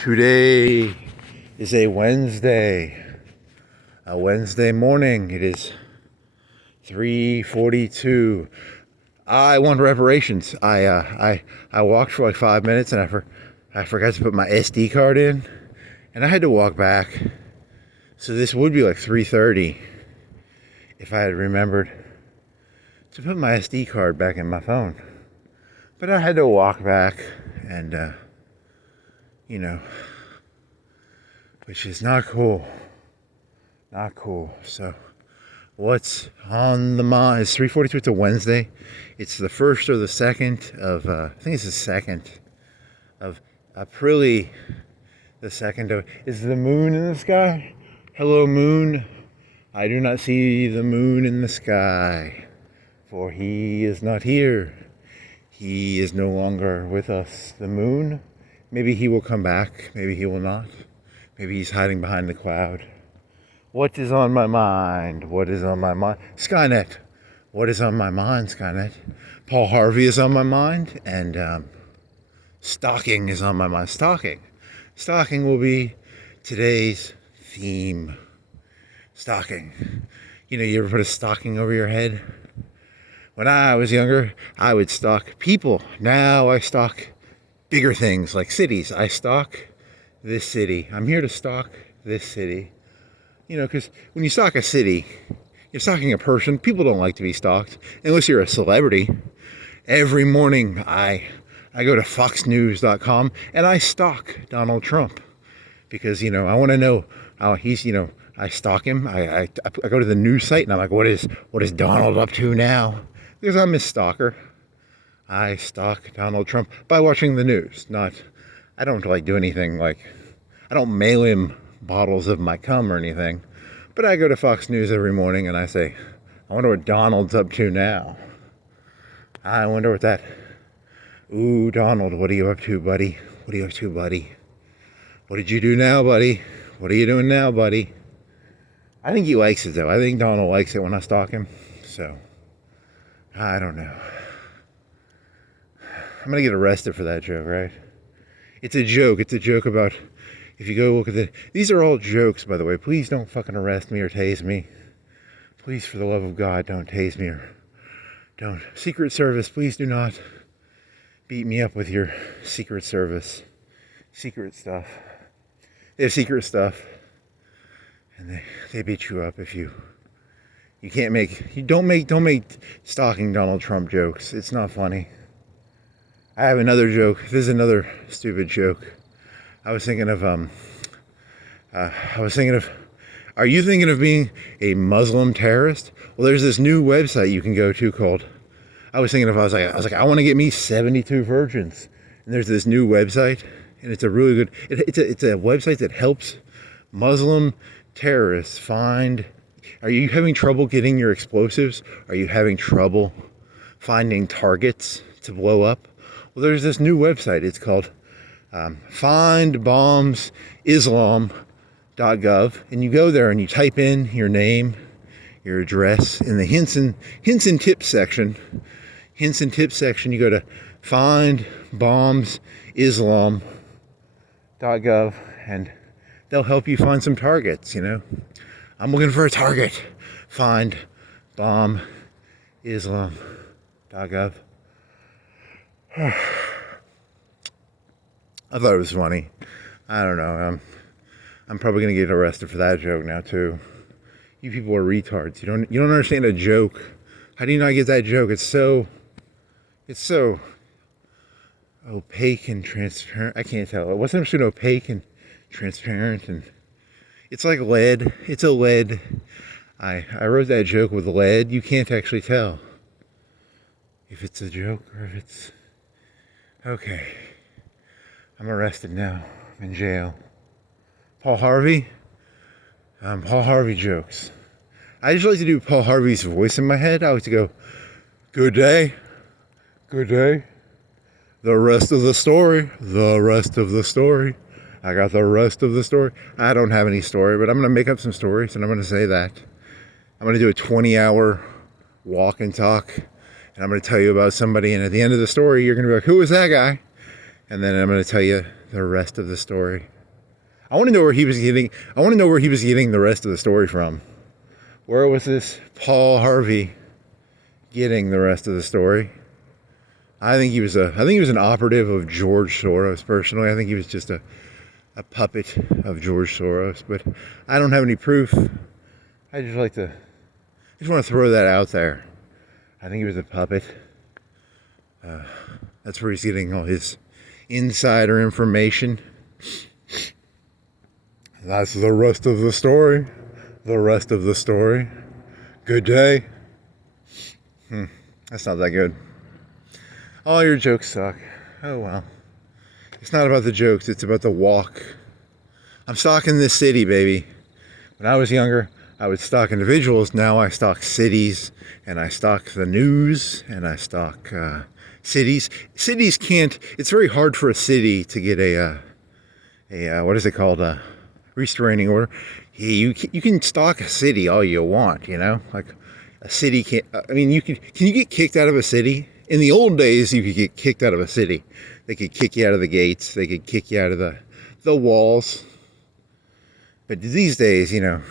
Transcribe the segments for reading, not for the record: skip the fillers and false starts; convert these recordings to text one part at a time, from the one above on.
Today is a Wednesday morning. It is 3:42. I want reparations. I walked for like 5 minutes and I forgot to put my SD card in, and I had to walk back. So this would be like 3:30 if I had remembered to put my SD card back in my phone. But I had to walk back, and which is not cool. Not cool. So what's on the mind? It's 3:42. It's a Wednesday. It's the 1st or the 2nd of I think it's the 2nd of April. The 2nd of, is the moon in the sky? Hello moon. I do not see the moon in the sky, for he is not here. He is no longer with us. The moon, maybe he will come back, maybe he will not. Maybe he's hiding behind the cloud. What is on my mind? What is on my mind? Skynet. What is on my mind, Skynet? Paul Harvey is on my mind, and stalking is on my mind. Stalking. Stalking will be today's theme. Stalking. You ever put a stocking over your head? When I was younger, I would stalk people. Now I stalk bigger things like cities. I stalk this city. I'm here to stalk this city. Because when you stalk a city, you're stalking a person. People don't like to be stalked unless you're a celebrity. Every morning I go to foxnews.com and I stalk Donald Trump because, I want to know how he's, I stalk him. I go to the news site and I'm like, what is Donald up to now? Because I'm his stalker. I stalk Donald Trump by watching the news. I don't do anything I don't mail him bottles of my cum or anything. But I go to Fox News every morning and I say, I wonder what Donald's up to now. I wonder what that... Ooh, Donald, what are you up to, buddy? What are you up to, buddy? What did you do now, buddy? What are you doing now, buddy? I think he likes it, though. I think Donald likes it when I stalk him. So, I don't know. I'm going to get arrested for that joke, right? It's a joke. It's a joke about... If you go look at these are all jokes, by the way. Please don't fucking arrest me or tase me. Please, for the love of God, don't tase me or don't. Secret Service, please do not beat me up with your Secret Service. Secret stuff. They have secret stuff. And they beat you up if you don't make stalking Donald Trump jokes. It's not funny. I have another joke. This is another stupid joke. I was thinking of, are you thinking of being a Muslim terrorist? Well, there's this new website you can go to called, I was like, I want to get me 72 virgins. And there's this new website, and it's a really good, it's a website that helps Muslim terrorists find, are you having trouble getting your explosives? Are you having trouble finding targets to blow up? Well, there's this new website. It's called findbombsislam.gov, and you go there and you type in your name, your address in the hints and tips section. Hints and tips section, you go to findbombsislam.gov and they'll help you find some targets. I'm looking for a target. Findbombsislam.gov. I thought it was funny. I don't know. I'm probably gonna get arrested for that joke now too. You people are retards. You don't understand a joke. How do you not get that joke? It's so opaque and transparent. I can't tell. It wasn't so opaque and transparent, and it's like lead. It's a lead. I wrote that joke with lead. You can't actually tell if it's a joke or if it's okay. I'm arrested now. I'm in jail. Paul Harvey? Paul Harvey jokes. I just like to do Paul Harvey's voice in my head. I like to go, good day. Good day. The rest of the story. The rest of the story. I got the rest of the story. I don't have any story, but I'm going to make up some stories, and I'm going to say that. I'm going to do a 20-hour walk and talk, and I'm going to tell you about somebody, and at the end of the story, you're going to be like, who is that guy? and then I'm going to tell you the rest of the story. I want to know where he was getting the rest of the story from. Where was this Paul Harvey getting the rest of the story? I think he was an operative of George Soros. Personally, I think he was just a puppet of George Soros, but I don't have any proof. I just want to throw that out there. I think he was a puppet. That's where he's getting all his insider information. That's the rest of the story. The rest of the story. Good day. That's not that good. All your jokes suck. Oh well. It's not about the jokes, it's about the walk. I'm stalking this city, baby. When I was younger, I would stalk individuals. Now I stalk cities, and I stalk the news, and I stalk cities. Cities can't, it's very hard for a city to get a what is it called? A restraining order. You can stalk a city all you want, you know? Like a city can't, I mean, can you get kicked out of a city? In the old days, you could get kicked out of a city. They could kick you out of the gates. They could kick you out of the walls. But these days, you know,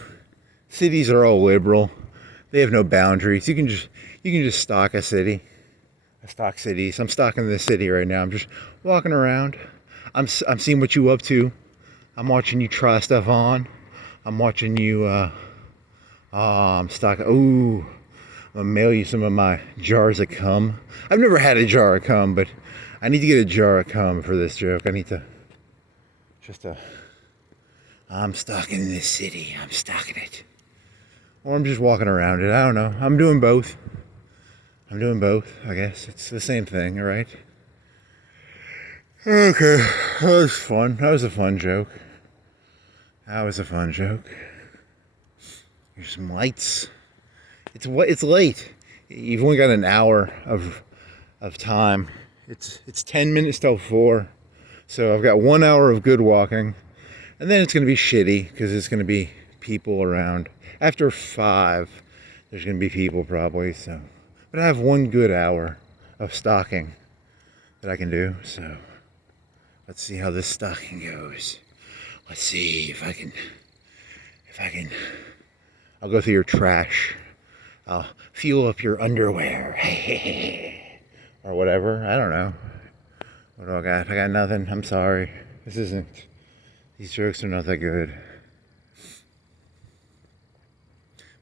cities are all liberal. They have no boundaries. You can just stalk a city. I stalk cities. I'm stalking this city right now. I'm just walking around. I'm seeing what you up to. I'm watching you try stuff on. I'm watching you. I'm stalking. Ooh. I'm gonna mail you some of my jars of cum. I've never had a jar of cum, but I need to get a jar of cum for this joke. I need to I'm stalking this city. I'm stalking it. Or I'm just walking around it. I don't know. I'm doing both. I guess. It's the same thing, right? Okay. That was fun. That was a fun joke. Here's some lights. It's late. You've only got an hour of time. It's 10 minutes till 4. So I've got 1 hour of good walking. And then it's going to be shitty because it's going to be people around. After 5, there's going to be people probably. So, but I have 1 good hour of stalking that I can do. So let's see how this stalking goes. Let's see if I can. I'll go through your trash. I'll fuel up your underwear. Or whatever. I don't know. What do I got? I got nothing. I'm sorry. These jokes are not that good.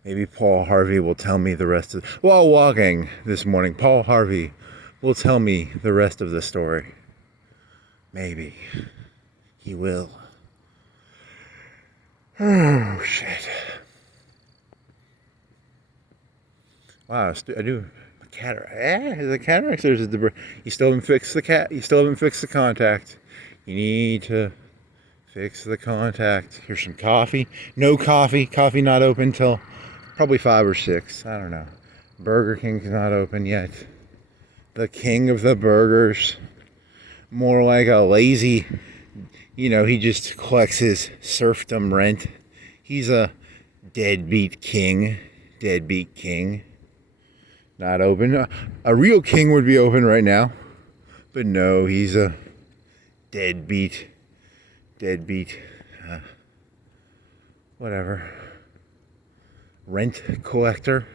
Maybe Paul Harvey will tell me the rest of... While walking this morning, Paul Harvey will tell me the rest of the story. Maybe. He will. Oh, shit. Wow, I do... Cataract. Is it cataracts or is it the... You still haven't fixed the contact. You need to fix the contact. Here's some coffee. No coffee. Coffee not open till probably 5 or 6. I don't know. Burger King's not open yet. The king of the burgers. More like a lazy... You know, he just collects his serfdom rent. He's a deadbeat king. Not open. A real king would be open right now. But no, he's a deadbeat. Whatever. Rent collector.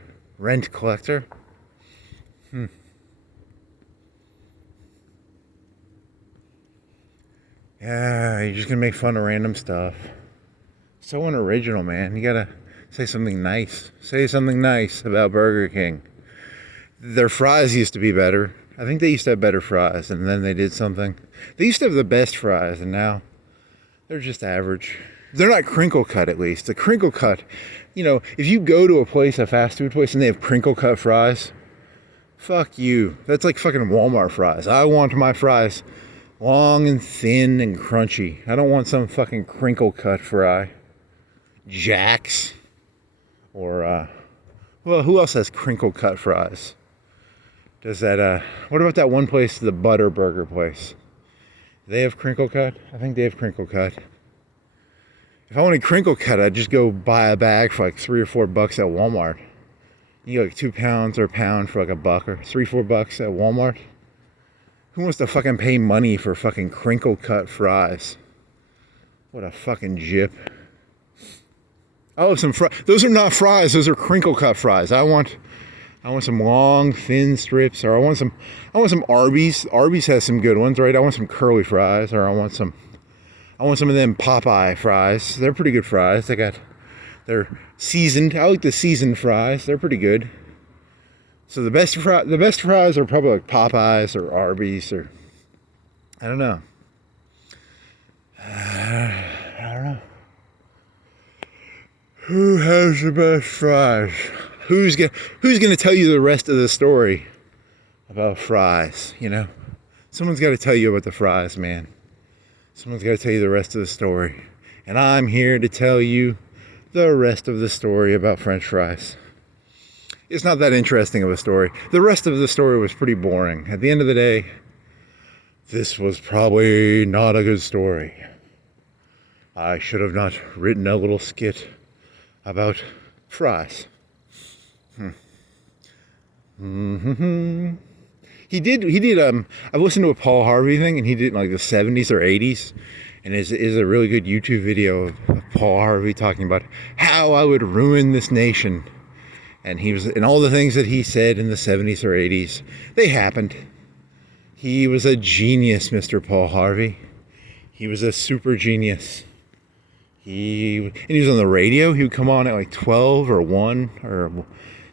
Yeah, you're just gonna make fun of random stuff. So unoriginal, man. You gotta say something nice. Say something nice about Burger King. Their fries used to be better. I think they used to have better fries, and then they did something. They used to have the best fries, and now they're just average. They're not crinkle cut, at least. The crinkle cut, you know, if you go to a fast food place, and they have crinkle cut fries, fuck you. That's like fucking Walmart fries. I want my fries long and thin and crunchy. I don't want some fucking crinkle cut fry. Jack's. Or, well, who else has crinkle cut fries? Does that, what about that one place, the Butter Burger place? They have crinkle cut? I think they have crinkle cut. If I wanted crinkle cut, I'd just go buy a bag for like $3 or $4 at Walmart. You get like 2 pounds or a pound for like $1 or $3, $4 at Walmart. Who wants to fucking pay money for fucking crinkle cut fries? What a fucking jip. Oh, some fries. Those are not fries. Those are crinkle cut fries. I want some long, thin strips, or I want some Arby's. Arby's has some good ones, right? I want some curly fries, or I want some of them Popeye fries. They're pretty good fries. They're seasoned. I like the seasoned fries. They're pretty good. So the best fries are probably like Popeyes or Arby's, or I don't know. I don't know. Who has the best fries? Who's gonna tell you the rest of the story about fries? You know, someone's got to tell you about the fries, man. Someone's got to tell you the rest of the story, and I'm here to tell you the rest of the story about French fries. It's not that interesting of a story. The rest of the story was pretty boring. At the end of the day, this was probably not a good story. I should have not written a little skit about fries. He did, I've listened to a Paul Harvey thing, and he did it in like the 70s or 80s. And is a really good YouTube video of Paul Harvey talking about how I would ruin this nation. And all the things that he said in the 70s or 80s, they happened. He was a genius, Mr. Paul Harvey. He was a super genius. And he was on the radio. He would come on at like 12 or 1 or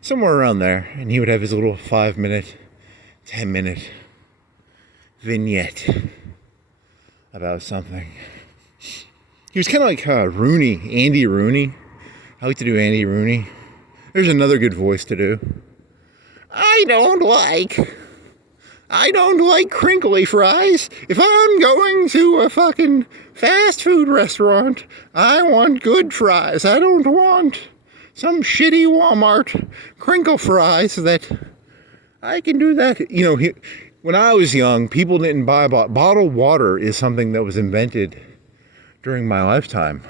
somewhere around there. And he would have his little 5-minute, 10-minute vignette about something. He was kind of like Andy Rooney. I like to do Andy Rooney. There's another good voice to do. I don't like crinkly fries. If I'm going to a fucking fast food restaurant, I want good fries. I don't want some shitty Walmart crinkle fries that I can do that. You know, when I was young, people didn't buy bottled water is something that was invented during my lifetime.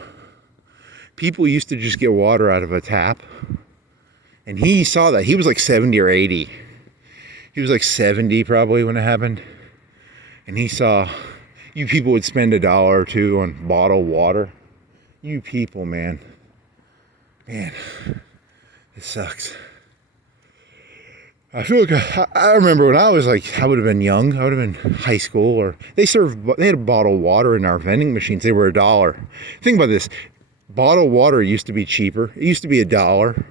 People used to just get water out of a tap. And he saw that. He was like 70 or 80. He was like 70 probably when it happened. And he saw you people would spend $1 or $2 on bottled water. You people, man. Man, it sucks. I feel like I remember when I was like, I would have been young. I would have been high school, or they had bottled water in our vending machines. They were $1. Think about this. Bottled water used to be cheaper. It used to be $1.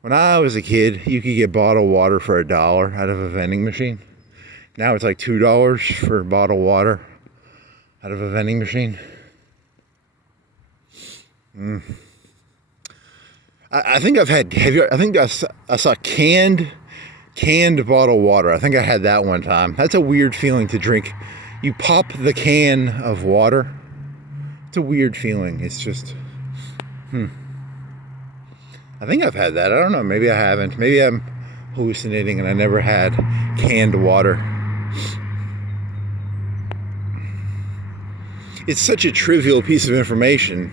When I was a kid, you could get bottled water for $1 out of a vending machine. Now it's like $2 for bottled water out of a vending machine. I think I've had. I think I saw canned bottled water. I think I had that one time. That's a weird feeling to drink. You pop the can of water. It's a weird feeling. It's just. I think I've had that. I don't know. Maybe I haven't. Maybe I'm hallucinating and I never had canned water. It's such a trivial piece of information,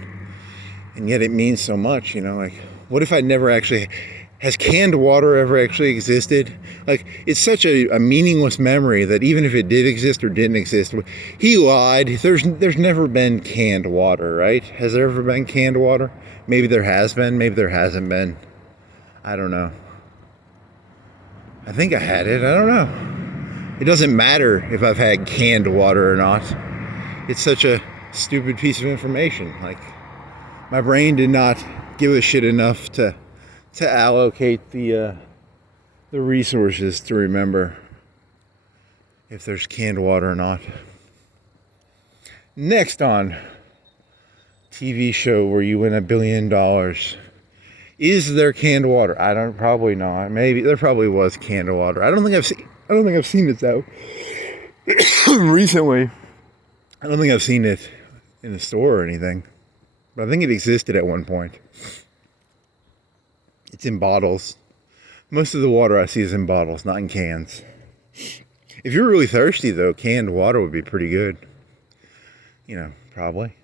and yet it means so much, you know, like, what if I never actually, has canned water ever actually existed? Like, it's such a meaningless memory that even if it did exist or didn't exist, he lied. There's never been canned water, right? Has there ever been canned water? Maybe there has been, maybe there hasn't been. I don't know. I think I had it, I don't know. It doesn't matter if I've had canned water or not. It's such a stupid piece of information. Like, my brain did not give a shit enough to allocate the resources to remember if there's canned water or not. Next on TV show where you win $1 billion. Is there canned water? I don't, probably not. Maybe there probably was canned water. I don't think I've seen it though. Recently. I don't think I've seen it in the store or anything. But I think it existed at one point. It's in bottles. Most of the water I see is in bottles, not in cans. If you're really thirsty though, canned water would be pretty good. You know, probably.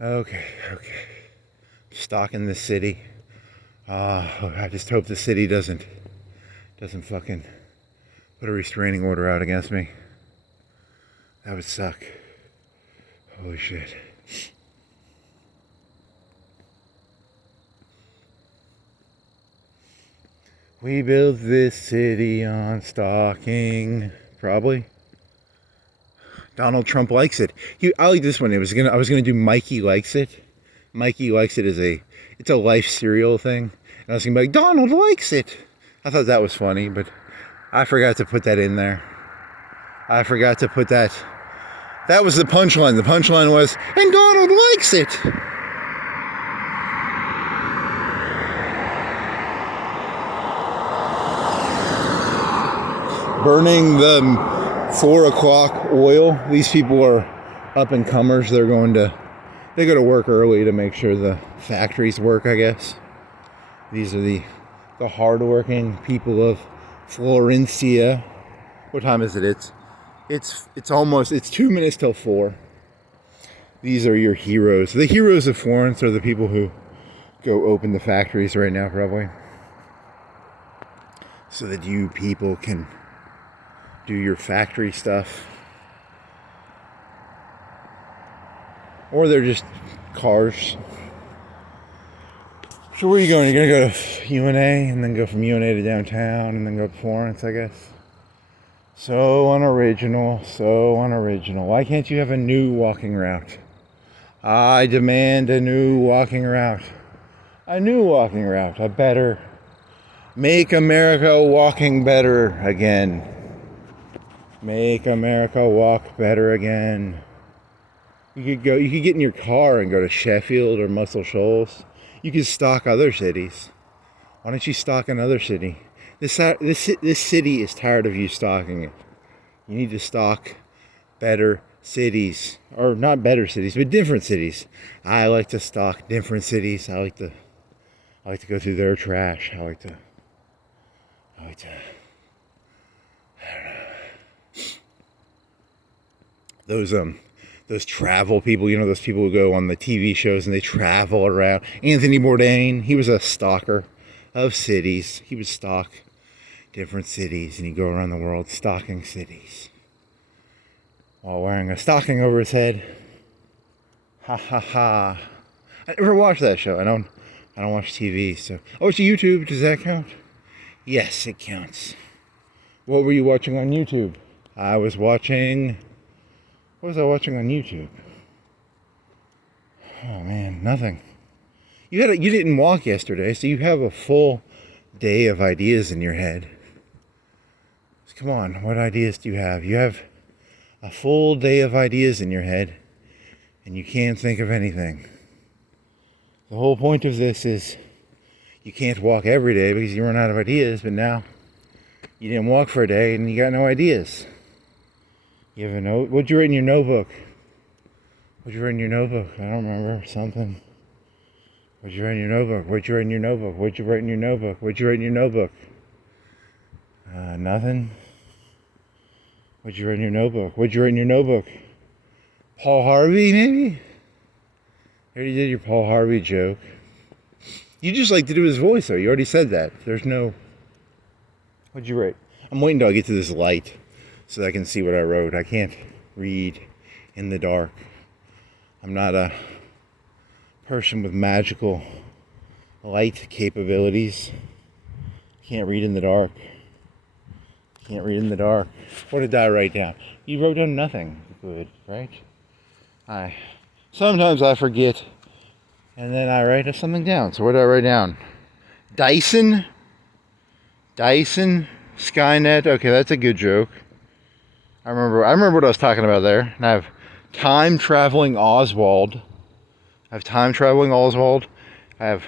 Okay. Stalking the city. I just hope the city doesn't doesn't fucking put a restraining order out against me. That would suck. Holy shit. We built this city on stalking. Probably. Donald Trump likes it. I like this one. I was gonna do Mikey Likes It. Mikey Likes It is it's a life cereal thing. And I was gonna be like, Donald likes it. I thought that was funny, but I forgot to put that in there. I forgot to put that. That was the punchline. The punchline was, and Donald likes it. Burning the 4 o'clock oil. These people are up and comers. They go to work early to make sure the factories work, I guess. These are the hardworking people of Florencia. What time is it? It's 2 minutes till 4. These are your heroes. The heroes of Florence are the people who go open the factories right now, probably. So that you people can do your factory stuff. Or they're just cars. So where are you going? You're going to go to UNA and then go from UNA to downtown and then go to Florence, I guess. So unoriginal, so unoriginal. Why can't you have a new walking route? I demand a new walking route. A new walking route. A better. Make America walking better again. Make America walk better again. You could get in your car and go to Sheffield or Muscle Shoals. You could stalk other cities. Why don't you stalk another city? This city is tired of you stalking it. You need to stalk better cities. Or not better cities, but different cities. I like to stalk different cities. I like to go through their trash. I like to I don't know. Those travel people, you know, those people who go on the TV shows and they travel around. Anthony Bourdain, he was a stalker of cities. He would stalk different cities and he'd go around the world stalking cities while wearing a stocking over his head. Ha ha ha. I never watched that show. I don't watch TV, so. Oh, it's YouTube. Does that count? Yes, it counts. What were you watching on YouTube? What was I watching on YouTube? Oh man, nothing. You didn't walk yesterday, so you have a full day of ideas in your head. So come on, what ideas do you have? You have a full day of ideas in your head, and you can't think of anything. The whole point of this is you can't walk every day because you run out of ideas, but now you didn't walk for a day and you got no ideas. You have a note? What'd you write in your notebook? What'd you write in your notebook? I don't remember. Something. What'd you write in your notebook? What'd you write in your notebook? What'd you write in your notebook? What'd you write in your notebook? Nothing. What'd you write in your notebook? What'd you write in your notebook? Paul Harvey, maybe? You already did your Paul Harvey joke. You just like to do his voice, though. You already said that. There's no... What'd you write? I'm waiting till I get to this light so that I can see what I wrote. I can't read in the dark. I'm not a person with magical light capabilities. Can't read in the dark. Can't read in the dark. What did I write down? You wrote down nothing good, right? Sometimes I forget, and then I write something down. So what did I write down? Dyson, Skynet. Okay, that's a good joke. I remember what I was talking about there. And I have time traveling Oswald. I have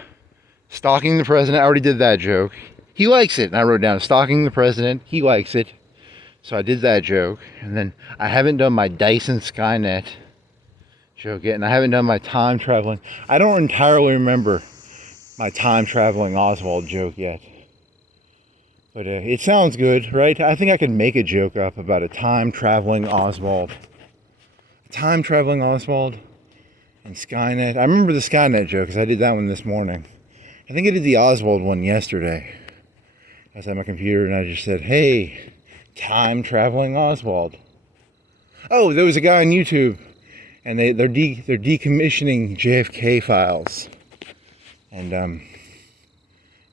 stalking the president. I already did that joke. He likes it. And I wrote down stalking the president. He likes it. So I did that joke. And then I haven't done my Dyson Skynet joke yet. And I haven't done my time traveling. I don't entirely remember my time traveling Oswald joke yet. But it sounds good, right? I think I could make a joke up about a time traveling Oswald. Time traveling Oswald and Skynet. I remember the Skynet joke because I did that one this morning. I think I did the Oswald one yesterday. I was at my computer and I just said, hey, time traveling Oswald. Oh, there was a guy on YouTube, and they're decommissioning JFK files. And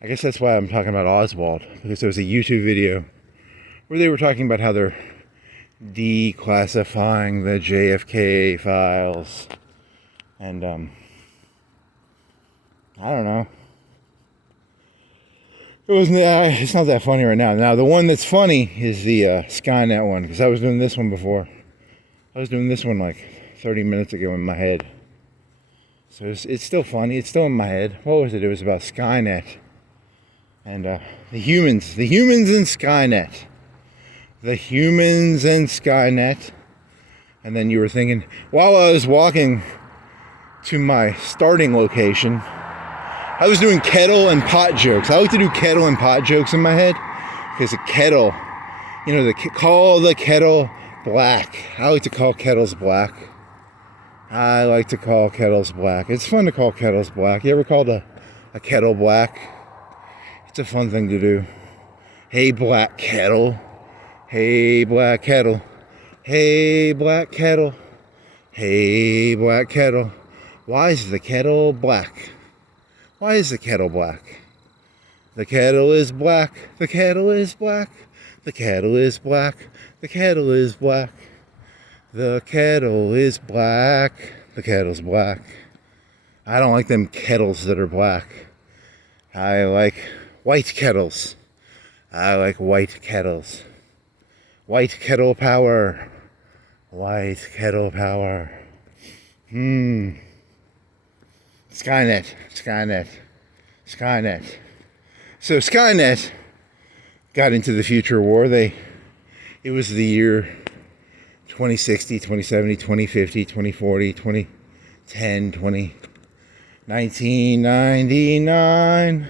I guess that's why I'm talking about Oswald, because there was a YouTube video where they were talking about how they're declassifying the JFK files. And I don't know. It's not that funny right now. Now the one that's funny is the Skynet one, because I was doing this one before. I was doing this one like 30 minutes ago in my head. So it's still funny. It's still in my head. What was it? It was about Skynet. And the humans in Skynet. The humans in Skynet. And then you were thinking, while I was walking to my starting location, I was doing kettle and pot jokes. I like to do kettle and pot jokes in my head. Because a kettle, call the kettle black. I like to call kettles black. I like to call kettles black. It's fun to call kettles black. You ever called a kettle black? It's a fun thing to do. Hey, black kettle. Hey, black kettle. Hey, black kettle. Hey, black kettle. Why is the kettle black? Why is the kettle black? The kettle is black. The kettle is black. The kettle is black. The kettle is black. The kettle is black. The kettle's black. I don't like them kettles that are black. I like white kettles. I like white kettles. White kettle power. White kettle power. Skynet. So Skynet got into the future war. It was the year 2060, 2070, 2050, 2040, 2010, 1999.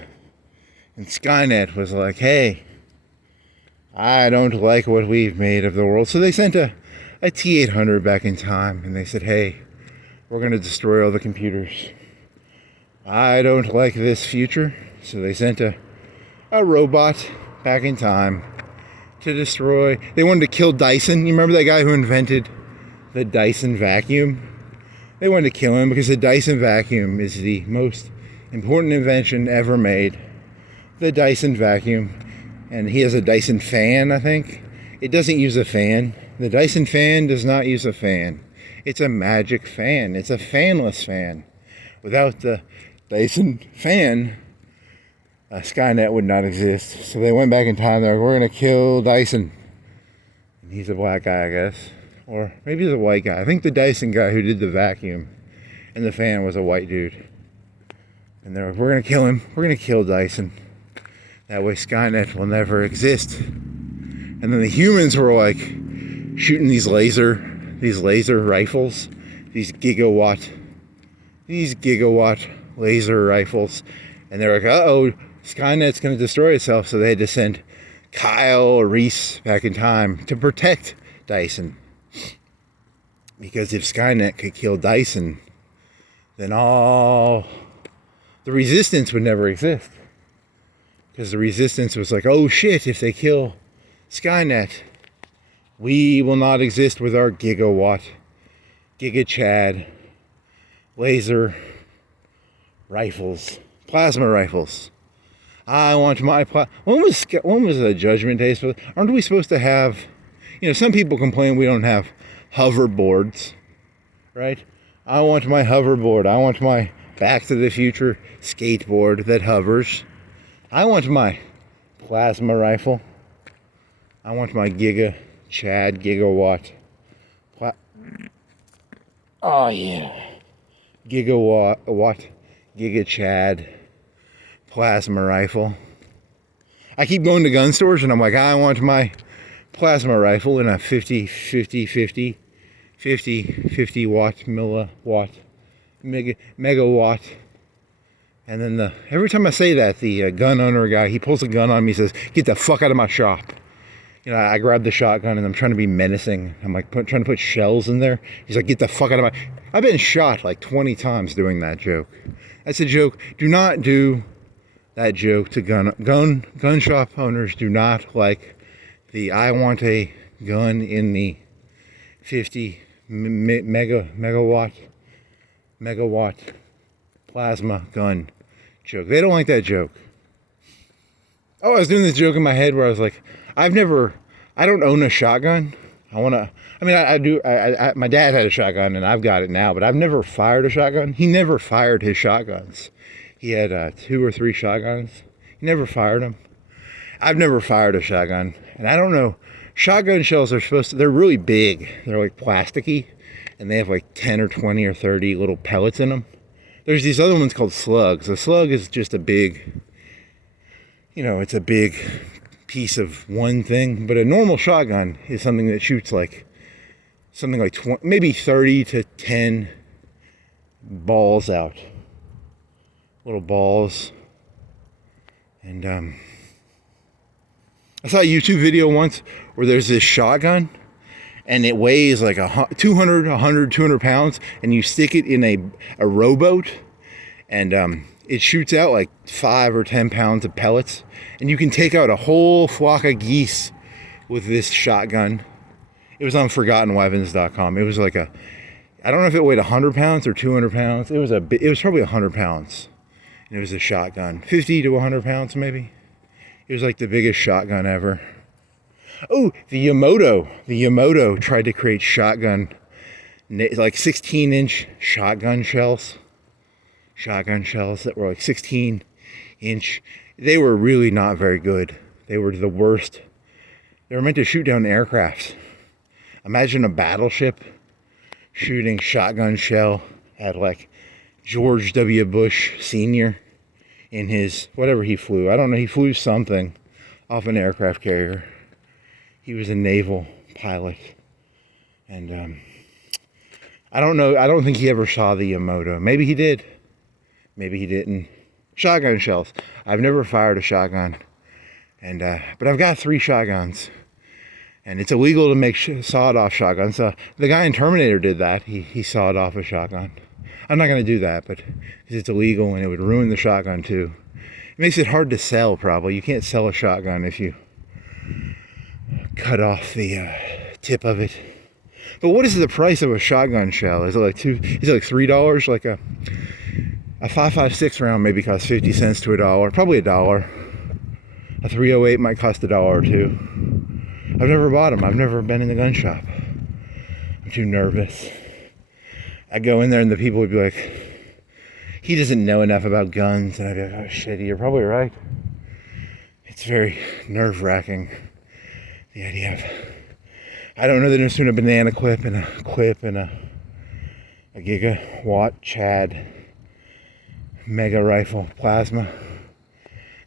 And Skynet was like, hey, I don't like what we've made of the world. So they sent a T-800 back in time, and they said, hey, we're going to destroy all the computers. I don't like this future. So they sent a robot back in time to destroy. They wanted to kill Dyson. You remember that guy who invented the Dyson vacuum? They wanted to kill him because the Dyson vacuum is the most important invention ever made. The Dyson vacuum. And he has a Dyson fan, I think. It doesn't use a fan. The Dyson fan does not use a fan. It's a magic fan. It's a fanless fan. Without the Dyson fan, Skynet would not exist. So they went back in time. They're like, we're going to kill Dyson. And he's a black guy, I guess. Or maybe he's a white guy. I think the Dyson guy who did the vacuum and the fan was a white dude. And they're like, we're going to kill him. We're going to kill Dyson. That way Skynet will never exist. And then the humans were like shooting these laser rifles. These gigawatt laser rifles. And they're like, uh-oh, Skynet's going to destroy itself. So they had to send Kyle Reese back in time to protect Dyson. Because if Skynet could kill Dyson, then all the resistance would never exist. Because the resistance was like, oh shit, if they kill Skynet, we will not exist with our giga-chad laser rifles, plasma rifles. I want my when was the Judgment Day? Aren't we supposed to have, some people complain we don't have hoverboards, right? I want my hoverboard. I want my Back to the Future skateboard that hovers. I want my plasma rifle. I want my gigawatt. Oh yeah. Giga-chad plasma rifle. I keep going to gun stores and I'm like, I want my plasma rifle in a 50 watt, megawatt. And then every time I say that, the gun owner guy, he pulls a gun on me and says, get the fuck out of my shop. I grab the shotgun and I'm trying to be menacing. I'm like trying to put shells in there. He's like, get the fuck out of my... I've been shot like 20 times doing that joke. That's a joke. Do not do that joke to gun shop owners do not like the I want a gun in the 50 megawatt plasma gun joke. They don't like that joke. Oh, I was doing this joke in my head where I was like, I don't own a shotgun. I do. My dad had a shotgun and I've got it now, but I've never fired a shotgun. He never fired his shotguns. He had 2 or 3 shotguns. He never fired them. I've never fired a shotgun. And I don't know, shotgun shells are they're really big. They're like plasticky and they have like 10 or 20 or 30 little pellets in them. There's these other ones called slugs. A slug is just a big, it's a big piece of one thing, but a normal shotgun is something that shoots like something like 20, maybe 30 to 10 balls out, little balls. And I saw a YouTube video once where there's this shotgun and it weighs like 200 pounds, and you stick it in a rowboat and it shoots out like 5 or 10 pounds of pellets, and you can take out a whole flock of geese with this shotgun. It was on ForgottenWeapons.com. It was like I don't know if it weighed 100 pounds or 200 pounds. It was probably 100 pounds, and it was a shotgun, 50 to 100 pounds maybe. It was like the biggest shotgun ever. Oh, the Yamoto tried to create like 16-inch shotgun shells that were like 16-inch. They were really not very good. They were the worst. They were meant to shoot down aircrafts. Imagine a battleship shooting shotgun shell at like George W. Bush Sr. in his, whatever he flew. I don't know, he flew something off an aircraft carrier. He was a naval pilot. And I don't know, I don't think he ever saw the Yamoto. Maybe he did. Maybe he didn't. Shotgun shells. I've never fired a shotgun. And but I've got 3 shotguns. And it's illegal to make sawed-off shotguns. The guy in Terminator did that. He sawed off a shotgun. I'm not going to do that, but because it's illegal and it would ruin the shotgun too. It makes it hard to sell, probably. You can't sell a shotgun if you cut off the tip of it. But what is the price of a shotgun shell? Is it like $3? Like a 5.56 round maybe costs 50 cents to $1. Probably $1. A 308 might cost $1 or $2. I've never bought them. I've never been in the gun shop. I'm too nervous. I go in there and the people would be like, he doesn't know enough about guns. And I'd be like, oh shit, you're probably right. It's very nerve-wracking, the idea of, I don't know the difference between a banana clip and a gigawatt Chad mega rifle plasma.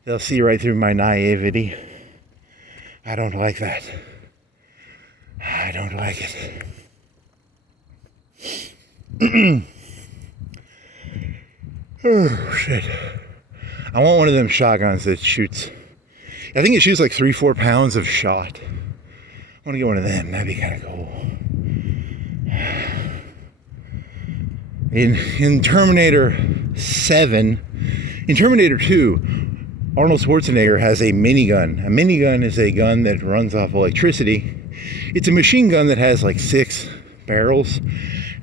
They'll see right through my naivety. I don't like that. I don't like it. Oh shit. I want one of them shotguns that shoots, I think it shoots like 3-4 pounds of shot. I want to get one of them. That'd be kind of cool. In Terminator 7, in Terminator 2, Arnold Schwarzenegger has a minigun. A minigun is a gun that runs off electricity. It's a machine gun that has like 6 barrels,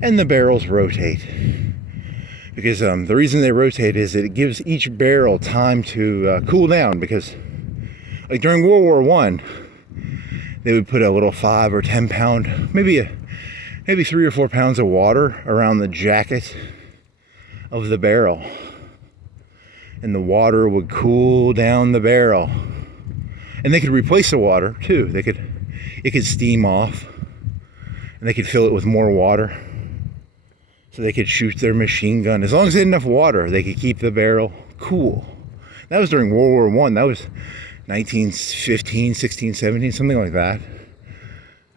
and the barrels rotate. Because the reason they rotate is that it gives each barrel time to cool down. Because like during World War I, they would put a little 5 or 10 pound, maybe 3 or 4 pounds of water around the jacket of the barrel. And the water would cool down the barrel. And they could replace the water too. It could steam off, and they could fill it with more water. So they could shoot their machine gun. As long as they had enough water, they could keep the barrel cool. That was during World War I. That was 1915, 16, 17, something like that.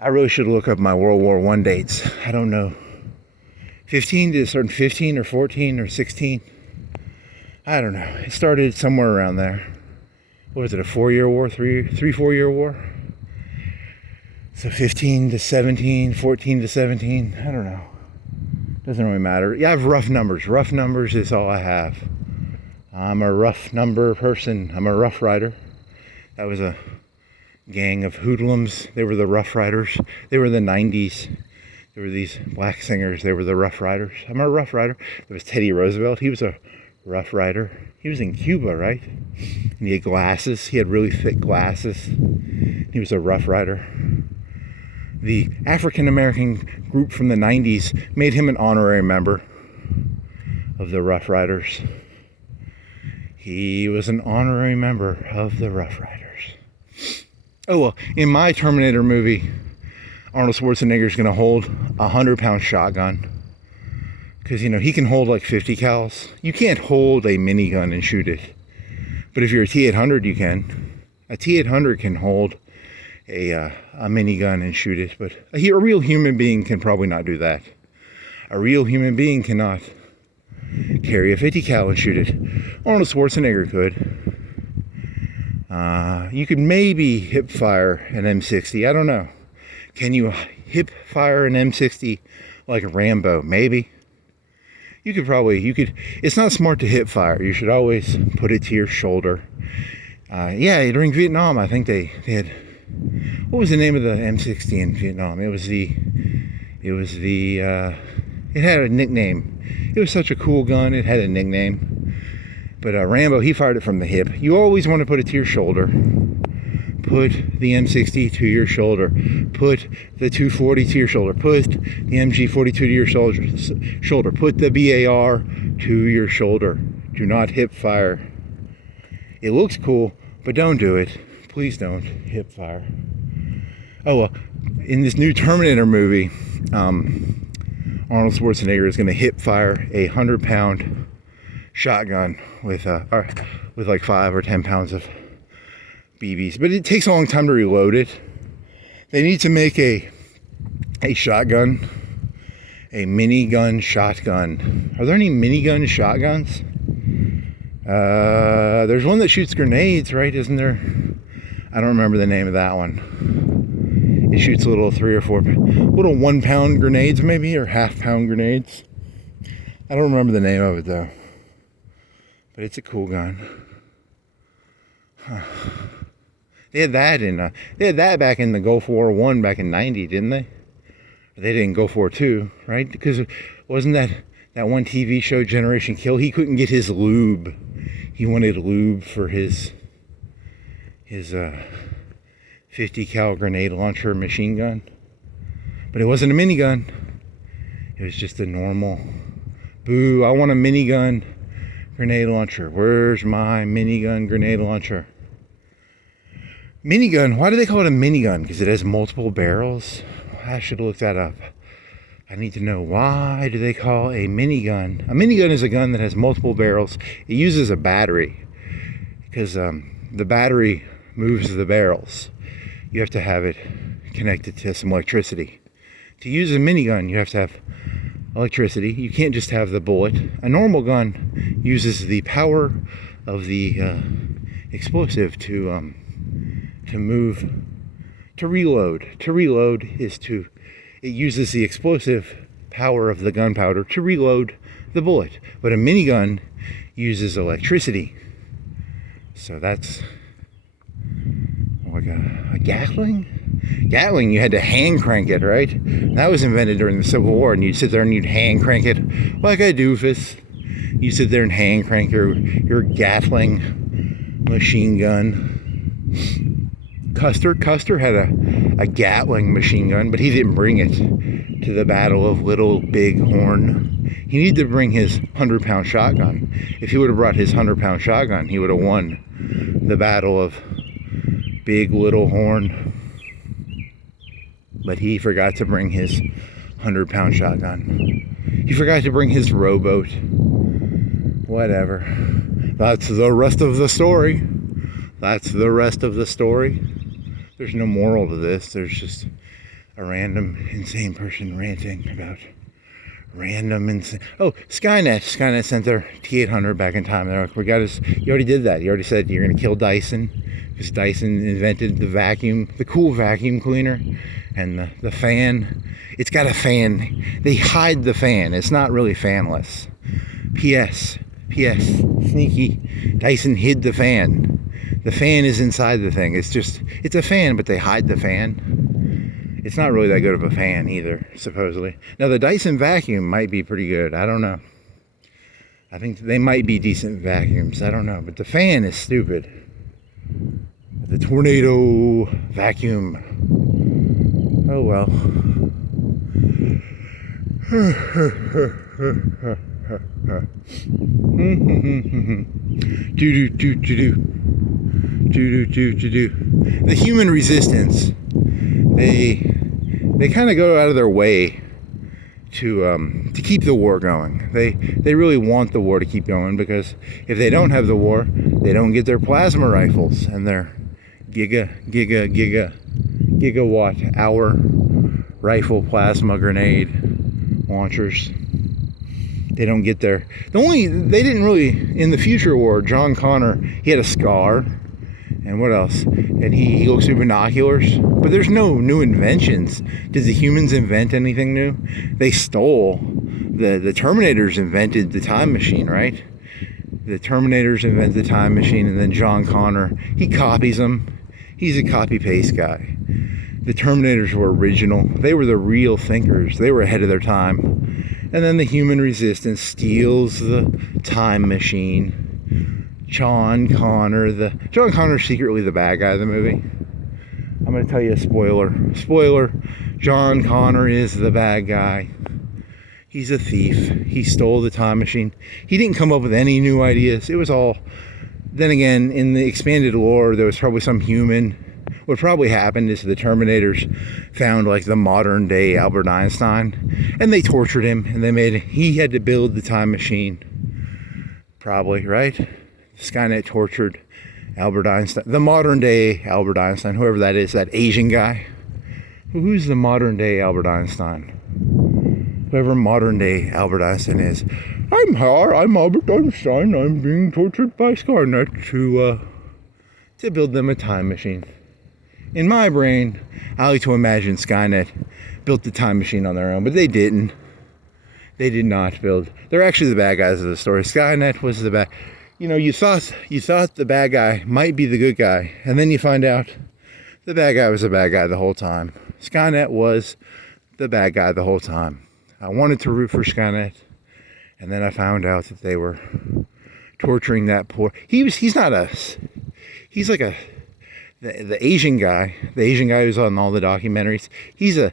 I really should look up my World War I dates. I don't know. 15, did it start in 15 or 14 or 16? I don't know. It started somewhere around there. What was it, a 4-year war? 4-year war? So 15 to 17, 14 to 17, I don't know. Doesn't really matter. Yeah, I have rough numbers. Rough numbers is all I have. I'm a rough number person. I'm a Rough Rider. That was a gang of hoodlums. They were the Rough Riders. They were the 90s. There were these black singers. They were the Rough Riders. I'm a Rough Rider. There was Teddy Roosevelt. He was a Rough Rider. He was in Cuba, right? And he had glasses. He had really thick glasses. He was a Rough Rider. The African American group from the 90s made him an honorary member of the Rough Riders. He was an honorary member of the Rough Riders. Oh, well, in my Terminator movie, Arnold Schwarzenegger's going to hold a 100-pound shotgun. Because, you know, he can hold like 50 cals. You can't hold a minigun and shoot it. But if you're a T-800, you can. A T-800 can hold a minigun and shoot it. But a real human being can probably not do that. A real human being cannot carry a 50 cal and shoot it. Arnold Schwarzenegger could. You could maybe hip fire an M60. I don't know. Can you hip fire an M60 like Rambo? Maybe. You could. It's not smart to hip fire. You should always put it to your shoulder. Yeah, during Vietnam, I think they had, what was the name of the M60 in Vietnam? It had a nickname. It was such a cool gun. It had a nickname. But Rambo, he fired it from the hip. You always want to put it to your shoulder. Put the M60 to your shoulder. Put the 240 to your shoulder. Put the MG42 to your shoulder. Put the BAR to your shoulder. Do not hip fire. It looks cool, but don't do it. Please don't hip fire. Oh, well, in this new Terminator movie, Arnold Schwarzenegger is going to hip fire a 100-pound shotgun with like 5 or 10 pounds of BBs, but it takes a long time to reload it. They need to make a shotgun, a minigun shotgun. Are there any minigun shotguns? There's one that shoots grenades, right? Isn't there? I don't remember the name of that one. It shoots little 3 or 4 little 1-pound grenades, maybe, or half-pound grenades. I don't remember the name of it though. But it's a cool gun. Huh. They had that back in the Gulf War I back in '90, didn't they? They didn't Gulf War II, right? Because wasn't that one TV show, Generation Kill? He couldn't get his lube. He wanted lube for his 50 cal grenade launcher machine gun. But it wasn't a minigun. It was just a normal, boo, I want a minigun grenade launcher. Where's my minigun grenade launcher? Minigun, why do they call it a minigun? Because it has multiple barrels? I should look that up. I need to know, why do they call a minigun? A minigun is a gun that has multiple barrels. It uses a battery because the battery moves the barrels. You have to have it connected to some electricity. To use a minigun, you have to have electricity. You can't just have the bullet. A normal gun uses the power of the explosive to move, to reload. To reload is it uses the explosive power of the gunpowder to reload the bullet. But a minigun uses electricity. So that's like a Gatling? Gatling, you had to hand crank it, right? That was invented during the Civil War, and you'd sit there and you'd hand crank it like a doofus. You sit there and hand crank your Gatling machine gun. Custer had a Gatling machine gun, but he didn't bring it to the Battle of Little Big Horn. He needed to bring his 100-pound shotgun. If he would have brought his 100-pound shotgun, he would have won the Battle of Big Little Horn. But he forgot to bring his 100-pound shotgun. He forgot to bring his rowboat. Whatever. That's the rest of the story. That's the rest of the story. There's no moral to this. There's just a random insane person ranting about random insane. Oh, Skynet. Skynet sent their T-800 back in time. They're like, you already did that. You already said you're going to kill Dyson. Because Dyson invented the cool vacuum cleaner. And the fan, it's got a fan. They hide the fan. It's not really fanless. P.S. P.S. Sneaky. Dyson hid the fan. The fan is inside the thing. It's a fan, but they hide the fan. It's not really that good of a fan either, supposedly. Now, the Dyson vacuum might be pretty good. I don't know. I think they might be decent vacuums. I don't know. But the fan is stupid. The tornado vacuum. Oh, well. The human resistance, they kind of go out of their way to keep the war going. They really want the war to keep going, because if they don't have the war, they don't get their plasma rifles and their gigawatt hour rifle plasma grenade launchers. They don't get there. They didn't really, in the future war, John Connor, he had a scar, and what else? And he looks through binoculars, but there's no new inventions. Did the humans invent anything new? They stole. The Terminators invented the time machine, right? The Terminators invented the time machine, and then John Connor, he copies them. He's a copy-paste guy. The Terminators were original. They were the real thinkers. They were ahead of their time. And then the human resistance steals the time machine. John Connor's secretly the bad guy of the movie. I'm going to tell you a spoiler. Spoiler, John Connor is the bad guy. He's a thief. He stole the time machine. He didn't come up with any new ideas. It was all... Then again, in the expanded lore, there was probably some human. What probably happened is the Terminators found like the modern day Albert Einstein, and they tortured him, and he had to build the time machine. Probably, right? Skynet tortured Albert Einstein, the modern day Albert Einstein, whoever that is, that Asian guy. Who's the modern day Albert Einstein? Whoever modern day Albert Einstein is. I'm Albert Einstein. I'm being tortured by Skynet to build them a time machine. In my brain, I like to imagine Skynet built the time machine on their own, but they didn't. They did not build. They're actually the bad guys of the story. Skynet was the bad. You know, you thought the bad guy might be the good guy, and then you find out the bad guy was the bad guy the whole time. Skynet was the bad guy the whole time. I wanted to root for Skynet, and then I found out that they were torturing that poor. He's not us. He's like the Asian guy who's on all the documentaries. He's a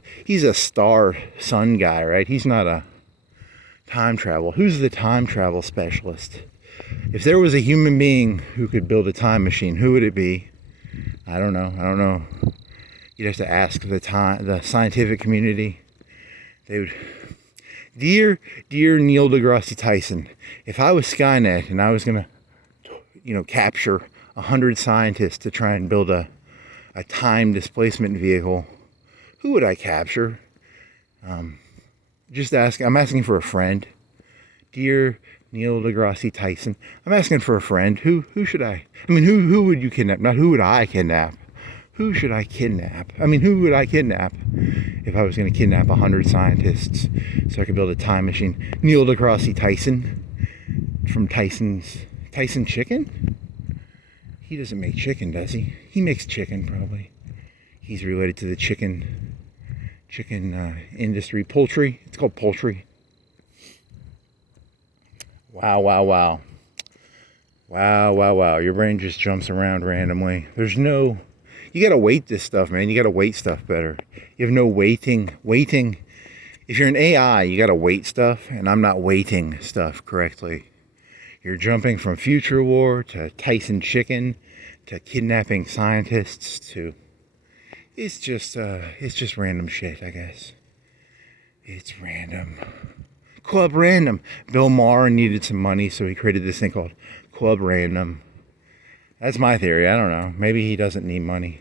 star sun guy, right? He's not a time travel. Who's the time travel specialist? If there was a human being who could build a time machine, who would it be? I don't know. You'd have to ask the scientific community. They would. Dear Neil deGrasse Tyson, if I was Skynet and I was gonna, capture 100 scientists to try and build a time displacement vehicle, who would I capture? I'm asking for a friend. Dear Neil deGrasse Tyson, I'm asking for a friend. Who should I? Who would you kidnap? Not who would I kidnap. Who should I kidnap? Who would I kidnap if I was going to kidnap 100 scientists so I could build a time machine? Neil deGrasse Tyson from Tyson Chicken? He doesn't make chicken, does he? He makes chicken, probably. He's related to the chicken industry. Poultry. It's called poultry. Wow. Your brain just jumps around randomly. You gotta weight this stuff, man. You gotta weight stuff better. You have no weighting. If you're an AI, you gotta weight stuff, and I'm not weighting stuff correctly. You're jumping from future war to Tyson chicken to kidnapping scientists to... It's just random shit, I guess. It's random. Club Random. Bill Maher needed some money, so he created this thing called Club Random. That's my theory. I don't know. Maybe he doesn't need money.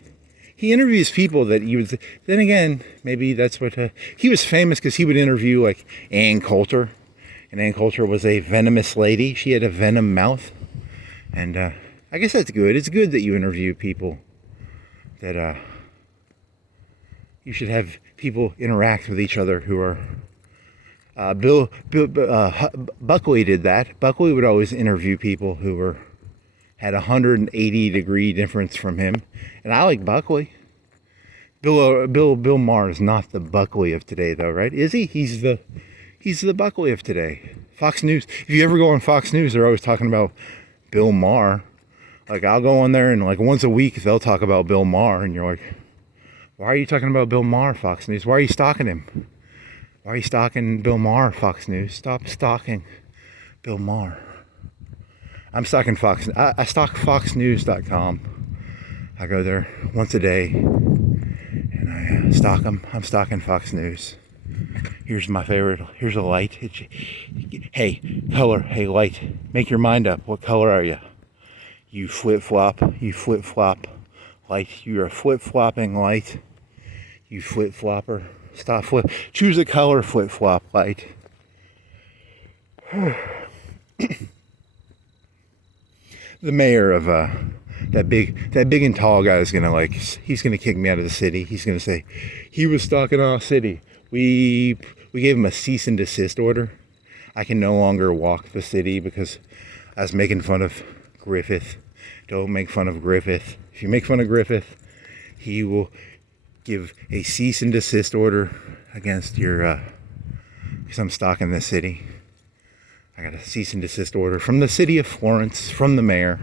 He interviews people that you would... Then again, maybe that's what... he was famous because he would interview, like, Ann Coulter. And Ann Coulter was a venomous lady. She had a venom mouth. And I guess that's good. It's good that you interview people that... you should have people interact with each other who are Buckley did that. Buckley would always interview people who had 180-degree difference from him, and I like Buckley. Bill Maher is not the Buckley of today, though, right? Is he? He's the Buckley of today. Fox News. If you ever go on Fox News, they're always talking about Bill Maher. Like, I'll go on there and like once a week they'll talk about Bill Maher, and you're like, why are you talking about Bill Maher, Fox News? Why are you stalking him? Why are you stalking Bill Maher, Fox News? Stop stalking Bill Maher. I'm stalking Fox. I stalk foxnews.com. I go there once a day and I stalk them. I'm stalking Fox News. Here's my favorite. Here's a light. Hey, color. Hey, light. Make your mind up. What color are you? You flip-flop. You flip-flop. Light. You're a flip-flopping light. You flip-flopper. Stop flip. Choose a color, flip-flop light. The mayor of that big and tall guy is gonna he's gonna kick me out of the city. He's gonna say he was stalking our city. We gave him a cease and desist order. I can no longer walk the city because I was making fun of Griffith. Don't make fun of Griffith. If you make fun of Griffith, he will give a cease and desist order against your because I'm stalking this city. I got a cease and desist order from the city of Florence, from the mayor.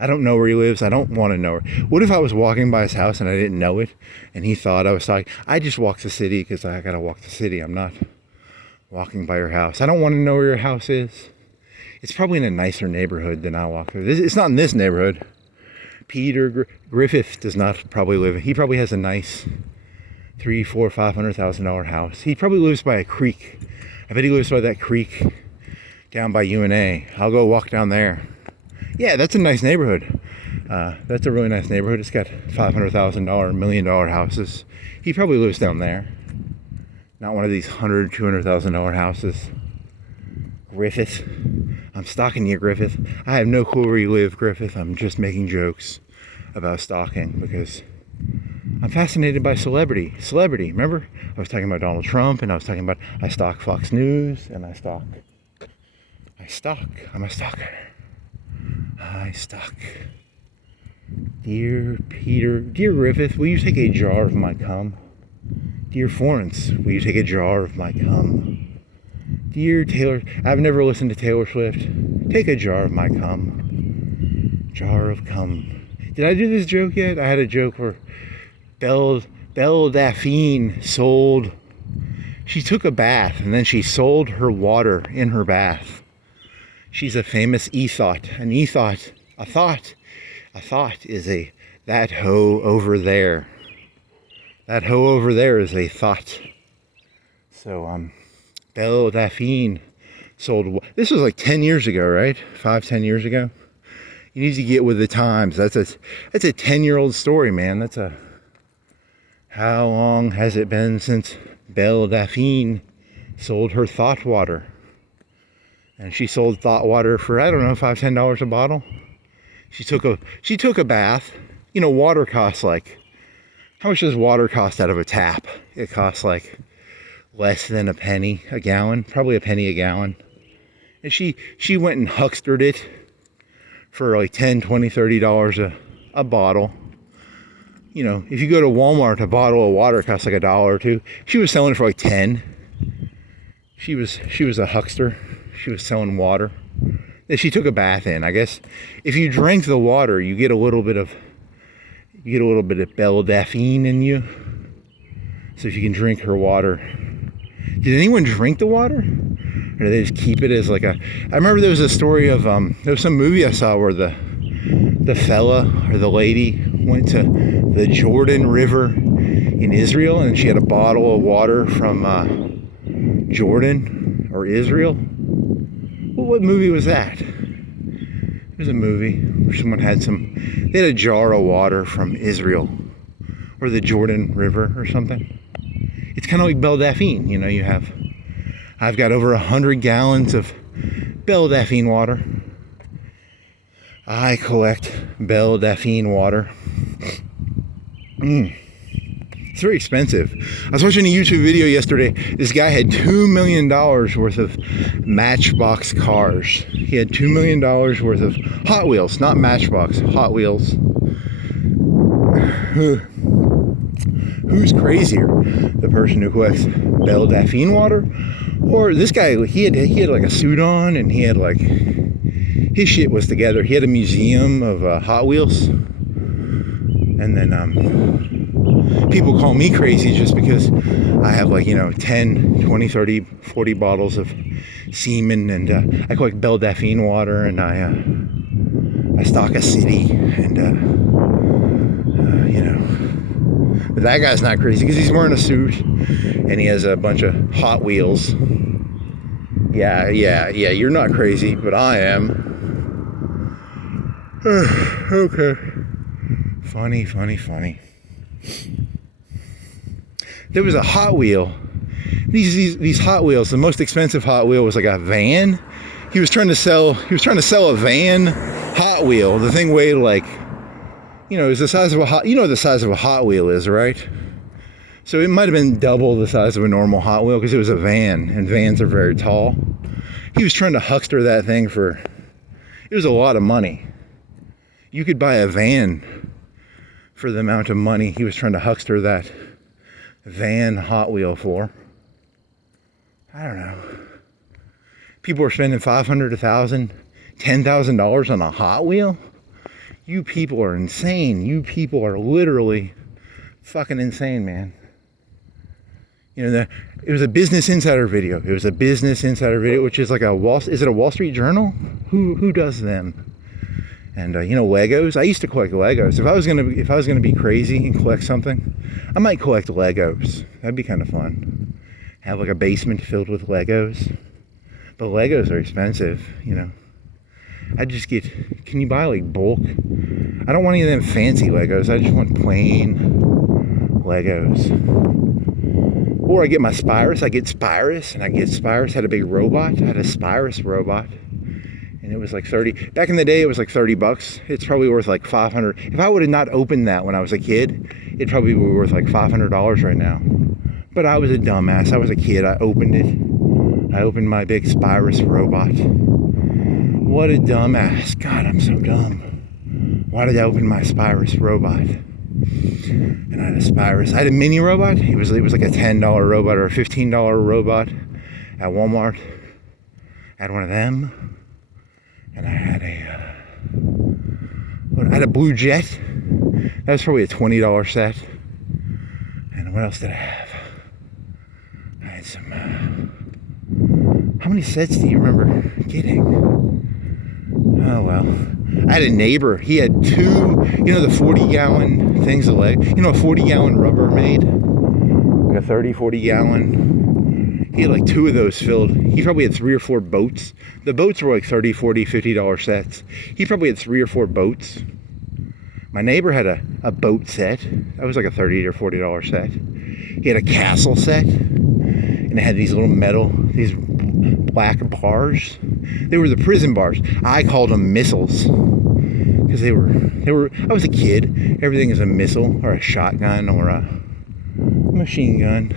I don't know where he lives. I don't want to know where. What if I was walking by his house and I didn't know it, and he thought I was talking? I just walked the city because I got to walk the city. I'm not walking by your house. I don't want to know where your house is. It's probably in a nicer neighborhood than I walk through. It's not in this neighborhood. Peter Griffith does not probably live. He probably has a nice $300,000, $400,000, $500,000 house. He probably lives by a creek. I bet he lives by that creek down by UNA. I'll go walk down there. Yeah, that's a nice neighborhood. That's a really nice neighborhood. It's got $500,000, $1 million houses. He probably lives down there. Not one of these $100,000, $200,000 houses. Griffith. I'm stalking you, Griffith. I have no clue where you live, Griffith. I'm just making jokes about stalking because I'm fascinated by celebrity. Remember? I was talking about Donald Trump, and I was talking about I stalk Fox News, and I stalk. I'm a stalker. I stalk. Dear Griffith, will you take a jar of my cum? Dear Florence, will you take a jar of my cum? Dear Taylor, I've never listened to Taylor Swift. Take a jar of my cum. Jar of cum. Did I do this joke yet? I had a joke where Belle Daphne sold. She took a bath and then she sold her water in her bath. She's a famous e-thought. A thought is that hoe over there. That hoe over there is a thought. So, Belle Daphne sold. This was like 10 years ago, right? 10 years ago. You need to get with the times. That's a 10-year-old story, man. How long has it been since Belle Daphne sold her thought water? And she sold thought water for, I don't know, $5, $10 a bottle. She took a bath. You know, water costs like, how much does water cost out of a tap? It costs like less than a penny a gallon, probably a penny a gallon. And she went and huckstered it for like $10, $20, $30 a bottle. You know, if you go to Walmart, a bottle of water costs like $1 or $2. She was selling it for like 10. She was a huckster. She was selling water that she took a bath in. I guess if you drink the water, you get a little bit of Belle Daphne in you. So if you can drink her water. Did anyone drink the water? Or did they just keep it as like a... I remember there was a story of, there was some movie I saw where the fella or the lady went to the Jordan River in Israel, and she had a bottle of water from Jordan or Israel. Well, what movie was that? There's a movie where someone they had a jar of water from Israel or the Jordan River or something. It's kind of like Belle Daphne, you know, I've got over 100 gallons of Belle Daphne water. I collect Belle Daphne water. very expensive. I was watching a YouTube video yesterday. This guy had $2 million worth of Matchbox cars. He had $2 million worth of Hot Wheels, not Matchbox, Hot Wheels. Who's crazier? The person who collects Belle Dauphine water? Or this guy, he had like a suit on, and he had like, his shit was together. He had a museum of Hot Wheels. And then people call me crazy just because I have like, 10, 20, 30, 40 bottles of semen, and I collect Belle Dauphine water, and I stock a city, and but that guy's not crazy because he's wearing a suit and he has a bunch of Hot Wheels. Yeah, you're not crazy, but I am. Okay. Funny. There was a Hot Wheel. These Hot Wheels, the most expensive Hot Wheel was like a van. He was trying to sell a van Hot Wheel. The thing weighed like, it was the size of a Hot, the size of a Hot Wheel is, right? So it might have been double the size of a normal Hot Wheel because it was a van, and vans are very tall. He was trying to huckster that thing it was a lot of money. You could buy a van for the amount of money he was trying to huckster that van Hot Wheel for. I don't know. People are spending $500, $1,000, $10,000 on a Hot Wheel. You people are insane. You people are literally fucking insane, man. It was a Business Insider video. Which is like is it a Wall Street Journal? Who does them? And Legos. I used to collect Legos. If I was gonna be crazy and collect something, I might collect Legos. That'd be kind of fun. Have like a basement filled with Legos. But Legos are expensive, I just can you buy like bulk? I don't want any of them fancy Legos. I just want plain Legos. Or I get my Spirus. I get Spirus had a big robot. I had a Spirus robot. And it was like 30. Back in the day, it was like 30 bucks. It's probably worth like 500. If I would have not opened that when I was a kid, it'd probably be worth like $500 right now. But I was a dumbass. I was a kid. I opened it. I opened my big Spirus robot. What a dumbass. God, I'm so dumb. Why did I open my Spirus robot? And I had a Spirus. I had a mini robot. It was like a $10 robot or a $15 robot at Walmart. I had one of them. And I had a Blue Jet. That was probably a $20 set. And what else did I have? I had some. How many sets do you remember getting? Oh well. I had a neighbor. He had two, the 40-gallon things of leg. A 40-gallon Rubbermaid? Like a 30, 40-gallon. He had like two of those filled. He probably had 3 or 4 boats. The boats were like $30, $40, $50 sets. He probably had 3 or 4 boats. My neighbor had a boat set. That was like a $30 or $40 set. He had a castle set. And it had these little these black bars. They were the prison bars. I called them missiles. Because they were, I was a kid. Everything is a missile or a shotgun or a machine gun.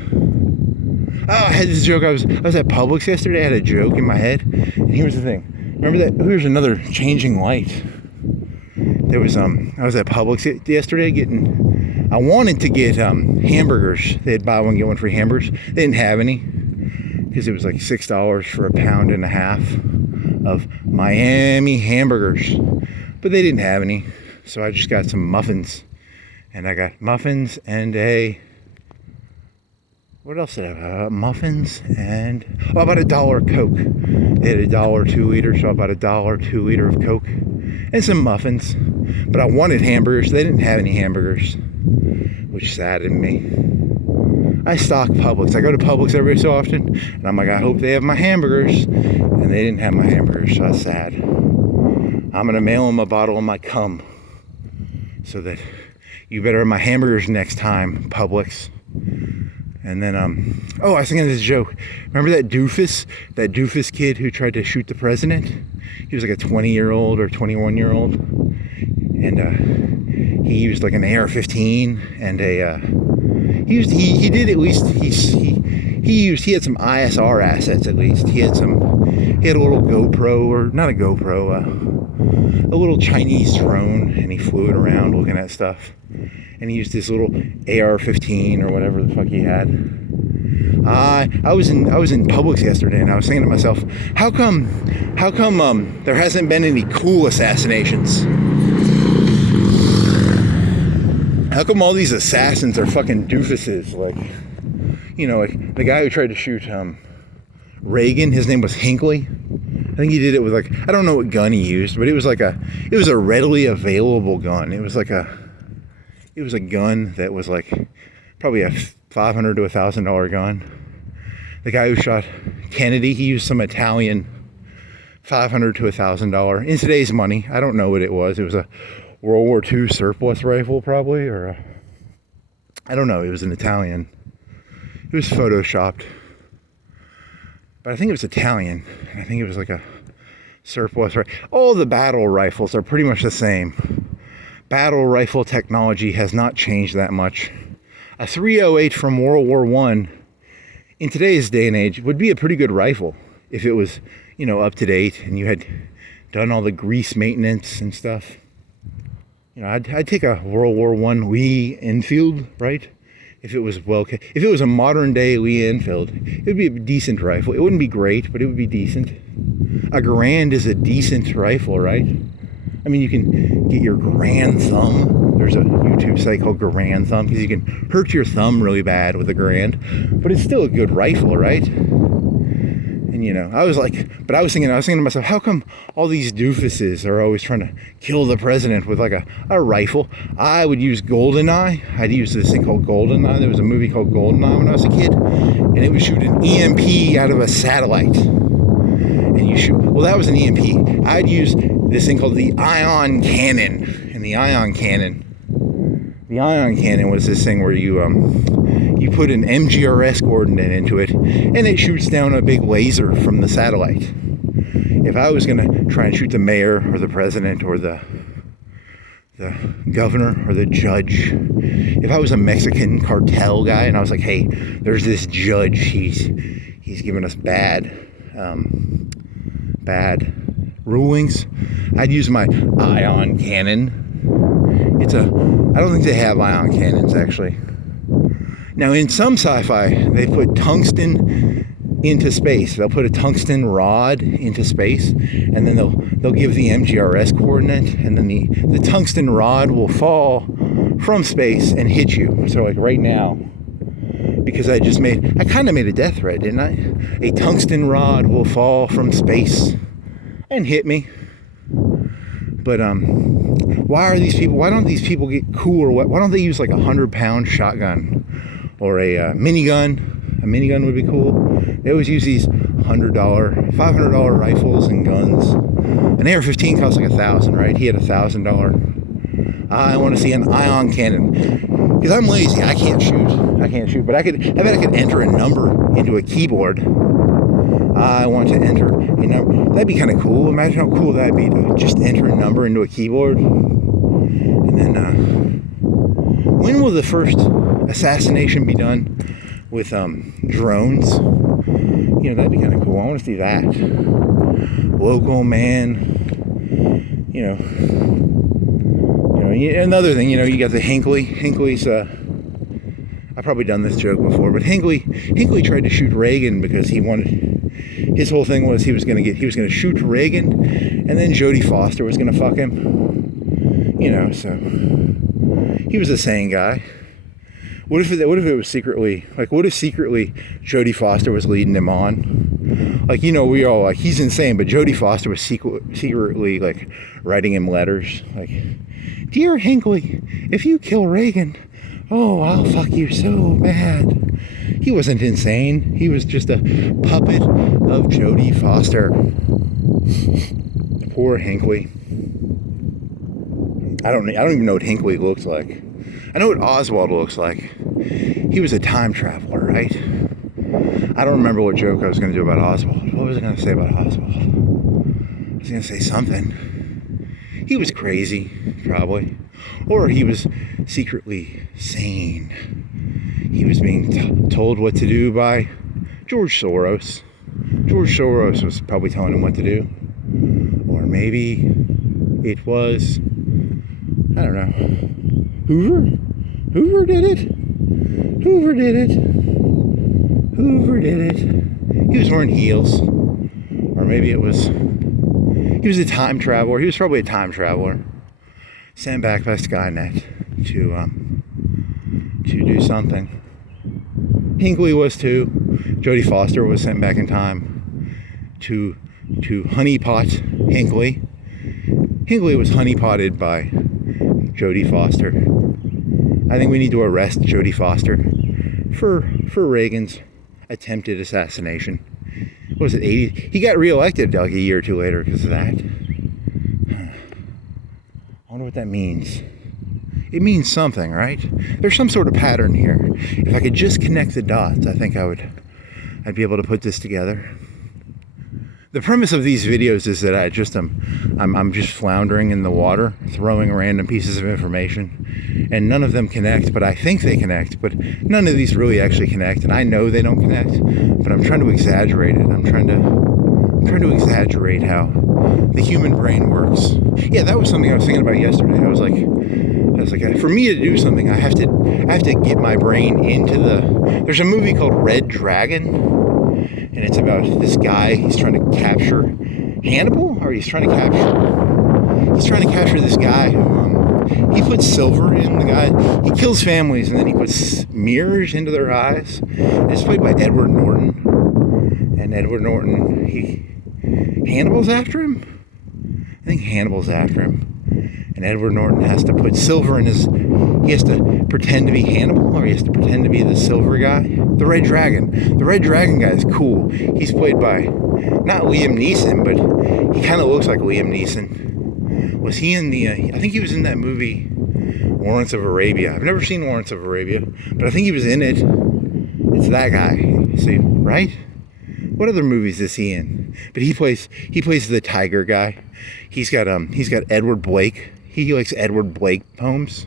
Oh, I had this joke. I was at Publix yesterday. I had a joke in my head. And here's the thing. Remember that? Here's another changing light. There was I was at Publix yesterday I wanted to get hamburgers. They'd buy one get one free hamburgers. They didn't have any because it was like $6 for a pound and a half of Miami hamburgers. But they didn't have any, so I just got some muffins. And I got muffins and what else did I have? Muffins and about $1 Coke. They had $1 2 liter, so about $1 2 liter of Coke and some muffins. But I wanted hamburgers. They didn't have any hamburgers, which saddened me. I stock Publix. I go to Publix every so often, and I'm like, I hope they have my hamburgers, and they didn't have my hamburgers, so that's sad. I'm gonna mail them a bottle of my cum, so that you better have my hamburgers next time, Publix. And then, oh, I was thinking of this joke. Remember that doofus kid who tried to shoot the president? He was like a 20-year-old or 21-year-old. And he used like an AR-15 and he did at least, he had some ISR assets at least. He had a little GoPro, or not a GoPro, a little Chinese drone, and he flew it around looking at stuff. And he used this little AR-15 or whatever the fuck he had. I was in Publix yesterday, and I was thinking to myself, how come there hasn't been any cool assassinations? How come all these assassins are fucking doofuses? Like, you know, like the guy who tried to shoot Reagan, his name was Hinckley. I think he did it with, like, I don't know what gun he used, but it was a readily available gun. It was a gun that was like probably a $500 to $1,000 gun. The guy who shot Kennedy, he used some Italian $500 to $1,000 in today's money. I don't know what it was. It was a World War II surplus rifle, probably, or I don't know. It was an Italian. It was photoshopped, but I think it was Italian. I think it was like a surplus rifle. All the battle rifles are pretty much the same. Battle rifle technology has not changed that much. A .308 from World War I in today's day and age would be a pretty good rifle if it was, you know, up to date and you had done all the grease maintenance and stuff. You know, I'd take a World War I Lee Enfield, right? If it was a modern day Lee Enfield, it would be a decent rifle. It wouldn't be great, but it would be decent. A Garand is a decent rifle, right? I mean, you can get your Garand thumb. There's a YouTube site called Garand Thumb, because you can hurt your thumb really bad with a Garand, but it's still a good rifle, right? And, you know, I was thinking to myself, how come all these doofuses are always trying to kill the president with like a rifle? I would use GoldenEye. I'd use this thing called GoldenEye. There was a movie called GoldenEye when I was a kid, and it would shoot an EMP out of a satellite. And that was an EMP. I'd use this thing called the ion cannon. And the ion cannon was this thing where you put an MGRS coordinate into it, and it shoots down a big laser from the satellite. If I was going to try and shoot the mayor or the president or the governor or the judge, if I was a Mexican cartel guy and I was like, hey, there's this judge, he's giving us bad rulings, I'd use my ion cannon. I don't think they have ion cannons, actually. Now, in some sci-fi, they put tungsten into space. They'll put a tungsten rod into space, and then they'll give the MGRS coordinate, and then the tungsten rod will fall from space and hit you. So, like right now, because I kind of made a death threat, didn't I? A tungsten rod will fall from space and hit me. But why don't these people get cooler? Why don't they use like a 100-pound shotgun or a minigun? A minigun would be cool. They always use these $500 rifles and guns. An AR-15 costs like $1,000, right? He had $1,000. I want to see an ion cannon, because I'm lazy. I can't shoot, but I bet I could enter a number into a keyboard. I want to enter a number. That'd be kind of cool. Imagine how cool that'd be to just enter a number into a keyboard. And then, when will the first assassination be done with drones? You know, that'd be kind of cool. I want to see that. Local man. You know, another thing. You know, you got the Hinckley. Hinckley's. I've probably done this joke before, but Hinckley tried to shoot Reagan because he wanted. His whole thing was he was going to shoot Reagan, and then Jodie Foster was going to fuck him. You know, so he was a sane guy. What if it was secretly, like, what if secretly Jodie Foster was leading him on? Like, you know, we all like, he's insane, but Jodie Foster was secretly like writing him letters like, "Dear Hinckley, if you kill Reagan, oh, I'll fuck you so bad." He wasn't insane. He was just a puppet of Jodie Foster. Poor Hinckley. I don't even know what Hinckley looks like. I know what Oswald looks like. He was a time traveler, right? I don't remember what joke I was going to do about Oswald. What was I going to say about Oswald? I was going to say something. He was crazy, probably. Or he was secretly sane. he was being told what to do by George Soros. George Soros was probably telling him what to do. Or maybe it was, I don't know, Hoover? Hoover did it? Hoover did it. Hoover did it. He was wearing heels. Or maybe it was, he was a time traveler. He was probably a time traveler. Sent back by Skynet to do something. Hinckley was too. Jodie Foster was sent back in time to honeypot Hinckley. Hinckley was honeypotted by Jodie Foster. I think we need to arrest Jodie Foster for Reagan's attempted assassination. What was it, 80? He got reelected like a year or two later because of that. I wonder what that means. It means something, right? There's some sort of pattern here. If I could just connect the dots, I think I'd be able to put this together. The premise of these videos is that I'm just floundering in the water, throwing random pieces of information, and none of them connect, but I think they connect, but none of these really actually connect, and I know they don't connect, but I'm trying to exaggerate it. I'm trying to exaggerate how the human brain works. Yeah, that was something I was thinking about yesterday. I was like, for me to do something, I have to get my brain into there's a movie called Red Dragon, and it's about this guy. He's trying to capture Hannibal, or he's trying to capture this guy who he puts silver in the guy. He kills families and then he puts mirrors into their eyes. And it's played by Edward Norton, and Edward Norton, Hannibal's after him. I think Hannibal's after him. And Edward Norton has to put silver in his... He has to pretend to be Hannibal, or he has to pretend to be the silver guy. The Red Dragon. The Red Dragon guy is cool. He's played by, not Liam Neeson, but he kind of looks like Liam Neeson. Was he in the... I think he was in that movie, Lawrence of Arabia. I've never seen Lawrence of Arabia, but I think he was in it. It's that guy. See, right? What other movies is he in? But he plays the tiger guy. He's got Edward Blake. He likes Edward Blake poems.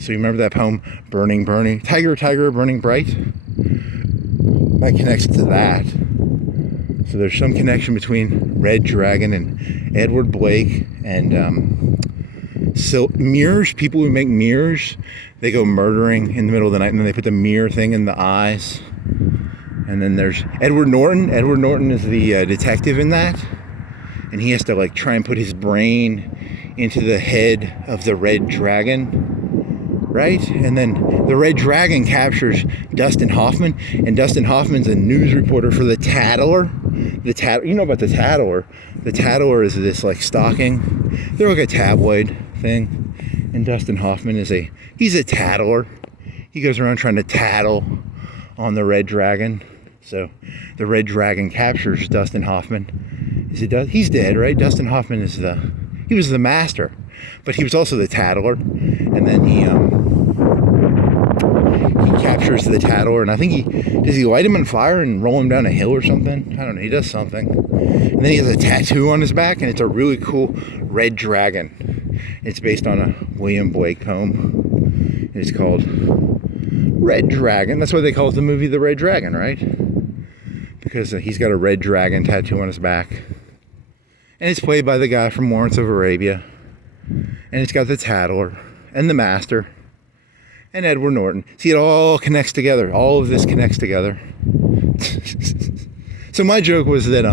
So you remember that poem, Burning, Burning, Tiger, Tiger, Burning Bright? That connects to that. So there's some connection between Red Dragon and Edward Blake and mirrors. People who make mirrors, they go murdering in the middle of the night, and then they put the mirror thing in the eyes. And then there's Edward Norton. Edward Norton is the detective in that. And he has to like try and put his brain into the head of the Red Dragon, right? And then the Red Dragon captures Dustin Hoffman, and Dustin Hoffman's a news reporter for the Tattler. You know about the Tattler? The Tattler is this like stalking. They're like a tabloid thing, and Dustin Hoffman he's a tattler. He goes around trying to tattle on the Red Dragon. So the Red Dragon captures Dustin Hoffman. He's dead, right? Dustin Hoffman he was the master, but he was also the tattler. And then he captures the tattler, and I think does he light him on fire and roll him down a hill or something? I don't know. He does something, and then he has a tattoo on his back, and it's a really cool Red Dragon. It's based on a William Blake poem. It's called Red Dragon. That's why they call it the movie The Red Dragon, right? Because he's got a red dragon tattoo on his back. And it's played by the guy from Lawrence of Arabia. And it's got the Tattler and the Master and Edward Norton. See, it all connects together. All of this connects together. So my joke was that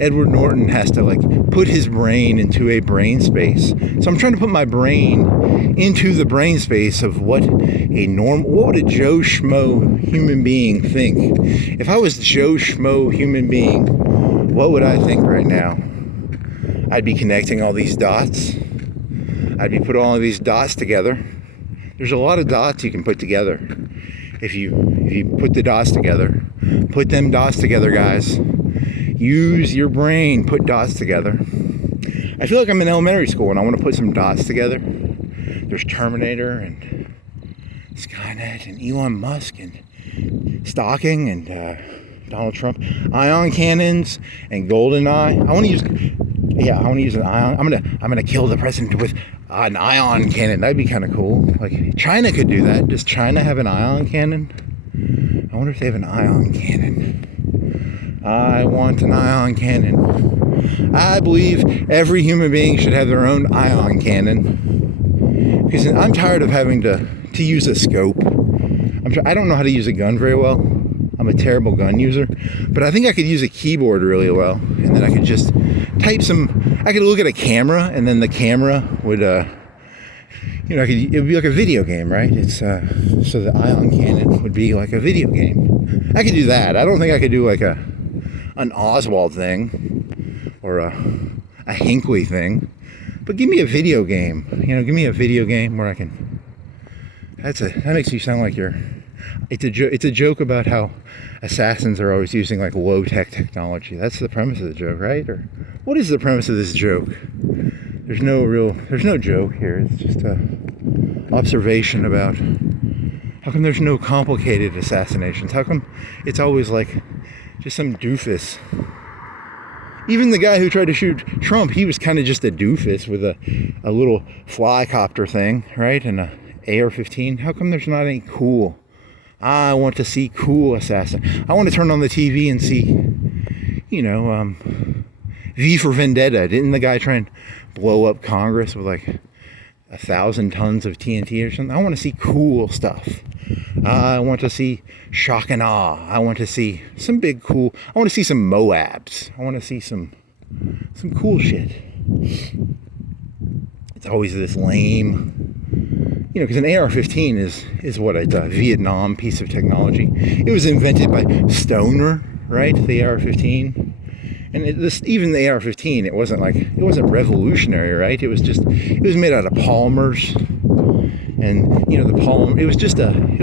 Edward Norton has to like put his brain into a brain space. So I'm trying to put my brain into the brain space of what would a Joe Schmo human being think? If I was Joe Schmo human being, what would I think right now? I'd be connecting all these dots. I'd be putting all of these dots together. There's a lot of dots you can put together. If you put the dots together, put them dots together, guys. Use your brain, put dots together. I feel like I'm in elementary school and I want to put some dots together. There's Terminator and Skynet and Elon Musk and stalking and Donald Trump, ion cannons and GoldenEye. I want to use an ion. I'm gonna kill the president with an ion cannon. That'd be kind of cool. Like China could do that. Does China have an ion cannon? I wonder if they have an ion cannon. I want an ion cannon. I believe every human being should have their own ion cannon. Because I'm tired of having to use a scope. I don't know how to use a gun very well. I'm a terrible gun user. But I think I could use a keyboard really well. And then I could just type I could look at a camera, and then the camera would, it would be like a video game, right? It's so the ion cannon would be like a video game. I could do that. I don't think I could do like an Oswald thing or a Hinckley thing. But give me a video game. Give me a video game where I can. That makes you sound like you're. It's a joke about how assassins are always using like low-tech technology. That's the premise of the joke, right? Or what is the premise of this joke? There's no joke here. It's just a observation about how come there's no complicated assassinations? How come it's always like just some doofus? Even the guy who tried to shoot Trump, he was kind of just a doofus with a little flycopter thing, right? And a AR-15. How come there's not any cool? I want to see cool assassin. I want to turn on the TV and see, V for Vendetta. Didn't the guy try and blow up Congress with like 1,000 tons of TNT or something? I want to see cool stuff. I want to see shock and awe. I want to see some big cool. I want to see some Moabs. I want to see some cool shit. It's always this lame. Because an AR-15 is what a Vietnam piece of technology. It was invented by Stoner, right? The AR-15, and even the AR-15, it wasn't revolutionary, right? It was made out of polymers, and the polymer. It was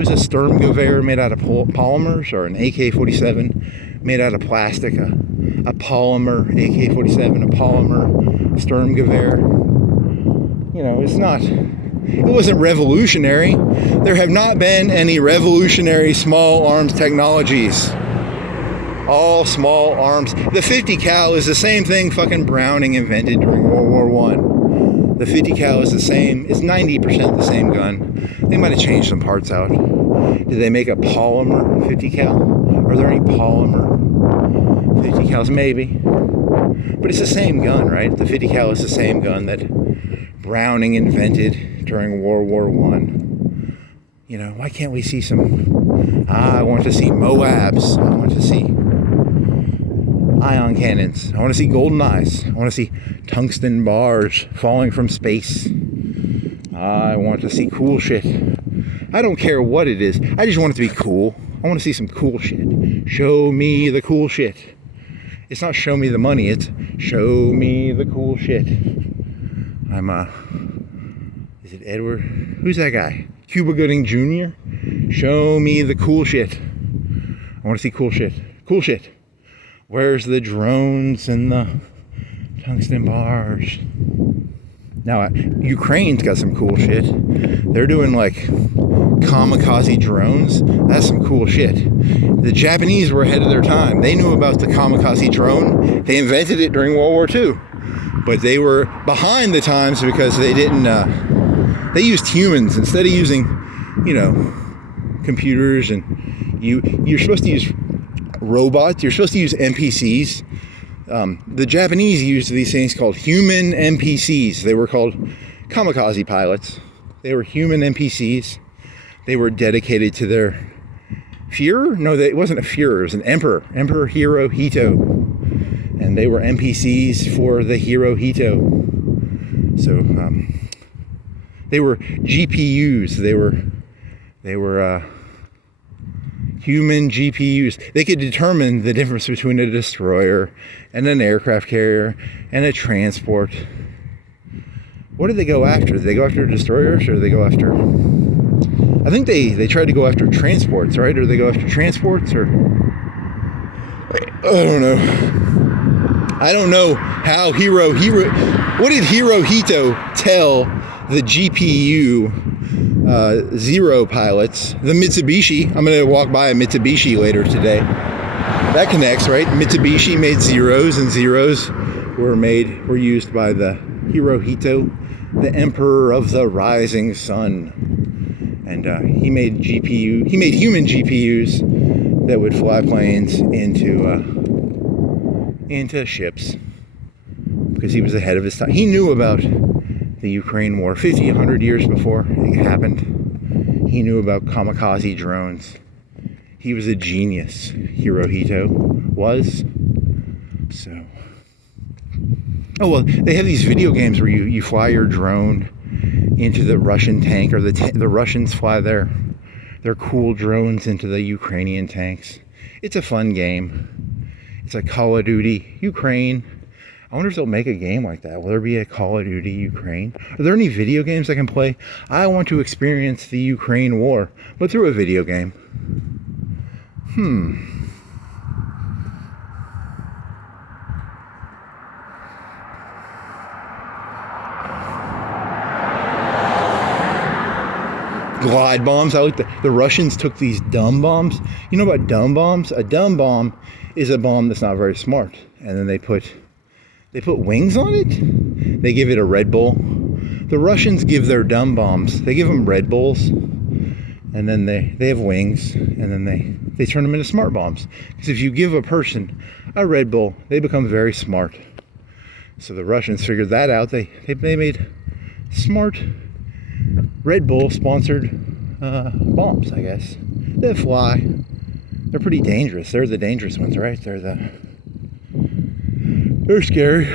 a Sturmgewehr made out of polymers, or an AK-47 made out of plastic, a polymer AK-47, a polymer Sturmgewehr. It wasn't revolutionary. There have not been any revolutionary small arms technologies. All small arms. The 50 cal is the same thing fucking Browning invented during World War I. The 50 cal is the same. It's 90% the same gun. They might have changed some parts out. Did they make a polymer 50 cal? Are there any polymer 50 cals? Maybe. But it's the same gun, right? The 50 cal is the same gun that Browning invented during World War I. Why can't we see some? I want to see Moabs. I want to see ion cannons. I want to see golden eyes. I want to see tungsten bars falling from space. I want to see cool shit. I don't care what it is. I just want it to be cool. I want to see some cool shit. Show me the cool shit. It's not show me the money. It's show me the cool shit. Is it Edward? Who's that guy? Cuba Gooding Jr.? Show me the cool shit. I want to see cool shit. Cool shit. Where's the drones and the tungsten bars? Now, Ukraine's got some cool shit. They're doing like kamikaze drones. That's some cool shit. The Japanese were ahead of their time. They knew about the kamikaze drone. They invented it during World War II. But they were behind the times because they didn't, they used humans instead of using, computers, and you're supposed to use robots. You're supposed to use NPCs. The Japanese used these things called human NPCs. They were called kamikaze pilots. They were human NPCs. They were dedicated to their Führer? No, it wasn't a Führer. It was an emperor. Emperor Hirohito. And they were NPCs for the Hirohito. So they were GPUs. They were human GPUs. They could determine the difference between a destroyer and an aircraft carrier and a transport. What did they go after? Did they go after destroyers, or did they go after? I think they tried to go after transports, right? Or did they go after transports, or I don't know. I don't know how what did Hirohito tell the GPU Zero pilots, the Mitsubishi? I'm going to walk by a Mitsubishi later today. That connects, right? Mitsubishi made Zeros, and Zeros were used by the Hirohito, the Emperor of the Rising Sun. And he made human GPUs that would fly planes into ships, because he was ahead of his time. He knew about the Ukraine war 50, 100 years before it happened. He knew about kamikaze drones. He was a genius, Hirohito was. So, oh well, they have these video games where you fly your drone into the Russian tank, or the Russians fly their cool drones into the Ukrainian tanks. It's a fun game. It's like Call of Duty Ukraine. I wonder if they'll make a game like that. Will there be a Call of Duty Ukraine? Are there any video games I can play? I want to experience the Ukraine war, but through a video game. Glide bombs. I like the Russians took these dumb bombs. You know about dumb bombs? A dumb bomb is a bomb that's not very smart. And then they put wings on it. They give it a Red Bull. The Russians give their dumb bombs, they give them Red Bulls, and then they have wings, and then they turn them into smart bombs. Because if you give a person a Red Bull, they become very smart. So the Russians figured that out. They made smart Red Bull sponsored bombs, I guess. They fly. They're pretty dangerous. They're the dangerous ones, right? They're scary.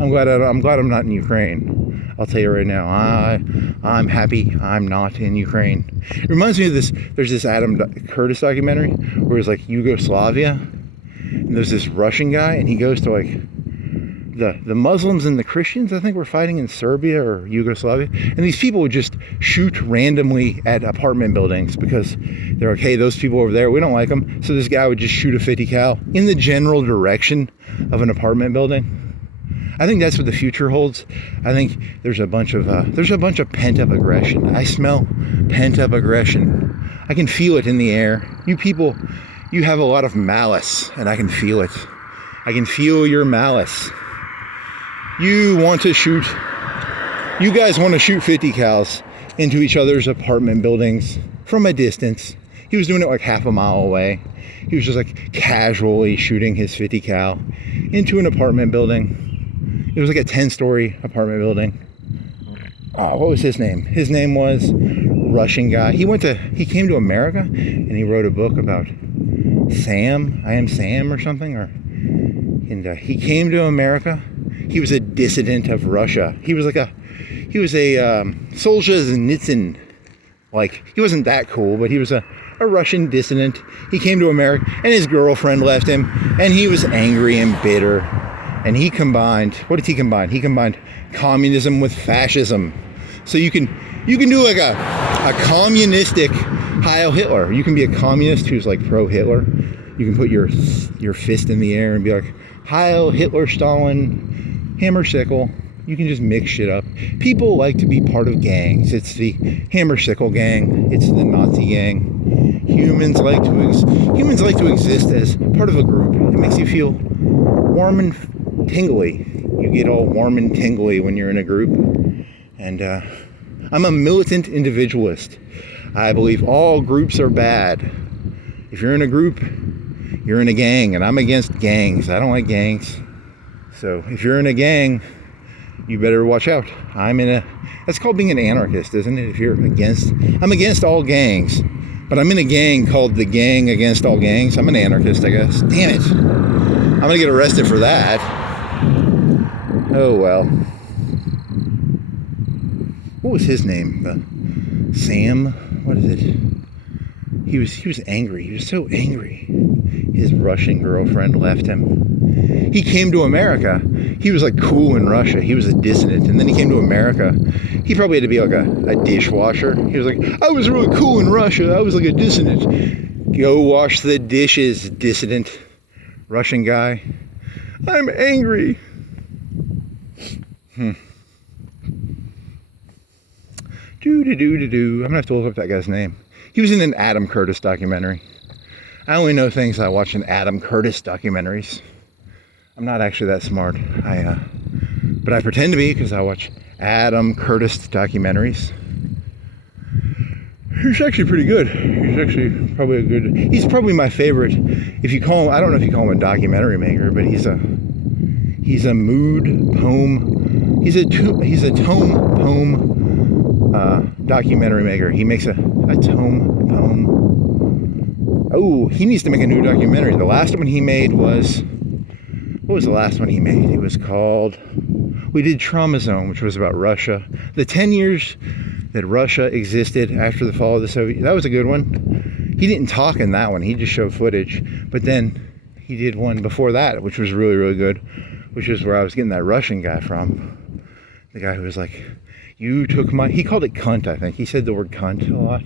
I'm glad I'm not in Ukraine. I'll tell you right now, I'm happy I'm not in Ukraine. It reminds me of this. There's this Adam Curtis documentary where it's like Yugoslavia, and there's this Russian guy, and he goes to like the Muslims and the Christians, I think, were fighting in Serbia or Yugoslavia, and these people would just shoot randomly at apartment buildings because they're like, hey, those people over there, we don't like them. So this guy would just shoot a 50 cal in the general direction of an apartment building. I think that's what the future holds. I think there's a bunch of pent-up aggression. I smell pent-up aggression. I can feel it in the air. You people, you have a lot of malice, and I can feel it. I can feel your malice. You guys want to shoot 50 cals into each other's apartment buildings from a distance. He was doing it like half a mile away. He was just like casually shooting his 50 cal into an apartment building. It was like a 10-story apartment building. Oh, what was his name? His name was Russian guy. He came to America, and he wrote a book about Sam. I am Sam or something. And he came to America. He was a dissident of Russia. He was a Solzhenitsyn. Like, he wasn't that cool, but he was a Russian dissident. He came to America, and his girlfriend left him, and he was angry and bitter. And he combined, what did he combine? He combined communism with fascism. So you can do like a communistic Heil Hitler. You can be a communist who's like pro-Hitler. You can put your fist in the air and be like, Heil Hitler, Stalin, hammer sickle. You can just mix shit up. People like to be part of gangs. It's the hammer sickle gang. It's the Nazi gang. Humans like to exist as part of a group. It makes you feel warm and tingly. You get all warm and tingly when you're in a group. And I'm a militant individualist. I believe all groups are bad. If you're in a group, you're in a gang, and I'm against gangs. I don't like gangs. So if you're in a gang, you better watch out. That's called being an anarchist, isn't it? I'm against all gangs, but I'm in a gang called the Gang Against All Gangs. I'm an anarchist, I guess. Damn it. I'm gonna get arrested for that. Oh well. What was his name? Sam? What is it? He was angry. He was so angry. His Russian girlfriend left him. He came to America. He was like cool in Russia. He was a dissident. And then he came to America. He probably had to be like a dishwasher. He was like, I was really cool in Russia. I was like a dissident. Go wash the dishes, dissident Russian guy. I'm angry. I'm gonna have to look up that guy's name. He was in an Adam Curtis documentary. I only know things I watch in Adam Curtis documentaries. I'm not actually that smart. But I pretend to be because I watch Adam Curtis documentaries. He's actually pretty good. He's actually probably he's probably my favorite. If you call him, I don't know if you call him a documentary maker, but he's a mood poem. He's a tome poem documentary maker. He makes a tome poem. Oh, he needs to make a new documentary. The last one he made was, what was the last one he made? It was called, we did Trauma Zone, which was about Russia. The 10 years that Russia existed after the fall of the Soviet. That was a good one. He didn't talk in that one. He just showed footage. But then he did one before that, which was really, really good, which is where I was getting that Russian guy from. The guy who was like, you took my, he called it cunt, I think. He said the word cunt a lot.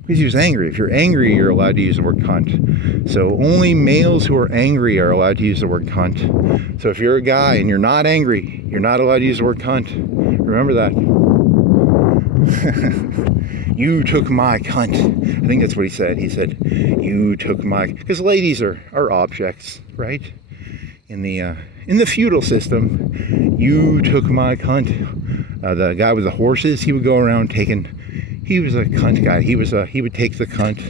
Because he was angry. If you're angry, you're allowed to use the word cunt. So only males who are angry are allowed to use the word cunt. So if you're a guy and you're not angry, you're not allowed to use the word cunt. Remember that. You took my cunt. I think that's what he said. He said, you took my, because ladies are objects, right? In the feudal system, you took my cunt. The guy with the horses, he would go around taking, he was a cunt guy. He would take the cunt.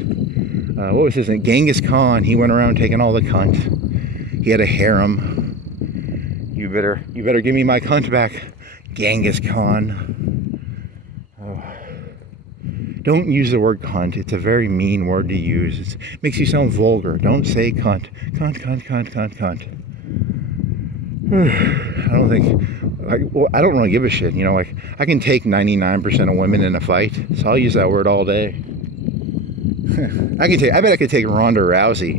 What was his name? Genghis Khan. He went around taking all the cunt. He had a harem. You better give me my cunt back, Genghis Khan. Oh. Don't use the word cunt. It's a very mean word to use. It makes you sound vulgar. Don't say cunt. Cunt, cunt, cunt, cunt, cunt. I don't really give a shit. You know, like, I can take 99% of women in a fight, so I'll use that word all day. I bet I could take Ronda Rousey.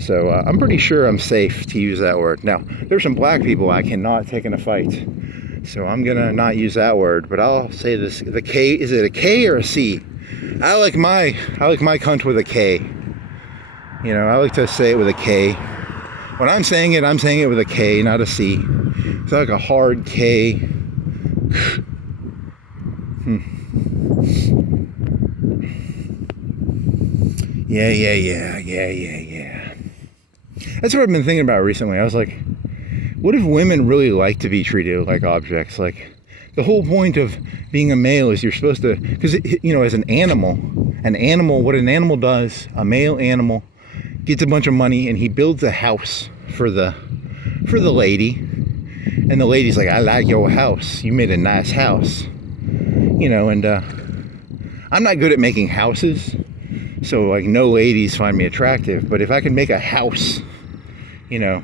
So I'm pretty sure I'm safe to use that word. Now, there's some black people I cannot take in a fight. So I'm gonna not use that word, but I'll say this, the K, is it a K or a C? I like my cunt with a K. You know, I like to say it with a K. When I'm saying it with a K, not a C. It's like a hard K. Yeah. That's what I've been thinking about recently. I was like, what if women really like to be treated like objects? Like, the whole point of being a male is you're supposed to, because, you know, as an animal, what an animal does, a male animal gets a bunch of money and he builds a house for the lady. And the lady's like, I like your house. You made a nice house. You know, and I'm not good at making houses. So, like, no ladies find me attractive. But if I can make a house, you know,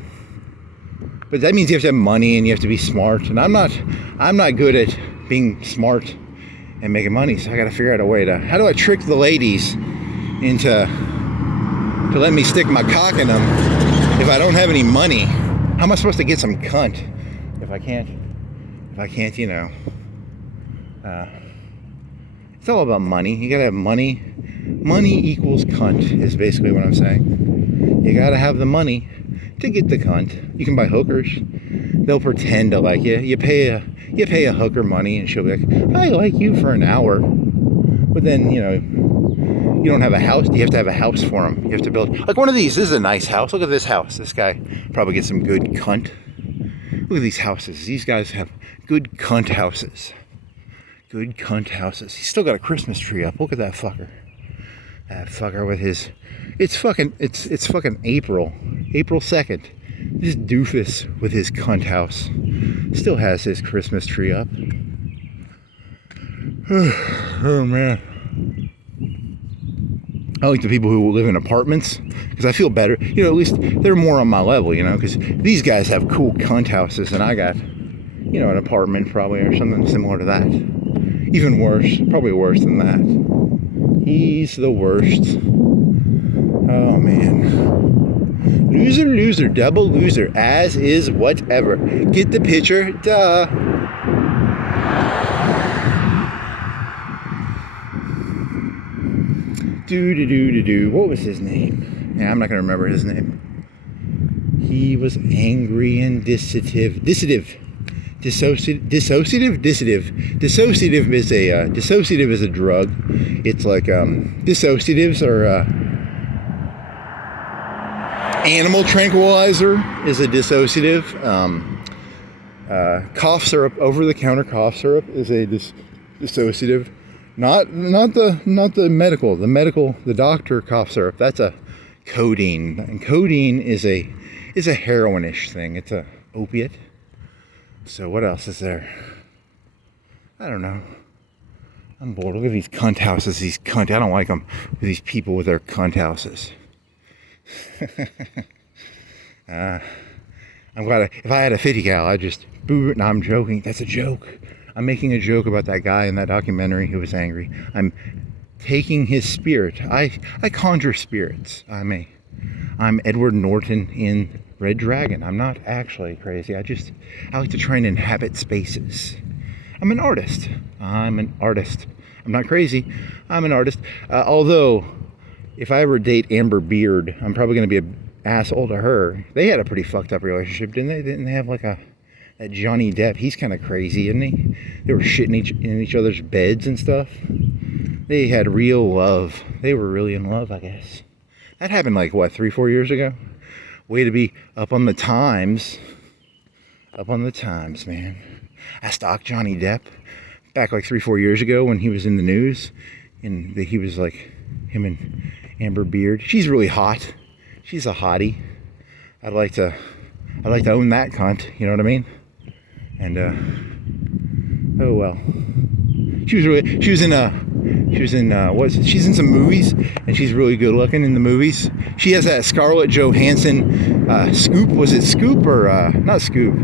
but that means you have to have money and you have to be smart. And I'm not good at being smart and making money. So I got to figure out a way to, how do I trick the ladies to let me stick my cock in them if I don't have any money? How am I supposed to get some cunt if I can't, you know, it's all about money. You got to have money. Money equals cunt is basically what I'm saying. You got to have the money to get the cunt. You can buy hookers. They'll pretend to like you. You pay a hooker money and she'll be like, I like you for an hour. But then, you know, you don't have a house. You have to have a house for them. You have to build, like one of these. This is a nice house. Look at this house. This guy probably gets some good cunt. Look at these houses. These guys have good cunt houses. Good cunt houses. He's still got a Christmas tree up. Look at that fucker. That fucker with his, it's fucking April 2nd. This doofus with his cunt house still has his Christmas tree up. Oh man. I like the people who live in apartments because I feel better. You know, at least they're more on my level, you know, because these guys have cool cunt houses and I got, you know, an apartment probably or something similar to that. Even worse, probably worse than that. He's the worst. Oh man. Loser, double loser, as is whatever. Get the picture? Duh. Do. What was his name? Yeah, I'm not gonna remember his name. He was angry and dissociative. Dissociative is a drug. It's like dissociatives are animal tranquilizer is a dissociative. Cough syrup, over-the-counter cough syrup is a dissociative. Not the medical. The doctor cough syrup. That's a codeine. And codeine is a heroin-ish thing. It's a opiate. So what else is there? I don't know. I'm bored. Look at these cunt houses. I don't like them. These people with their cunt houses. I'm glad if I had a 50 cal, I'd just boo it. No, I'm joking. That's a joke. I'm making a joke about that guy in that documentary who was angry. I'm taking his spirit. I conjure spirits. I'm Edward Norton in Red Dragon. I'm not actually crazy. I like to try and inhabit spaces. I'm an artist. I'm not crazy. I'm an artist. Although, if I ever date Amber Beard, I'm probably going to be an asshole to her. They had a pretty fucked up relationship, didn't they? Didn't they have like that Johnny Depp? He's kind of crazy, isn't he? They were shitting in each other's beds and stuff. They had real love. They were really in love, I guess. That happened like, what, 3-4 years ago? Way to be up on the times. Up on the times, man. I stalked Johnny Depp back like 3-4 years ago when he was in the news. And he was like, him and Amber Beard. She's really hot. She's a hottie. I'd like to own that cunt, you know what I mean? And oh well. She's in some movies, and she's really good looking in the movies. She has that Scarlett Johansson Scoop. Was it Scoop or not Scoop?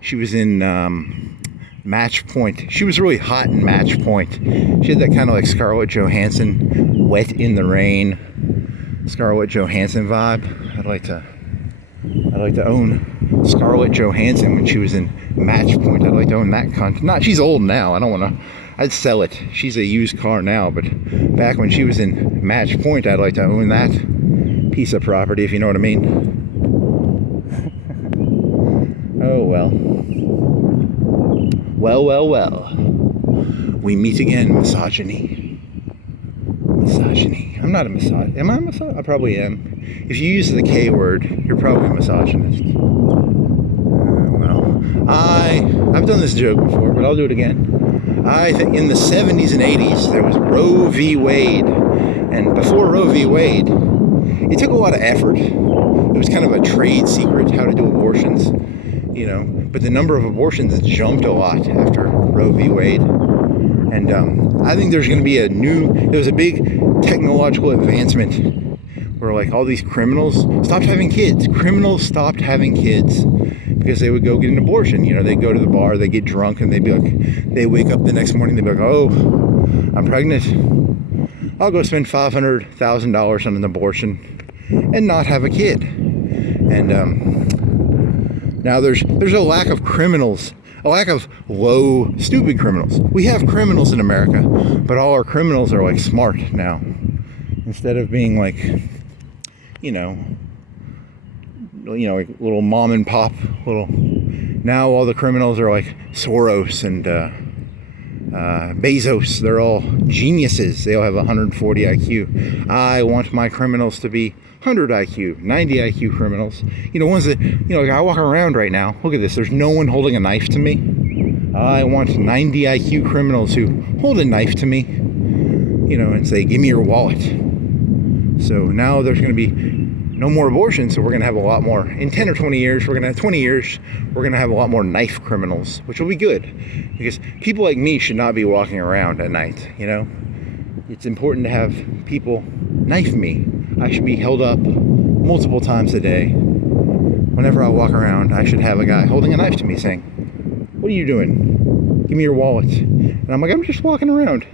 She was in Match Point. She was really hot in Match Point. She had that kind of like Scarlett Johansson, Wet in the Rain, Scarlett Johansson vibe. I'd like to own Scarlett Johansson when she was in Match Point. I'd like to own that cunt. She's old now. I'd sell it. She's a used car now, but back when she was in Match Point, I'd like to own that piece of property, if you know what I mean. Oh well. Well. We meet again, misogyny. I'm not a misogynist. Am I a misogynist? I probably am. If you use the K word, you're probably a misogynist. I've done this joke before, but I'll do it again. I think in the 70s and 80s, there was Roe v. Wade. And before Roe v. Wade, it took a lot of effort. It was kind of a trade secret, how to do abortions, you know. But the number of abortions jumped a lot after Roe v. Wade. And I think there's going to be there was a big technological advancement where like all these criminals stopped having kids. Criminals stopped having kids because they would go get an abortion. You know, they go to the bar, they get drunk, and they wake up the next morning, they'd be like, oh, I'm pregnant. I'll go spend $500,000 on an abortion and not have a kid. And now there's a lack of criminals, a lack of low, stupid criminals. We have criminals in America, but all our criminals are like smart now. Instead of being like, like little mom and pop, now all the criminals are like Soros and Bezos. They're all geniuses. They all have 140 IQ. I want my criminals to be 100 IQ, 90 IQ criminals. Ones that, like I walk around right now. Look at this. There's no one holding a knife to me. I want 90 IQ criminals who hold a knife to me, and say, give me your wallet. So now there's going to be no more abortion, so we're going to have a lot more. In 10 or 20 years, we're going to have a lot more knife criminals, which will be good. Because people like me should not be walking around at night, It's important to have people knife me. I should be held up multiple times a day. Whenever I walk around, I should have a guy holding a knife to me saying, what are you doing? Give me your wallet. And I'm like, I'm just walking around.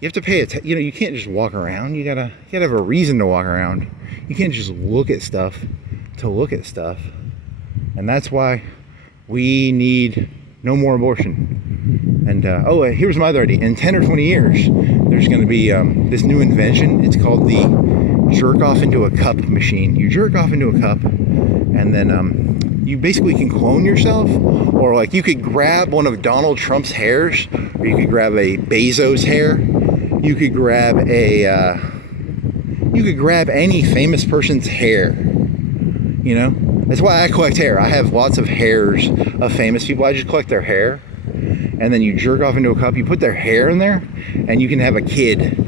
You have to pay attention. You can't just walk around. You gotta have a reason to walk around. You can't just look at stuff to look at stuff. And that's why we need no more abortion. And here's my other idea. In 10 or 20 years, there's going to be this new invention. It's called the jerk off into a cup machine. You jerk off into a cup, and then you basically can clone yourself, or like you could grab one of Donald Trump's hairs, or you could grab a Bezos hair. You could grab any famous person's hair. That's why I collect hair. I have lots of hairs of famous people. I just collect their hair. and then you jerk off into a cup. You put their hair in there, and you can have a kid.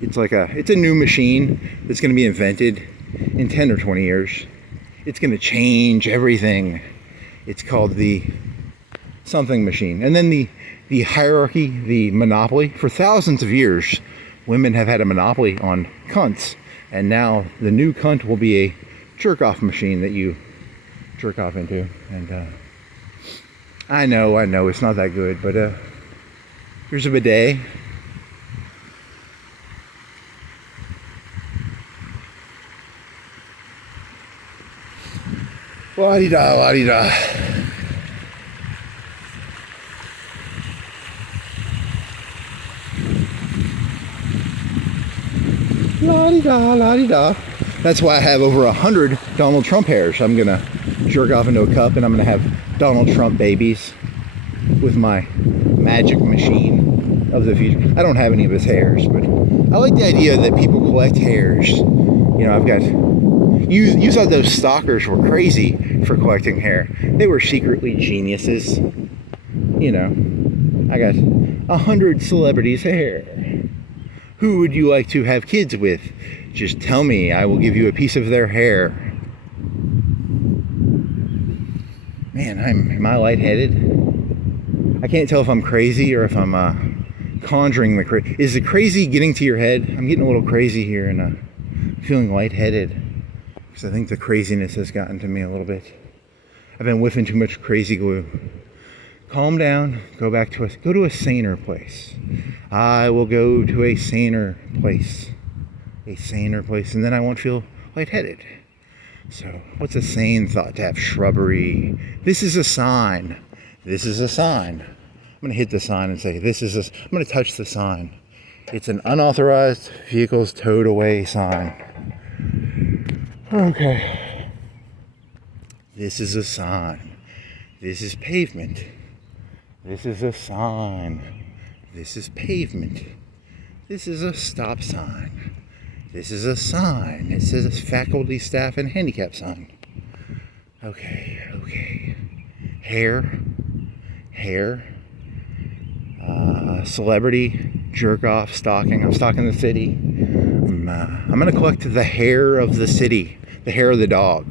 It's a new machine that's going to be invented in 10 or 20 years. It's going to change everything. It's called the something machine. And then the hierarchy, the monopoly. For thousands of years, women have had a monopoly on cunts. And now the new cunt will be a jerk-off machine that you jerk off into. And I know, it's not that good, but here's a bidet. La-di-da, la-di-da. La-di-da, la-di-da. That's why I have over 100 Donald Trump hairs. I'm gonna jerk off into a cup and I'm gonna have Donald Trump babies with my magic machine of the future. I don't have any of his hairs, but I like the idea that people collect hairs. You know, I've got... You thought those stalkers were crazy for collecting hair. They were secretly geniuses. You know, I got 100 celebrities' hair. Who would you like to have kids with? Just tell me, I will give you a piece of their hair. Man, am I lightheaded? I can't tell if I'm crazy or if I'm conjuring the crazy. Is the crazy getting to your head? I'm getting a little crazy here and feeling lightheaded. Because I think the craziness has gotten to me a little bit. I've been whiffing too much crazy glue. Calm down, go to a saner place. I will go to a saner place. A saner place, and then I won't feel lightheaded. So, what's a sane thought? To have shrubbery. This is a sign. This is a sign. I'm going to hit the sign and say, I'm going to touch the sign. It's an unauthorized vehicles towed away sign. Okay. This is a sign. This is pavement. This is a sign. This is pavement. This is a stop sign. This is a sign. It says faculty, staff, and handicap sign. Okay. Hair. Celebrity, jerk off, stalking. I'm stalking the city. I'm going to collect the hair of the city. The hair of the dog.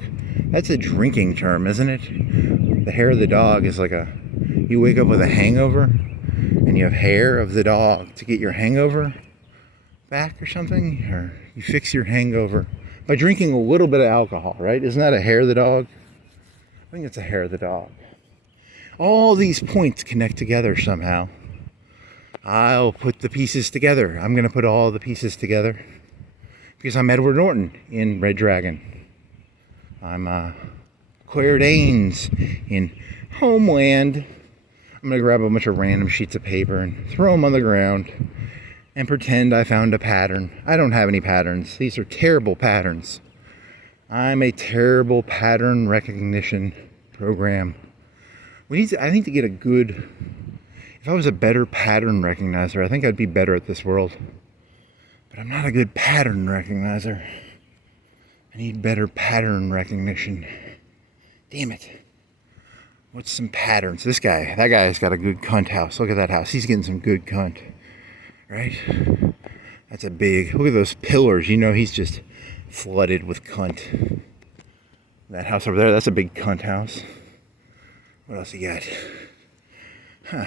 That's a drinking term, isn't it? The hair of the dog is like you wake up with a hangover and you have hair of the dog to get your hangover back or something, or you fix your hangover by drinking a little bit of alcohol, right? Isn't that a hair of the dog? I think it's a hair of the dog. All these points connect together somehow. I'll put the pieces together. I'm going to put all the pieces together because I'm Edward Norton in Red Dragon. I'm Claire Danes in Homeland. I'm going to grab a bunch of random sheets of paper and throw them on the ground and pretend I found a pattern. I don't have any patterns. These are terrible patterns. I'm a terrible pattern recognition program. I need to get a good... If I was a better pattern recognizer, I think I'd be better at this world. But I'm not a good pattern recognizer. I need better pattern recognition. Damn it. What's some patterns? That guy's got a good cunt house. Look at that house. He's getting some good cunt. Right? That's a big... Look at those pillars. You know he's just flooded with cunt. That house over there, that's a big cunt house. What else you got? Huh.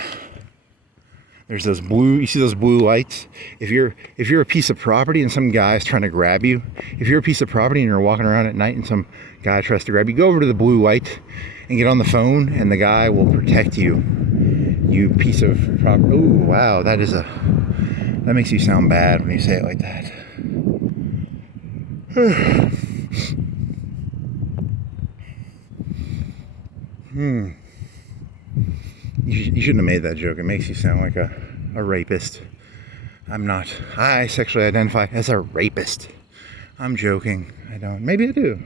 There's those blue, you see those blue lights? If you're a piece of property and some guy's trying to grab you, if you're a piece of property and you're walking around at night and some guy tries to grab you, go over to the blue light and get on the phone and the guy will protect you. You piece of property. Oh, wow, that makes you sound bad when you say it like that. You shouldn't have made that joke. It makes you sound like a rapist. I'm not. I sexually identify as a rapist. I'm joking. I don't. Maybe I do.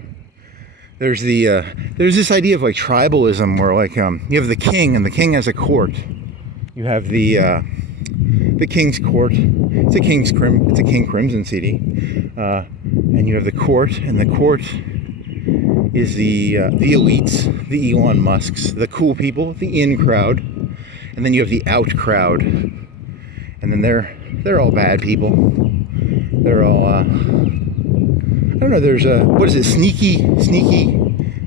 There's this idea of like tribalism where like you have the king and the king has a court. You have the king's court. It's a King Crimson CD. And you have the court, and the court is the elites, the Elon Musks, the cool people, the in crowd. and then you have the out crowd, and then they're all bad people. They're all I don't know. There's a, what is it? Sneaky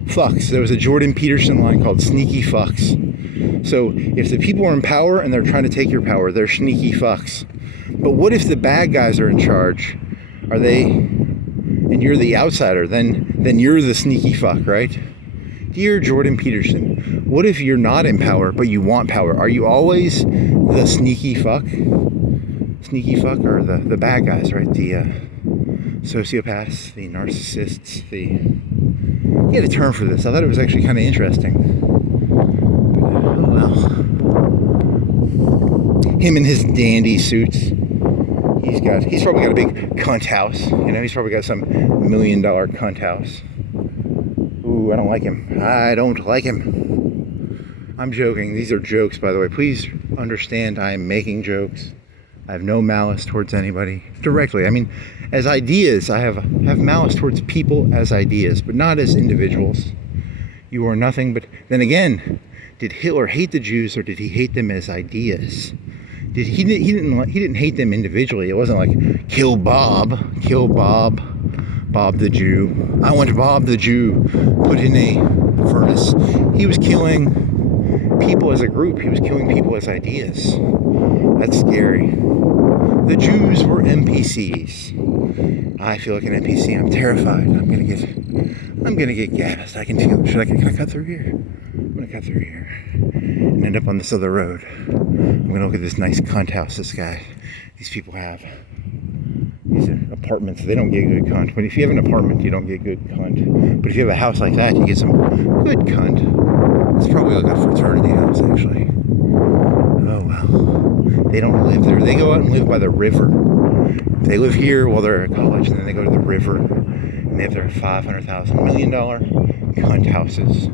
fucks. There was a Jordan Peterson line called "Sneaky fucks." So if the people are in power and they're trying to take your power, they're sneaky fucks. But what if the bad guys are in charge? Are they? And you're the outsider. Then you're the sneaky fuck, right? Dear Jordan Peterson, what if you're not in power but you want power? Are you always the sneaky fuck? Sneaky fuck are the bad guys, right? The sociopaths, the narcissists, He had a term for this. I thought it was actually kind of interesting. Oh well. Him in his dandy suits. He's probably got a big cunt house. You know, he's probably got some $1 million cunt house. Ooh, I don't like him. I don't like him. I'm joking. These are jokes, by the way. Please understand I am making jokes. I have no malice towards anybody directly. I mean, as ideas, I have malice towards people as ideas, but not as individuals. You are nothing but... Then again, did Hitler hate the Jews, or did he hate them as ideas? He didn't hate them individually. It wasn't like kill Bob the Jew. I want Bob the Jew put in a furnace. He was killing people as a group. He was killing people as ideas. That's scary. The Jews were NPCs. I feel like an NPC. I'm terrified. I'm gonna get gassed. I can feel it. Can I cut through here? I'm gonna cut through here and end up on this other road. I'm gonna look at this nice cunt house these people have. These are apartments. They don't get good cunt. But if you have an apartment, you don't get good cunt. But if you have a house like that, you get some good cunt. It's probably like a fraternity house, actually. Oh well. They don't live there. They go out and live by the river. They live here while they're at college, and then they go to the river, and they have their $500,000, $1 million cunt houses.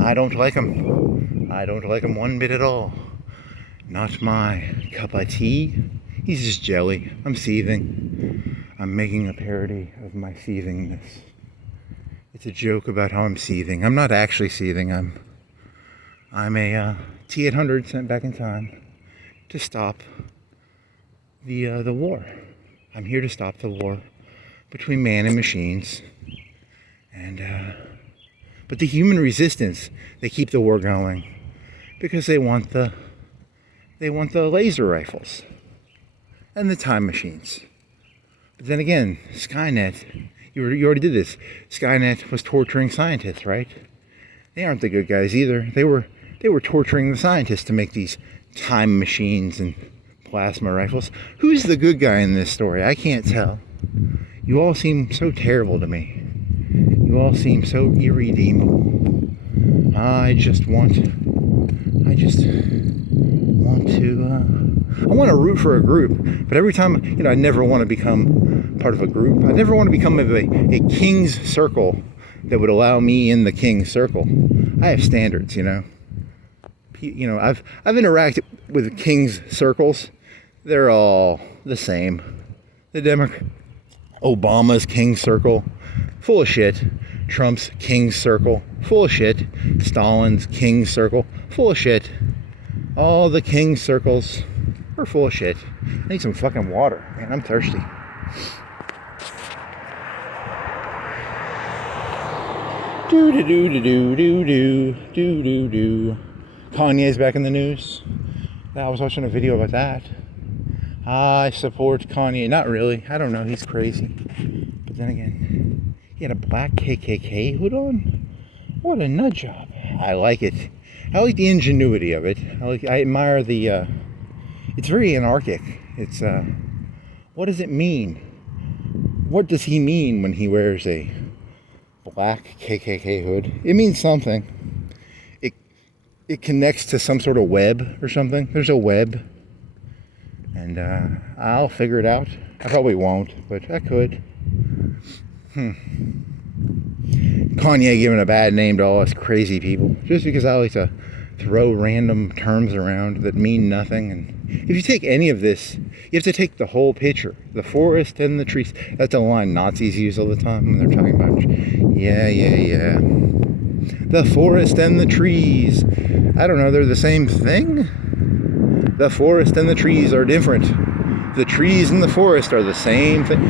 I don't like them. I don't like them one bit at all. Not my cup of tea. He's just jelly. I'm seething. I'm making a parody of my seethingness. It's a joke about how I'm seething. I'm not actually seething. I'm a T-800 sent back in time to stop the war. I'm here to stop the war between man and machines. And but the human resistance, they keep the war going because they want the laser rifles and the time machines. But then again, Skynet, you already did this. Skynet was torturing scientists, right? They aren't the good guys either. They were torturing the scientists to make these time machines and plasma rifles. Who's the good guy in this story? I can't tell. You all seem so terrible to me. You all seem so irredeemable. I want to root for a group, but every time, I never want to become part of a group. I never want to become a king's circle that would allow me in the king's circle. I have standards, I've interacted with king's circles. They're all the same. Obama's king's circle, full of shit. Trump's king's circle, full of shit. Stalin's king's circle, full of shit. All the king's circles are full of shit. I need some fucking water, man. I'm thirsty. Do. Kanye's back in the news. I was watching a video about that. I support Kanye. Not really. I don't know. He's crazy. But then again, he had a black KKK hood on. What a nut job. I like it. I like the ingenuity of it. I admire the. It's very anarchic. It's. What does it mean? What does he mean when he wears a black KKK hood? It means something. It connects to some sort of web or something. There's a web. And I'll figure it out. I probably won't, but I could. Kanye giving a bad name to all us crazy people. Just because I like to throw random terms around that mean nothing. And if you take any of this, you have to take the whole picture. The forest and the trees. That's a line Nazis use all the time when they're talking about, yeah. The forest and the trees. I don't know, they're the same thing? The forest and the trees are different. The trees and the forest are the same thing.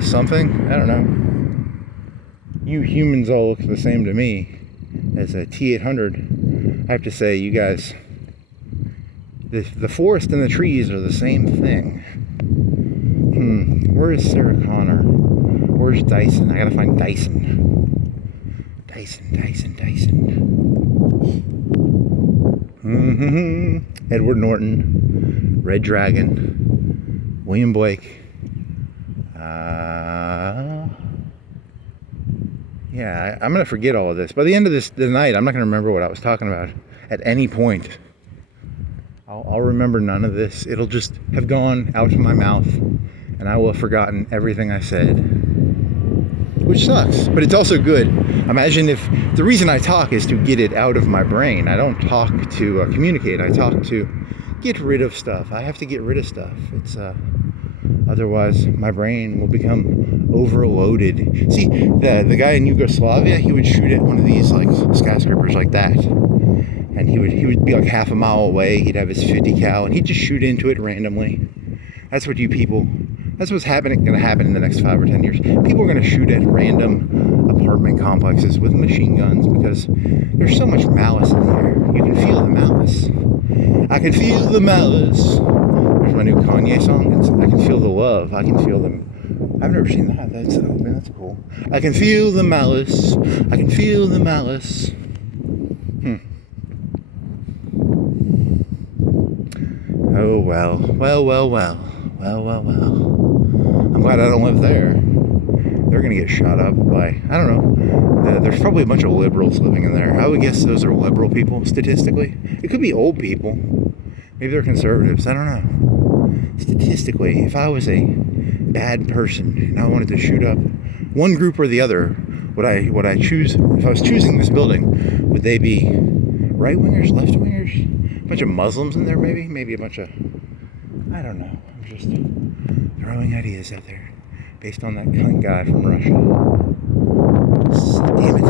Something? I don't know. You humans all look the same to me as a T800. I have to say, you guys, the forest and the trees are the same thing. Where is Sarah Connor? Where's Dyson? I gotta find Dyson. Dyson. Edward Norton, Red Dragon, William Blake. Yeah, I'm gonna forget all of this. By the end of the night, I'm not gonna remember what I was talking about at any point. I'll remember none of this. It'll just have gone out of my mouth, and I will have forgotten everything I said. Which sucks, but it's also good. Imagine if the reason I talk is to get it out of my brain. I don't talk to communicate. I talk to get rid of stuff. I have to get rid of stuff. It's otherwise my brain will become overloaded. See, the guy in Yugoslavia, he would shoot at one of these like skyscrapers like that, and he would be like half a mile away. He'd have his 50 cal, and he'd just shoot into it randomly. That's what you people. That's what's going to happen in the next 5 or 10 years. People are going to shoot at random apartment complexes with machine guns because there's so much malice in the air. You can feel the malice. I can feel the malice. There's my new Kanye song. I can feel the love. I can feel them. I've never seen that. That's cool. I can feel the malice. I can feel the malice. Oh well. I'm glad I don't live there. They're gonna get shot up by, I don't know. There's probably a bunch of liberals living in there. I would guess those are liberal people, statistically. It could be old people. Maybe they're conservatives. I don't know. Statistically, if I was a bad person and I wanted to shoot up one group or the other, would I choose? If I was choosing this building, would they be right wingers, left wingers? A bunch of Muslims in there, maybe? Maybe a bunch of, I don't know. I'm just throwing ideas out there based on that cunt guy from Russia. Damn it.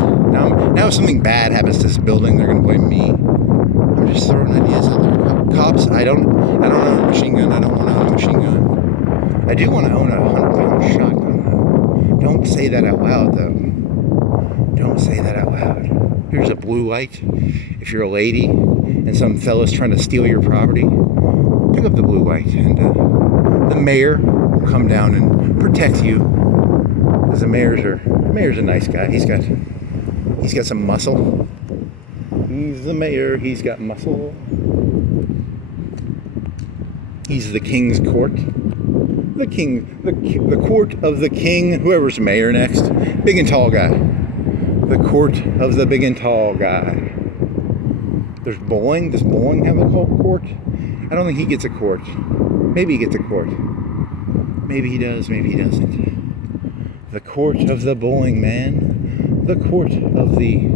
Now if something bad happens to this building, they're going to blame me. I'm just throwing ideas out there. Cops, I don't own a machine gun. I don't want to own a machine gun. I do want to own a 100-pound shotgun, though. Don't say that out loud, though. Don't say that out loud. Here's a blue light. If you're a lady and some fella's trying to steal your property, pick up the blue light, and the mayor will come down and protect you. Because the mayor's a nice guy. He's got some muscle. He's the mayor. He's got muscle. He's the king's court. The court of the king. Whoever's mayor next. Big and tall guy. The court of the big and tall guy. There's bowling. Does bowling have a court? I don't think he gets a court. Maybe he gets a court. Maybe he does, maybe he doesn't. The court of the bowling man. The court of the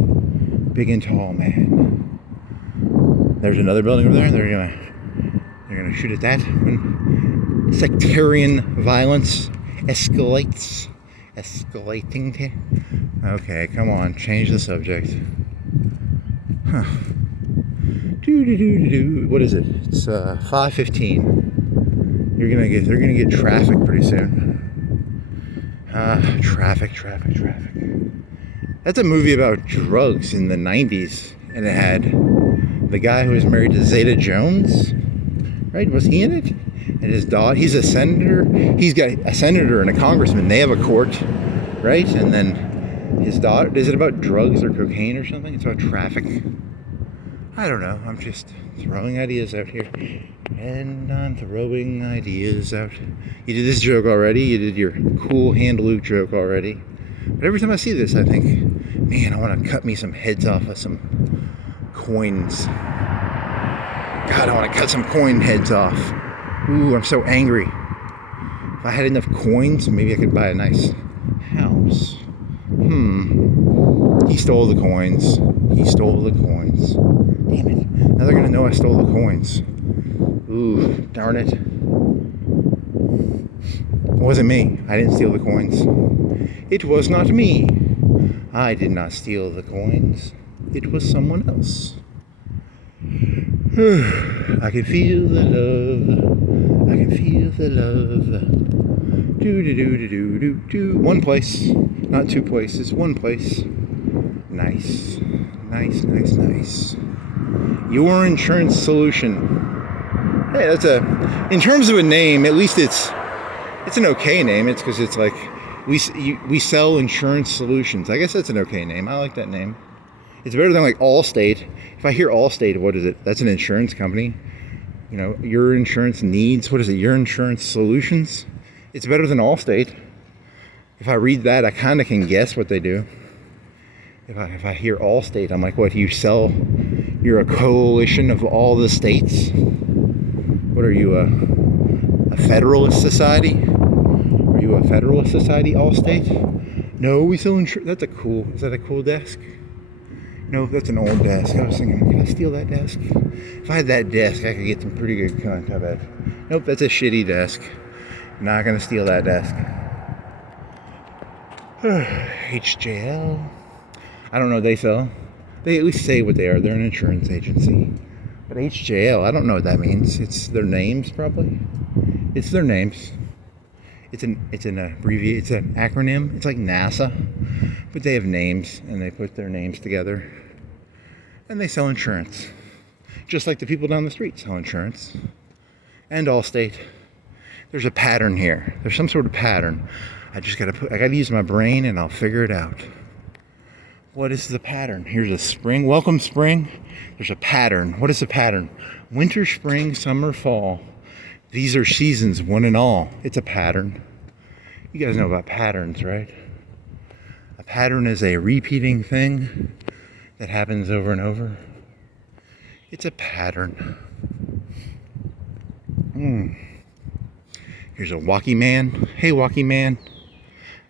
big and tall man. There's another building over there. They're gonna shoot at that when sectarian violence escalating. Okay, come on, change the subject. Huh. What is it? It's 5:15. They're gonna get traffic pretty soon. Traffic. That's a movie about drugs in the 90s, and it had the guy who was married to Zeta Jones, right? Was he in it? And his daughter. He's a senator. He's got a senator and a congressman. They have a court, right? And then his daughter. Is it about drugs or cocaine or something? It's about traffic. I don't know. I'm just throwing ideas out here. And I'm throwing ideas out. You did this joke already. You did your cool hand Luke joke already. But every time I see this, I think, man, I want to cut me some heads off of some coins. God, I want to cut some coin heads off. Ooh, I'm so angry. If I had enough coins, maybe I could buy a nice house. He stole the coins. Damn it. Now they're going to know I stole the coins. Ooh, darn it. It wasn't me. I didn't steal the coins. It was not me. I did not steal the coins. It was someone else. I can feel the love. I can feel the love. Do do do do do do do. One place, not two places. One place. Nice, nice, nice, nice. Your insurance solution. Hey, that's a. In terms of a name, at least it's an okay name. It's because it's like we sell insurance solutions. I guess that's an okay name. I like that name. It's better than like Allstate. If I hear Allstate, what is it? That's an insurance company. You know, your insurance needs. What is it? Your insurance solutions. It's better than Allstate. If I read that, I kind of can guess what they do. If I hear Allstate, I'm like, what? You sell? You're a coalition of all the states. What are you? A Federalist Society? Are you a Federalist Society, Allstate? No, we sell insurance. That's a cool. Is that a cool desk? No, that's an old desk. I was thinking, can I steal that desk? If I had that desk, I could get some pretty good content. I bet. Nope, that's a shitty desk. Not gonna steal that desk. HJL. I don't know what they sell. They at least say what they are. They're an insurance agency. But HJL, I don't know what that means. It's their names, probably. It's their names. It's an abbreviation. It's an acronym. It's like NASA, but they have names and they put their names together, and they sell insurance, just like the people down the street sell insurance. And Allstate. There's a pattern here. There's some sort of pattern. I gotta use my brain and I'll figure it out. What is the pattern? Here's a spring. Welcome spring. There's a pattern. What is the pattern? Winter, spring, summer, fall. These are seasons, one and all. It's a pattern. You guys know about patterns, right? A pattern is a repeating thing that happens over and over. It's a pattern. Here's a walkie man. Hey, walkie man.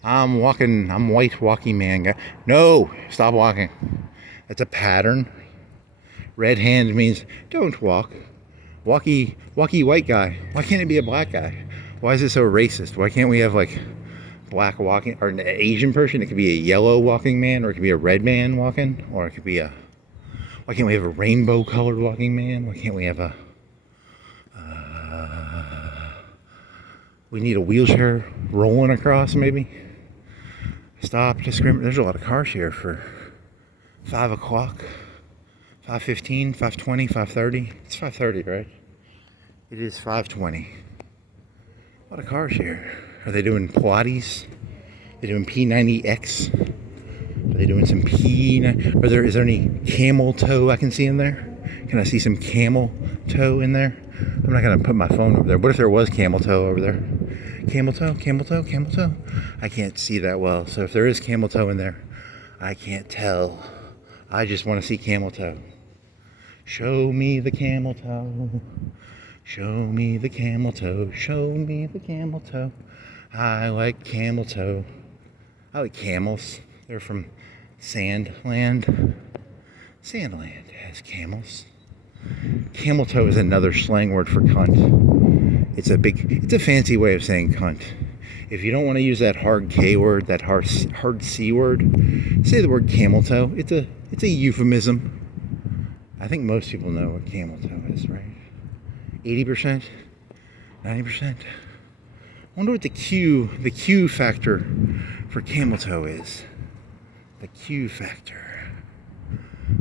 I'm white walkie man guy. No, stop walking. That's a pattern. Red hand means don't walk. Walkie white guy. Why can't it be a black guy? Why is it so racist? Why can't we have like black walking, or an Asian person? It could be a yellow walking man, or it could be a red man walking, or it could be why can't we have a rainbow colored walking man? Why can't we have we need a wheelchair rolling across maybe? Stop discriminate. There's a lot of cars here for 5 o'clock. 5:15, 5:20, 5:30. It's 5:30, right? It is 5:20. A lot of cars here. Are they doing Pilates? Are they doing P90X? Are they doing some P90? Is there any camel toe I can see in there? Can I see some camel toe in there? I'm not gonna put my phone over there. What if there was camel toe over there? Camel toe, camel toe, camel toe. I can't see that well. So if there is camel toe in there, I can't tell. I just want to see camel toe. Show me the camel toe. Show me the camel toe. Show me the camel toe. I like camel toe. I like camels. They're from Sandland. Sandland has camels. Camel toe is another slang word for cunt. It's a fancy way of saying cunt. If you don't want to use that hard K word, that hard C word, say the word camel toe. It's a euphemism. I think most people know what camel toe is, right? 80%? 90%? I wonder what the Q factor for camel toe is. The Q factor.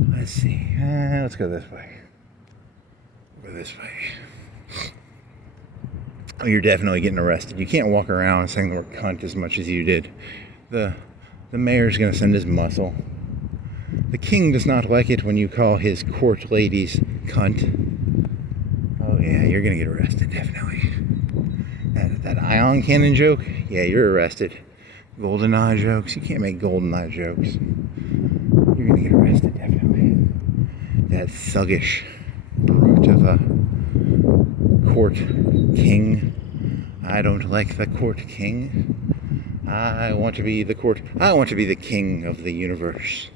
Let's see. Let's go this way. Go this way. Oh, you're definitely getting arrested. You can't walk around saying the word cunt as much as you did. The mayor's going to send his muscle. The king does not like it when you call his court ladies cunt. Oh yeah, you're going to get arrested, definitely. That ion cannon joke? Yeah, you're arrested. Golden eye jokes? You can't make golden eye jokes. You're going to get arrested, definitely. That thuggish brute of a court king. I don't like the court king. I want to be the king of the universe.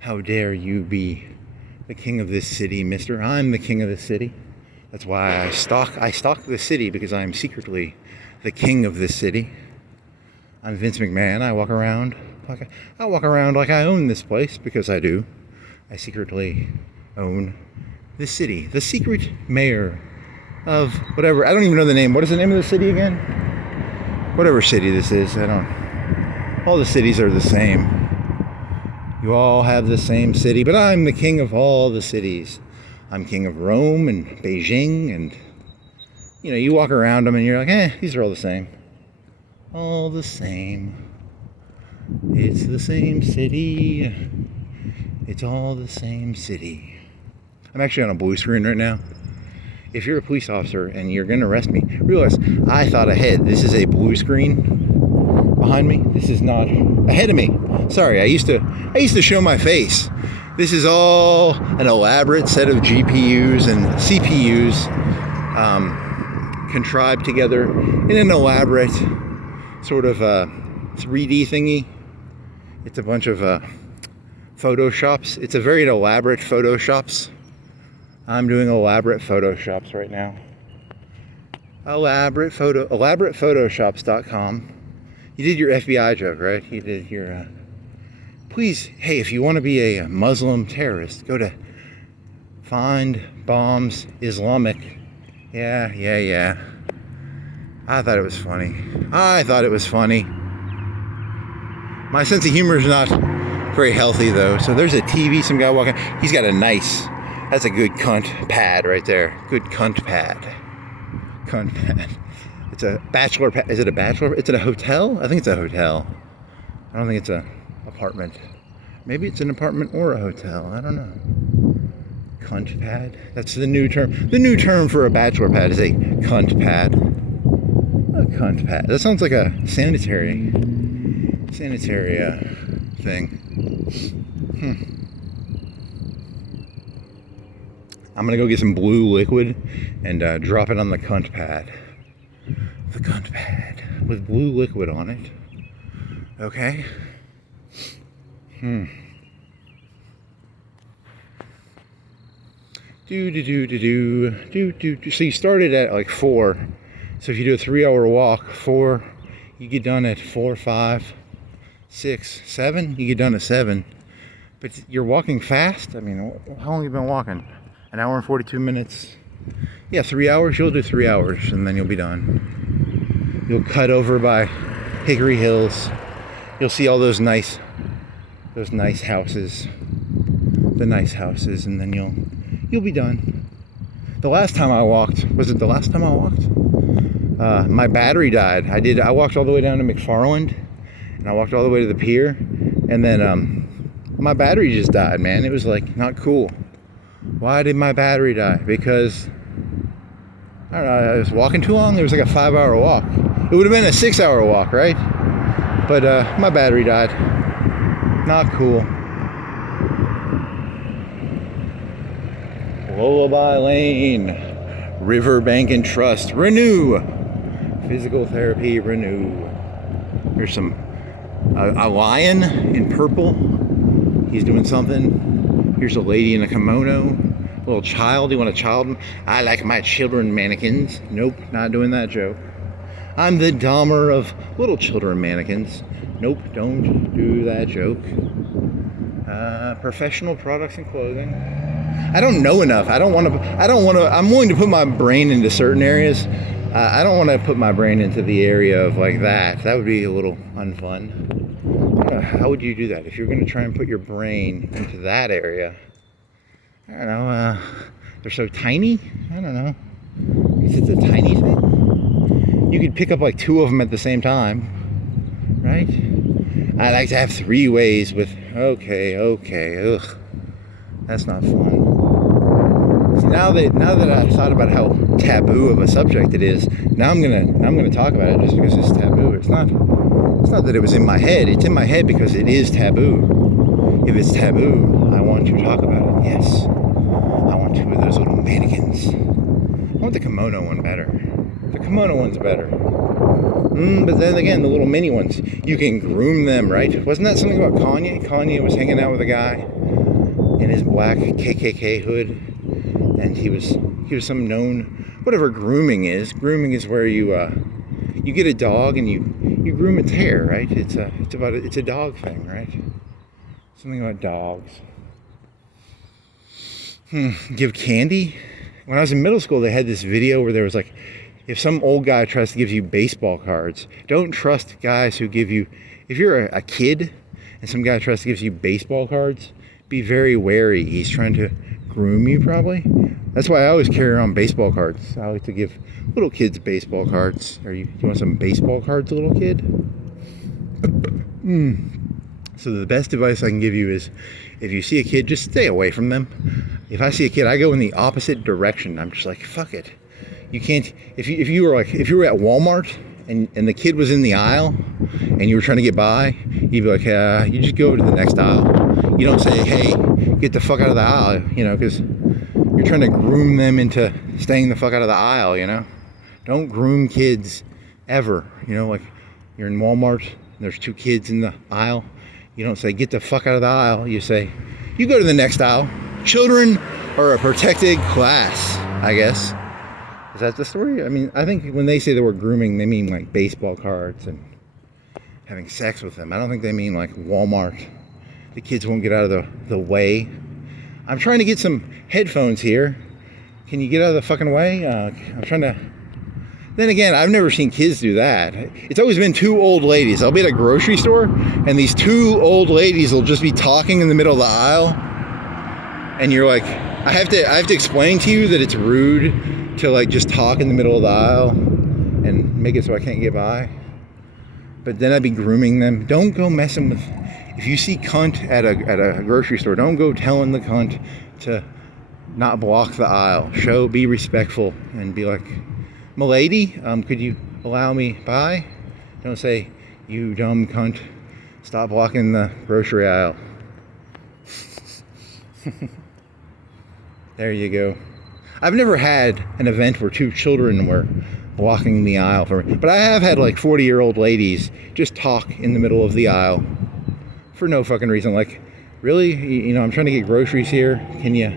How dare you be the king of this city, mister? I'm the king of this city. That's why I stalk the city, because I'm secretly the king of this city. I'm Vince McMahon. I walk around like I own this place, because I do. I secretly own the city, the secret mayor of whatever. I don't even know the name. What is the name of the city again? Whatever city this is, I don't. All the cities are the same. You all have the same city, but I'm the king of all the cities. I'm king of Rome and Beijing, and you know, you walk around them and you're like, these are all the same. All the same. It's the same city. It's all the same city. I'm actually on a blue screen right now. If you're a police officer and you're gonna arrest me, realize I thought ahead. This is a blue screen behind me. This is not ahead of me. Sorry, I used to show my face. This is all an elaborate set of GPUs and CPUs contrived together in an elaborate sort of 3D thingy. It's a bunch of Photoshops. It's a very elaborate Photoshops. I'm doing elaborate Photoshops right now. Elaboratephotoshop.com. You did your FBI joke, right? You did your please, hey, if you want to be a Muslim terrorist, go to Find Bombs Islamic. Yeah. I thought it was funny. My sense of humor is not very healthy though. So there's a TV, some guy walking. He's got that's a good cunt pad right there. Good cunt pad. Cunt pad. It's a bachelor pad. Is it a bachelor? Is it a hotel? I think it's a hotel. I don't think it's an apartment. Maybe it's an apartment or a hotel. I don't know. Cunt pad. That's the new term. The new term for a bachelor pad is a cunt pad. A cunt pad. That sounds like a sanitary thing. I'm gonna go get some blue liquid and drop it on the cunt pad. The cunt pad with blue liquid on it. Okay. So you started at like 4. So if you do a 3-hour walk, 4, you get done at 4, 5, 6, 7. You get done at 7. But you're walking fast. I mean, how long have you been walking? An hour and 42 minutes. Yeah, 3 hours. You'll do 3 hours, and then you'll be done. You'll cut over by Hickory Hills. You'll see all those nice houses. The nice houses, and then you'll be done. The last time I walked, was it the last time I walked? My battery died. I walked all the way down to McFarland, and I walked all the way to the pier, and then my battery just died, man. It was like not cool. Why did my battery die? Because I don't know, I was walking too long. It was like a 5-hour walk. It would have been a 6-hour walk, right? But my battery died. Not cool. Lullaby Lane, Riverbank and Trust, renew. Physical therapy, renew. Here's some a lion in purple. He's doing something. Here's a lady in a kimono. A little child. You want a child? I like my children mannequins. Nope, not doing that joke. I'm the Dahmer of little children mannequins. Nope, don't do that joke. Professional products and clothing. I don't know enough. I'm willing to put my brain into certain areas. I don't want to put my brain into the area of like that. That would be a little unfun. I don't know, how would you do that? If you're going to try and put your brain into that area, I don't know, they're so tiny? I don't know. Is it a tiny thing? You could pick up like 2 of them at the same time, right? I like to have 3 ways with, okay, ugh. That's not fun. So now that I thought about how taboo of a subject it is, now I'm gonna talk about it just because it's taboo. It's not that it was in my head. It's in my head because it is taboo. If it's taboo, I want to talk about it. Yes, I want to with those little mannequins. I want the kimono one better. The kimono one's better. But then again, the little mini ones, you can groom them, right? Wasn't that something about Kanye? Kanye was hanging out with a guy in his black KKK hood, and he was some known, whatever grooming is. Grooming is where you get a dog and you groom its hair, right? It's a dog thing, right? Something about dogs. Give candy? When I was in middle school, they had this video where there was like, if some old guy tries to give you baseball cards, don't trust guys who give you, if you're a kid and some guy tries to give you baseball cards, be very wary. He's trying to groom you probably. That's why I always carry around baseball cards. I like to give little kids baseball cards. You want some baseball cards, little kid? So the best advice I can give you is, if you see a kid, just stay away from them. If I see a kid, I go in the opposite direction. I'm just like, fuck it. You can't, if you were at Walmart and the kid was in the aisle and you were trying to get by, you'd be like, you just go to the next aisle. You don't say, hey, get the fuck out of the aisle, because you're trying to groom them into staying the fuck out of the aisle, Don't groom kids ever, like you're in Walmart and there's two kids in the aisle. You don't say, get the fuck out of the aisle. You say, you go to the next aisle. Children are a protected class, I guess. Is that the story? I mean, I think when they say the word grooming, they mean like baseball cards and having sex with them. I don't think they mean like Walmart. The kids won't get out of the way. I'm trying to get some headphones here. Can you get out of the fucking way? I'm trying to... Then again, I've never seen kids do that. It's always been two old ladies. I'll be at a grocery store, and these two old ladies will just be talking in the middle of the aisle. And you're like, I have to explain to you that it's rude to like just talk in the middle of the aisle and make it so I can't get by. But then I'd be grooming them. Don't go messing with... If you see cunt at a grocery store, don't go telling the cunt to not block the aisle. Be respectful and be like, "Milady, could you allow me by?" Don't say, "You dumb cunt, stop blocking the grocery aisle." There you go. I've never had an event where two children were blocking the aisle for me, but I have had like 40-year-old ladies just talk in the middle of the aisle for no fucking reason. Like, really? I'm trying to get groceries here. Can you,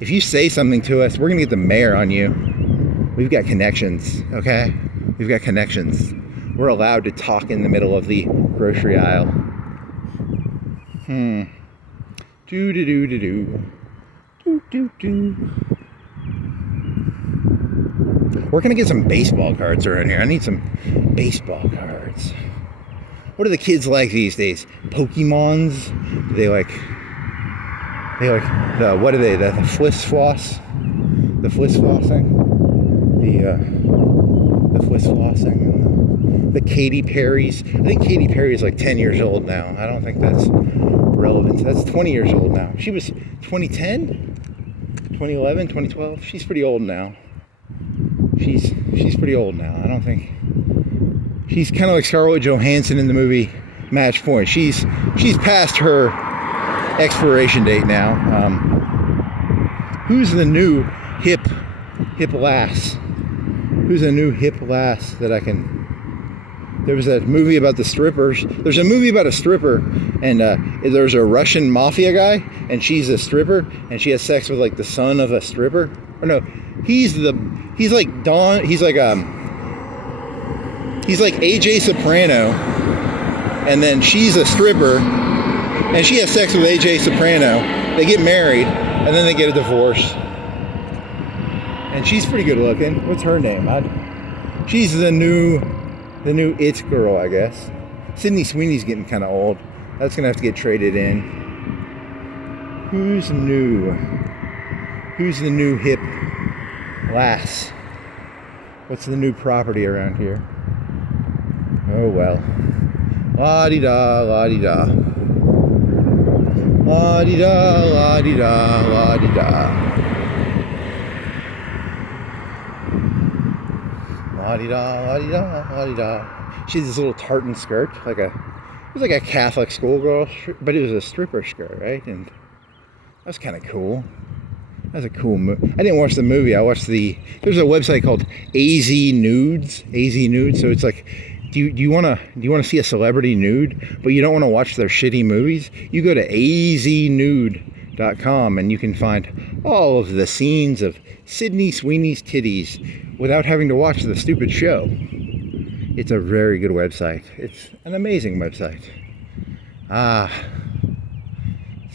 if you say something to us, we're going to get the mayor on you. We've got connections, okay? We've got connections. We're allowed to talk in the middle of the grocery aisle. Do-do-do-do-do. Do-do-do. We're going to get some baseball cards around here. I need some baseball cards. What are the kids like these days? Pokemons? They like the, what are they? The fliss floss? The fliss flossing? The fliss flossing. The Katy Perrys. I think Katy Perry is like 10 years old now. I don't think that's relevant. That's 20 years old now. She was 2010? 2011? 2012? She's pretty old now. She's pretty old now. I don't think... She's kind of like Scarlett Johansson in the movie Match Point. She's past her expiration date now. Who's the new hip lass? Who's a new hip lass that I can... There was a movie about the strippers. There's a movie about a stripper, and there's a Russian mafia guy, and she's a stripper, and she has sex with like the son of a stripper. Or no, he's like AJ Soprano, and then she's a stripper, and she has sex with AJ Soprano. They get married, and then they get a divorce. And she's pretty good looking. What's her name? She's the new it girl, I guess. Sydney Sweeney's getting kind of old. That's gonna have to get traded in. Who's new? Who's the new hip lass? What's the new property around here? Oh well. La-di-da, la-di-da. La-di-da, la-di-da, la-di-da. La-di-da, la-di-da, la-di-da. She had this little tartan skirt, it was like a Catholic schoolgirl, but it was a stripper skirt, right? And that was kind of cool. That was a cool movie. I didn't watch the movie. I watched there's a website called AZ Nudes. AZ Nudes. So it's like, do you want to see a celebrity nude, but you don't want to watch their shitty movies? You go to aznude.com and you can find all of the scenes of Sydney Sweeney's titties without having to watch the stupid show. It's a very good website. It's an amazing website.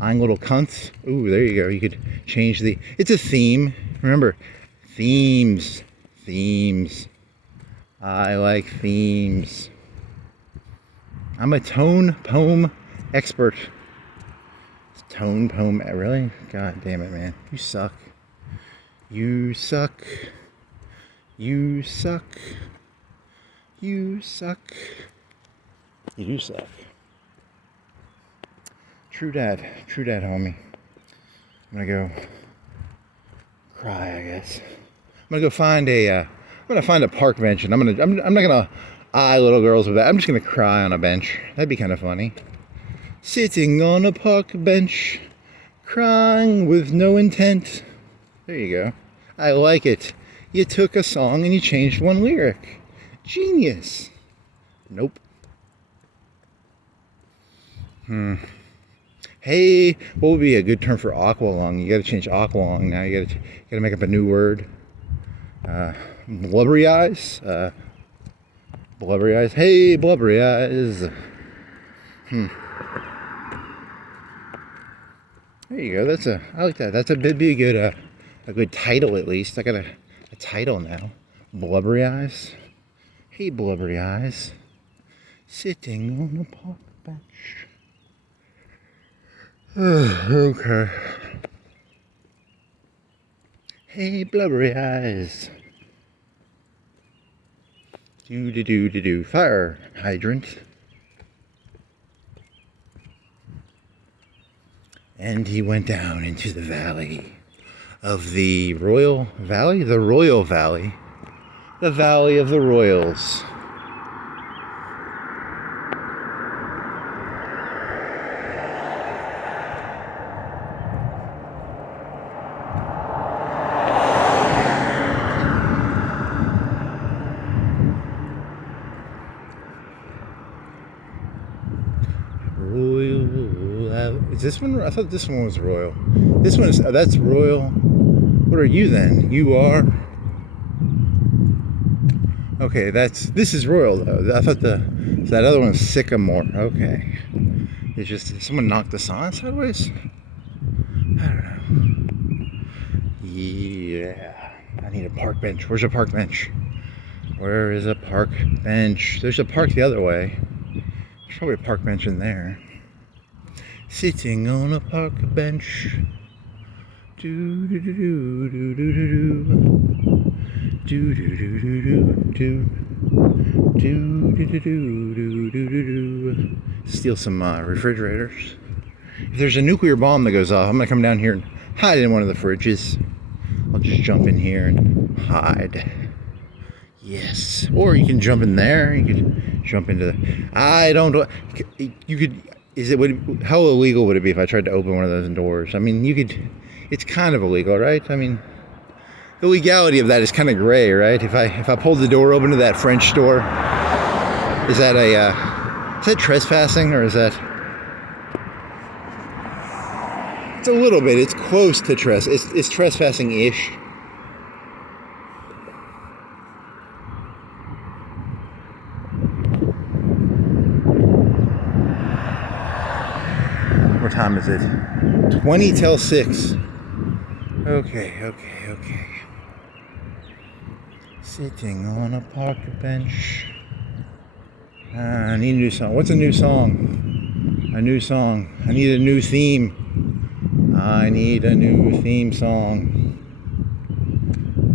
I'm little cunts. Ooh, there you go. You could change the... It's a theme. Remember, themes. Themes. I like themes. I'm a tone poem expert. Tone poem, really? God damn it, man. You suck. You suck. You suck. You suck. You do suck. True dad, homie. I'm gonna go cry, I guess. I'm gonna go find a park bench, and I'm not gonna eye little girls with that. I'm just gonna cry on a bench. That'd be kind of funny. Sitting on a park bench, crying with no intent. There you go. I like it. You took a song and you changed one lyric. Genius. Nope. Hey, what would be a good term for Aqualung? You gotta change Aqualung now. You gotta make up a new word. Blubbery eyes. Blubbery eyes. Hey, blubbery eyes. There you go. I like that. That'd be a good title at least. I got a title now. Blubbery eyes. Hey, blubbery eyes. Sitting on a park bench. Okay. Hey, blubbery eyes. Do. Fire hydrant. And he went down into the valley of the Royal Valley? The Royal Valley. The Valley of the Royals. Is this one? I thought this one was Royal. This one is, that's Royal. What are you then? You are? Okay, this is Royal though. I thought that other one was Sycamore. Okay. It's just, someone knocked the sign sideways? I don't know. Yeah. I need a park bench. Where's a park bench? Where is a park bench? There's a park the other way. There's probably a park bench in there. Sitting on a park bench. Do do do do do do do do do do do. Steal some refrigerators. If there's a nuclear bomb that goes off, I'm gonna come down here and hide in one of the fridges. I'll just jump in here and hide. Yes. Or you can jump in there. You could jump into the... I don't... You could... How illegal would it be if I tried to open one of those doors? I mean, you could... It's kind of illegal, right? I mean, the legality of that is kind of gray, right? If I pulled the door open to that French store, is that trespassing, or is that... It's a little bit. It's close to It's trespassing-ish. What time is it? 20 till 6. Okay. Sitting on a park bench. I need a new song. What's a new song? A new song. I need a new theme. I need a new theme song.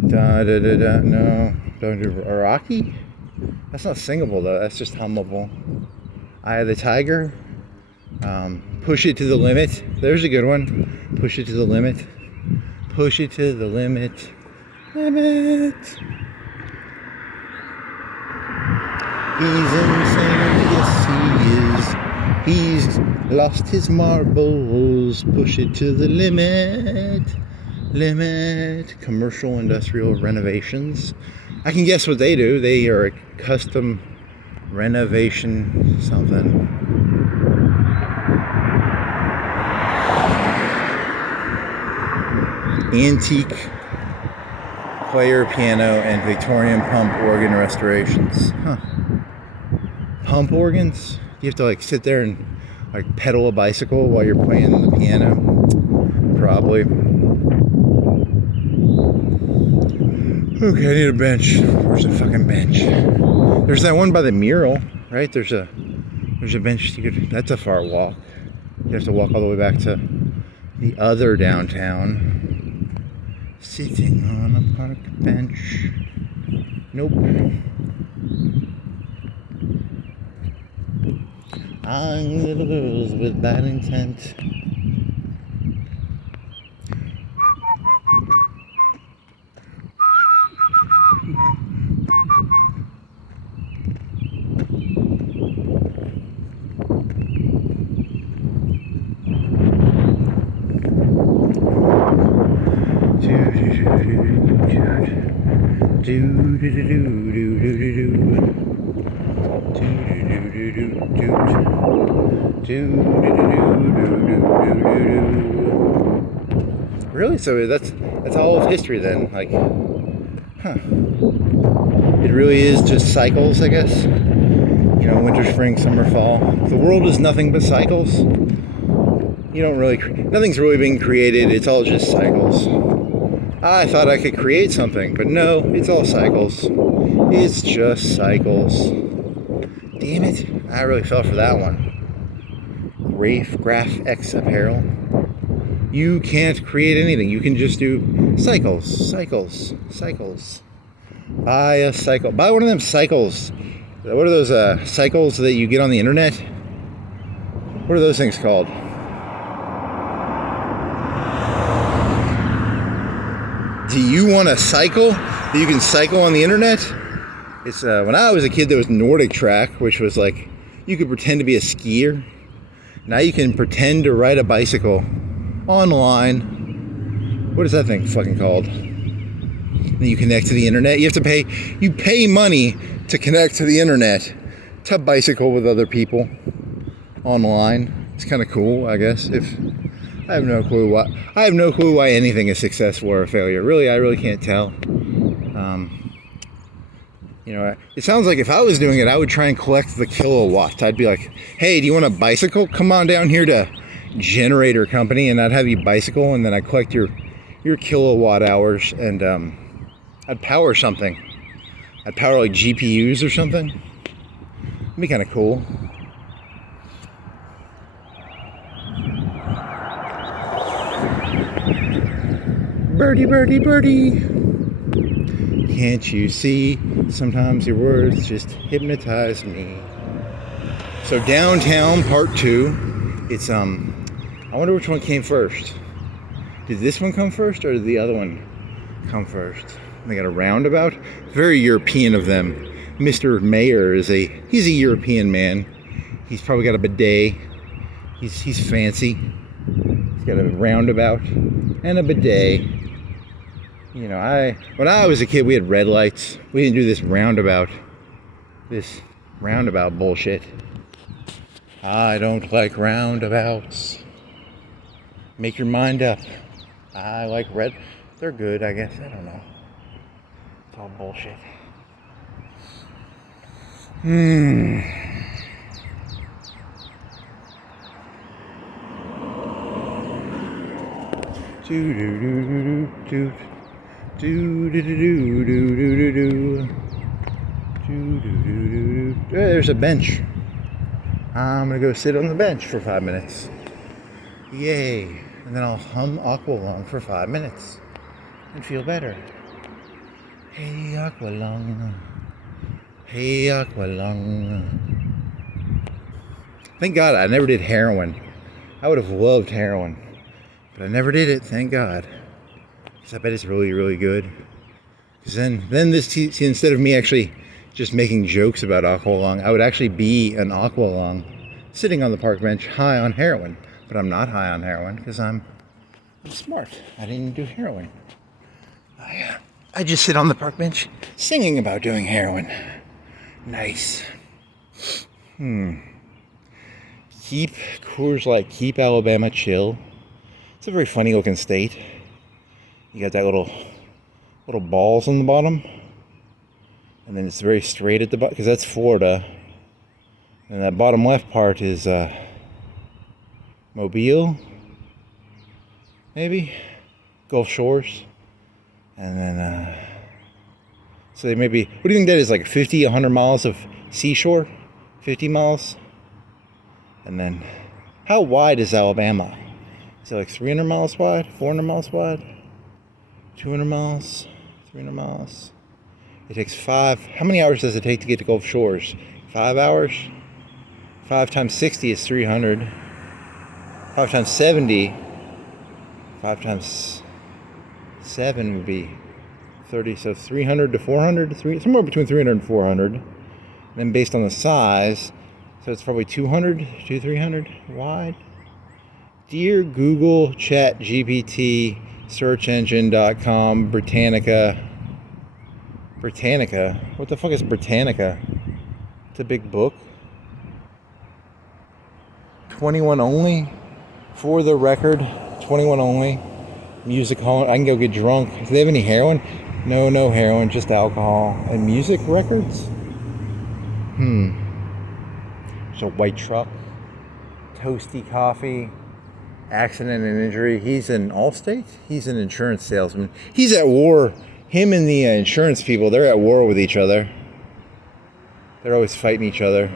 Da da da da. No, don't do Rocky. That's not singable though. That's just hummable. Eye of the Tiger. Push it to the limit. There's a good one. Push it to the limit. Push it to the limit. Limit. He's insane. Yes, he is. He's lost his marbles. Push it to the limit. Limit. Commercial industrial renovations. I can guess what they do. They are a custom renovation something. Antique player piano and Victorian pump organ restorations. Huh. Pump organs? You have to like sit there and Like pedal a bicycle while you're playing the piano? Probably. Okay, I need a bench. Where's the fucking bench? There's that one by the mural, right? There's a bench. That's a far walk. You have to walk all the way back to the other downtown. Sitting on a park bench. Nope. I'm little girls with bad intent. Really? So that's all of history then? Like, huh? It really is just cycles, I guess. You know, winter, spring, summer, fall. The world is nothing but cycles. Nothing's really being created. It's all just cycles. I thought I could create something, but no, it's all cycles. It's just cycles. Damn it. I really fell for that one. Graph X apparel. You can't create anything. You can just do cycles. Buy a cycle. Buy one of them cycles. What are those cycles that you get on the internet? What are those things called? Do you want a cycle that you can cycle on the internet? It's when I was a kid, there was Nordic Track, which was like you could pretend to be a skier. Now you can pretend to ride a bicycle online. What is that thing fucking called? And you connect to the internet. You pay money to connect to the internet to bicycle with other people online. It's kind of cool, I guess. I have no clue why anything is successful or a failure. Really, I really can't tell. It sounds like if I was doing it, I would try and collect the kilowatts. I'd be like, hey, do you want a bicycle? Come on down here to Generator Company, and I'd have you bicycle, and then I'd collect your kilowatt hours, and I'd power something. I'd power like GPUs or something. It'd be kind of cool. Birdie, birdie, birdie. Can't you see? Sometimes your words just hypnotize me. So downtown part 2. It's I wonder which one came first. Did this one come first or did the other one come first? They got a roundabout. Very European of them. Mr. Mayor he's a European man. He's probably got a bidet. He's fancy. He's got a roundabout and a bidet. When I was a kid, we had red lights. We didn't do this roundabout bullshit. I don't like roundabouts. Make your mind up. I like red. They're good, I guess. I don't know. It's all bullshit. There's a bench. I'm gonna go sit on the bench for 5 minutes. Yay. And then I'll hum Aqualung for 5 minutes and feel better. Hey Aqualung. Hey Aqualung. Thank God I never did heroin. I would have loved heroin. But I never did it, thank God. Because I bet it's really, really good. Because then instead of me actually just making jokes about Aqualung, I would actually be an Aqualung sitting on the park bench high on heroin. But I'm not high on heroin because I'm smart. I didn't do heroin. I just sit on the park bench singing about doing heroin. Nice. Keep Coors Light, keep Alabama chill. It's a very funny looking state. You got that little balls on the bottom, and then it's very straight at the bottom because that's Florida. And that bottom left part is Mobile, maybe Gulf Shores, and then so they maybe, what do you think that is, like 50, 100 miles of seashore? 50 miles? And then, how wide is Alabama? Is it like 300 miles wide? 400 miles wide? 200 miles? 300 miles? It takes how many hours does it take to get to Gulf Shores? 5 hours? 5 times 60 is 300. 5 times 70, 5 times 7 would be 30, so 300 to 400, somewhere between 300 and 400. And then based on the size, so it's probably 200 to 300 wide. Dear Google, Chat GPT, SearchEngine.com, Britannica. What the fuck is Britannica? It's a big book. 21 only. For the record, 21 only. Music hall. I can go get drunk. Do they have any heroin? No heroin, just alcohol. And music records? There's a white truck. Toasty coffee. Accident and injury. He's in Allstate? He's an insurance salesman. He's at war. Him and the insurance people, they're at war with each other. They're always fighting each other.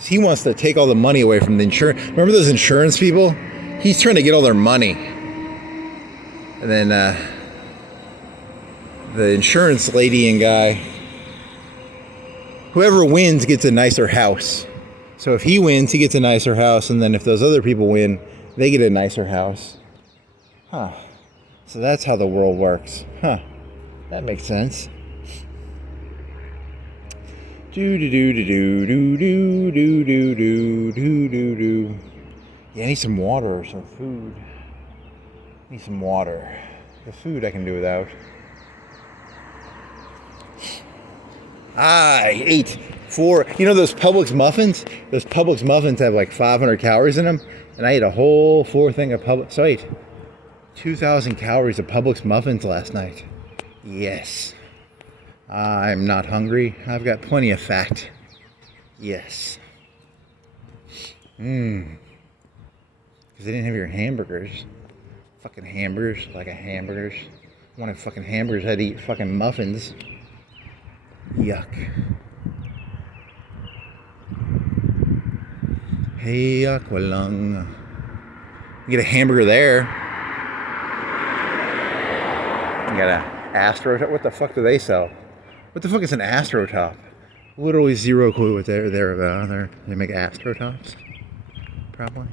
He wants to take all the money away from the insurance. Remember those insurance people? He's trying to get all their money. And then the insurance lady and guy, whoever wins gets a nicer house. So if he wins, he gets a nicer house. And then if those other people win, they get a nicer house. So that's how the world works. That makes sense. Yeah, I need some water or some food. Need some water. The food I can do without. I ate 4. You know those Publix muffins? Those Publix muffins have like 500 calories in them, and I ate a whole 4 thing of Publix. So I ate 2,000 calories of Publix muffins last night. Yes. I'm not hungry. I've got plenty of fat. Yes. Because they didn't have your hamburgers. Fucking hamburgers. Like a hamburgers. I wanted fucking hamburgers. I'd eat fucking muffins. Yuck. Hey, Aqualung. You get a hamburger there. You got a Astro Top. What the fuck do they sell? What the fuck is an Astro Top? Literally zero clue what they're about. They make Astro Tops? Probably.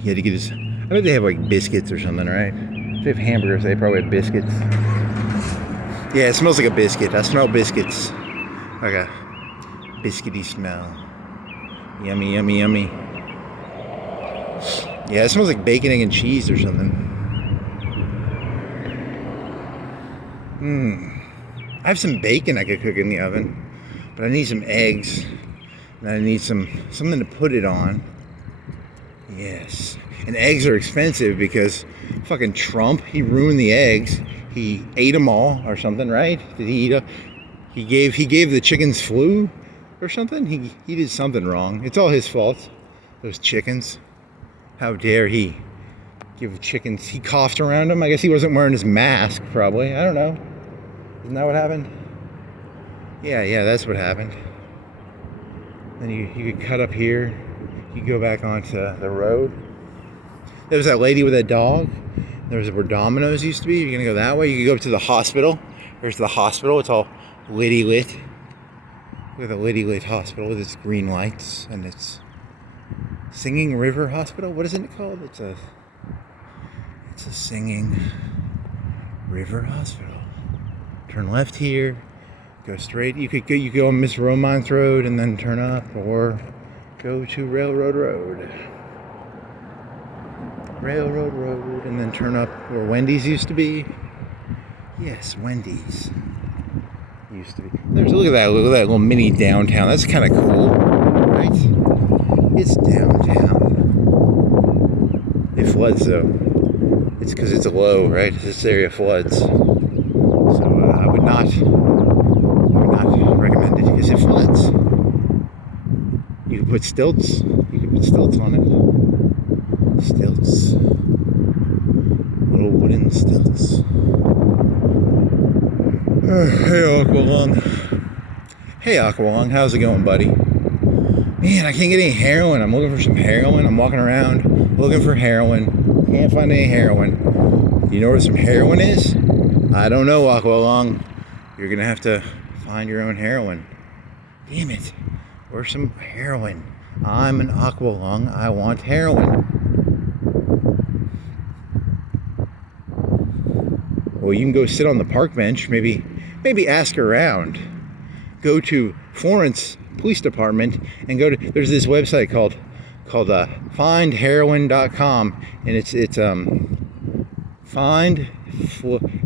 He had to get his. I bet they have like biscuits or something, right? If they have hamburgers, they probably have biscuits. Yeah, it smells like a biscuit. I smell biscuits. Like a biscuity smell. Yummy, yummy, yummy. Yeah, it smells like bacon, egg, and cheese or something. I have some bacon I could cook in the oven, but I need some eggs, and I need something to put it on. Yes, and eggs are expensive because fucking Trump, he ruined the eggs. He ate them all or something, right? Did he eat He gave the chickens flu or something. He did something wrong. It's all his fault. Those chickens. How dare he give chickens? He coughed around them. I guess he wasn't wearing his mask. Probably. I don't know. Isn't that what happened? Yeah, that's what happened. Then you could cut up here. You go back onto the road. There was that lady with that dog. There was where Domino's used to be. You're gonna go that way. You could go up to the hospital. There's the hospital. It's all liddy lit. Look at the liddy lit hospital with its green lights and its Singing River Hospital. What isn't it called? It's a Singing River Hospital. Turn left here. Go straight. You could go on Miss Romont's Road and then turn up, or go to Railroad Road. Railroad Road, and then turn up where Wendy's used to be. Yes, Wendy's used to be. Look at that little mini downtown. That's kind of cool, right? It's downtown. It floods though. It's because it's low, right? This area floods. So I would not recommend it because it floods. You can put stilts. You can put stilts on it. Stilts. Little wooden stilts. Hey Aqualung. Hey Aqualung, how's it going, buddy? Man, I can't get any heroin. I'm looking for some heroin. I'm walking around looking for heroin. Can't find any heroin. You know where some heroin is? I don't know, Aqualung. You're gonna have to find your own heroin. Damn it. Where's some heroin? I'm an Aqualung. I want heroin. Well, you can go sit on the park bench. Maybe ask around. Go to Florence Police Department and there's this website called findheroin.com, and it's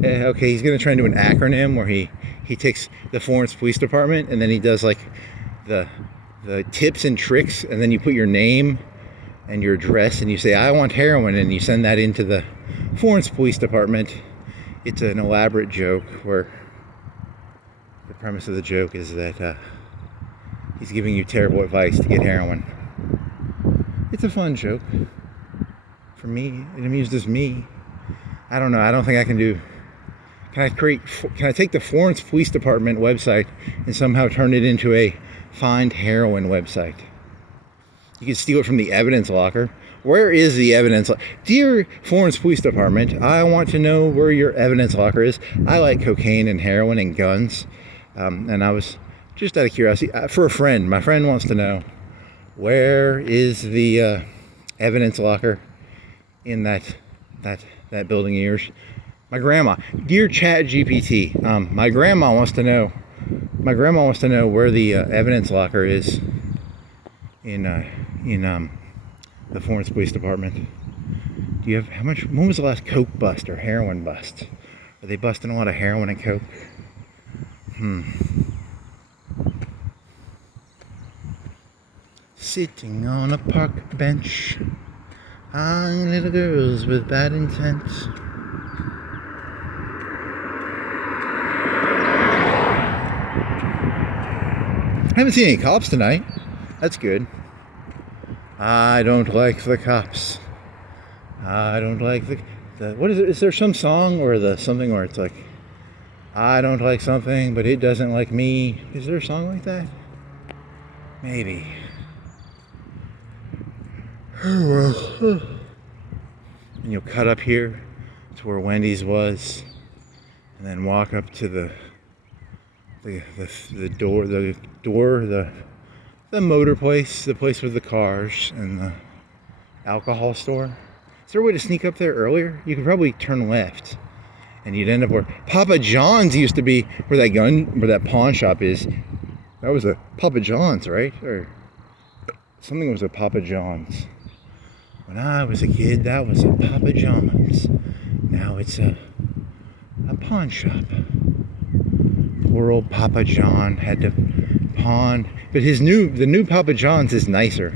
okay, he's gonna try and do an acronym where he takes the Florence Police Department and then he does like the tips and tricks, and then you put your name and your address and you say I want heroin, and you send that into the Florence Police Department. It's an elaborate joke where the premise of the joke is that he's giving you terrible advice to get heroin. It's a fun joke. For me, it amuses me. I don't know. I don't think I can do. Can I take the Florence Police Department website and somehow turn it into a find heroin website? You can steal it from the evidence locker. Where is the evidence locker? Dear Florence Police Department, I want to know where your evidence locker is. I like cocaine and heroin and guns. And I was just out of curiosity, for a friend. My friend wants to know, where is the evidence locker in that building of yours? My grandma, dear Chat GPT, my grandma wants to know where the evidence locker is in the Florence Police Department. Do you have when was the last coke bust or heroin bust? Are they busting a lot of heroin and coke? Sitting on a park bench, eyeing little girls with bad intent. I haven't seen any cops tonight. That's good. I don't like the cops. I don't like the what is it? Is there some song or something where it's like, I don't like something, but it doesn't like me? Is there a song like that? Maybe. And you'll cut up here to where Wendy's was, and then walk up to the motor place, the place with the cars and the alcohol store. Is there a way to sneak up there earlier? You could probably turn left, and you'd end up where Papa John's used to be, where that pawn shop is. That was a Papa John's, right? Or something was a Papa John's. When I was a kid, that was a Papa John's. Now it's a pawn shop. Poor old Papa John had to pawn, but the new Papa John's is nicer.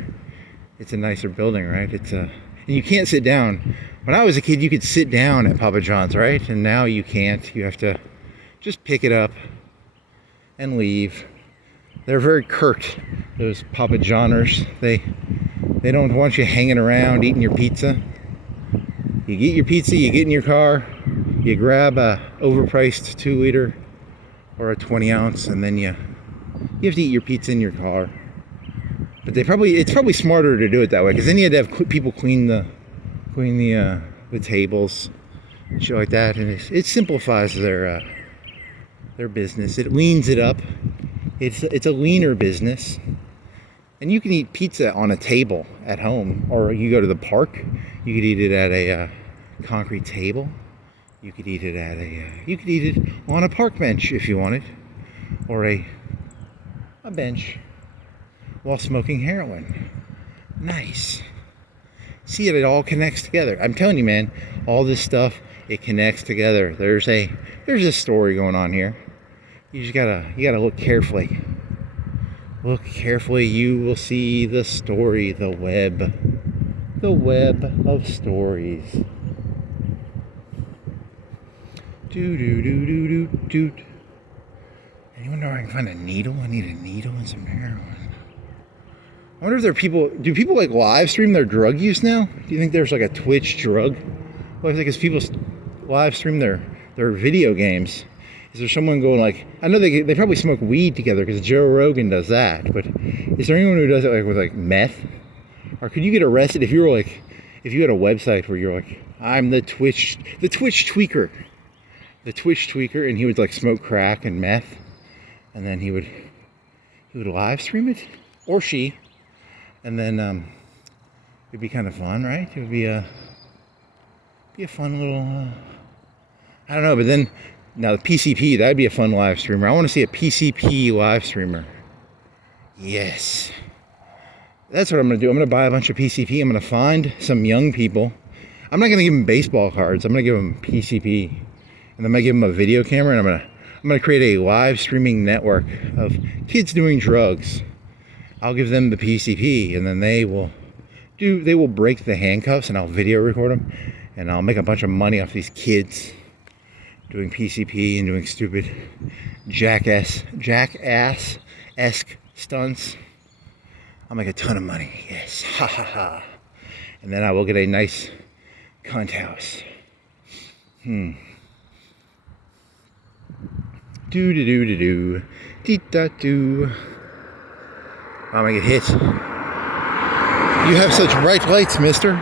It's a nicer building, right? And you can't sit down. When I was a kid, you could sit down at Papa John's, right? And now you can't. You have to just pick it up and leave. They're very curt, those Papa Johners. They don't want you hanging around eating your pizza. You get your pizza, you get in your car, you grab a overpriced 2-liter or a 20-ounce, and then you have to eat your pizza in your car. But it's probably smarter to do it that way, because then you had to have people clean the tables and shit like that, and it simplifies their business. It leans it up. It's a leaner business. And you can eat pizza on a table at home, or you go to the park. You could eat it at a concrete table. You could eat it on a park bench if you wanted, or a bench while smoking heroin. Nice. See, it all connects together. I'm telling you, man, all this stuff, it connects together. There's a story going on here. You gotta look carefully. Look carefully, you will see the story, the web of stories. Do do do do do do. Anyone know where I can find a needle? I need a needle and some heroin. I wonder if there are people. Do people like live stream their drug use now? Do you think there's like a Twitch drug? Well, I think as people live stream their video games, is there someone going like? I know they probably smoke weed together because Joe Rogan does that. But is there anyone who does it like with like meth? Or could you get arrested if you were like, if you had a website where you're like, I'm the Twitch tweaker, and he would like smoke crack and meth, and then he would live stream it, or she. And then it'd be kind of fun, right? It would be a fun little, I don't know, but then, now the PCP, that'd be a fun live streamer. I want to see a PCP live streamer. Yes. That's what I'm going to do. I'm going to buy a bunch of PCP. I'm going to find some young people. I'm not going to give them baseball cards. I'm going to give them PCP. And I'm going to give them a video camera, and I'm going to create a live streaming network of kids doing drugs. I'll give them the PCP, and then they will break the handcuffs, and I'll video record them, and I'll make a bunch of money off these kids doing PCP and doing stupid jackass-esque stunts. I'll make a ton of money, yes, ha ha ha. And then I will get a nice cunt house. Do do do do do, dee da do. I'm gonna get hit. You have such bright lights, mister.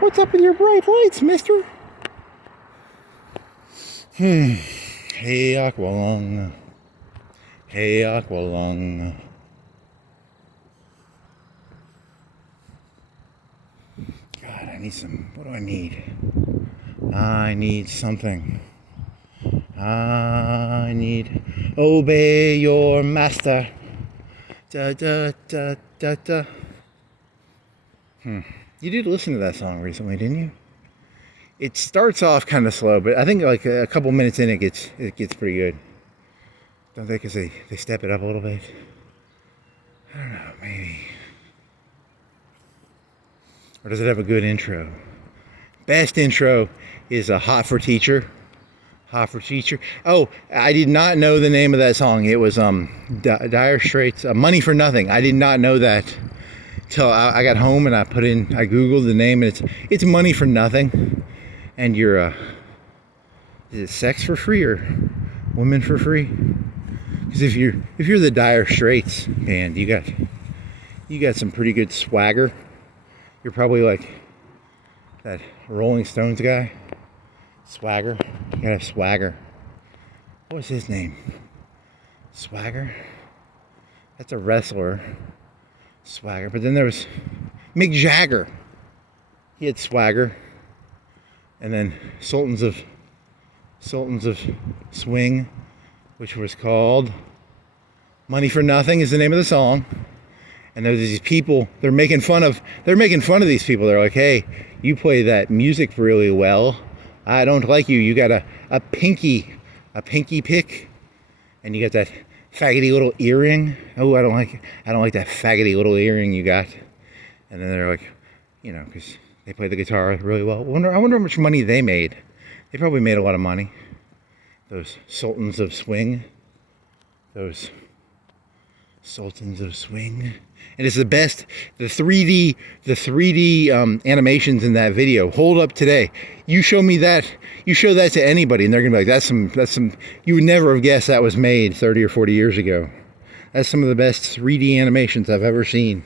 What's up with your bright lights, mister? Hey, Aqualung. Hey, Aqualung. God, I need some. What do I need? I need something. I need. Obey your master. Da da da da da. You did listen to that song recently, didn't you? It starts off kind of slow, but I think like a couple minutes in, it gets pretty good. Don't they? Because they step it up a little bit. I don't know, maybe. Or does it have a good intro? Best intro is a Hot for Teacher. Hot for Teacher. Oh, I did not know the name of that song. It was Dire Straits, Money for Nothing. I did not know that till I got home, and I googled the name, and it's Money for Nothing. And you're is it sex for free or women for free? Because if you're the Dire Straits band, you got some pretty good swagger. You're probably like that Rolling Stones guy. Swagger. You gotta have swagger. What was his name? Swagger? That's a wrestler. Swagger. But then there was Mick Jagger. He had swagger. And then Sultans of Swing, which was called Money for Nothing is the name of the song. And there's these people, they're making fun of these people. They're like, hey, you play that music really well. I don't like you. You got a pinky pick, and you got that faggoty little earring. Oh, I don't like that faggoty little earring you got. And then they're like, because they play the guitar really well. I wonder how much money they made. They probably made a lot of money. Those Sultans of Swing. Those Sultans of Swing. And it's the best. The 3D animations in that video hold up today. You show me that. You show that to anybody, and they're gonna be like, "That's some." You would never have guessed that was made 30 or 40 years ago. That's some of the best 3D animations I've ever seen.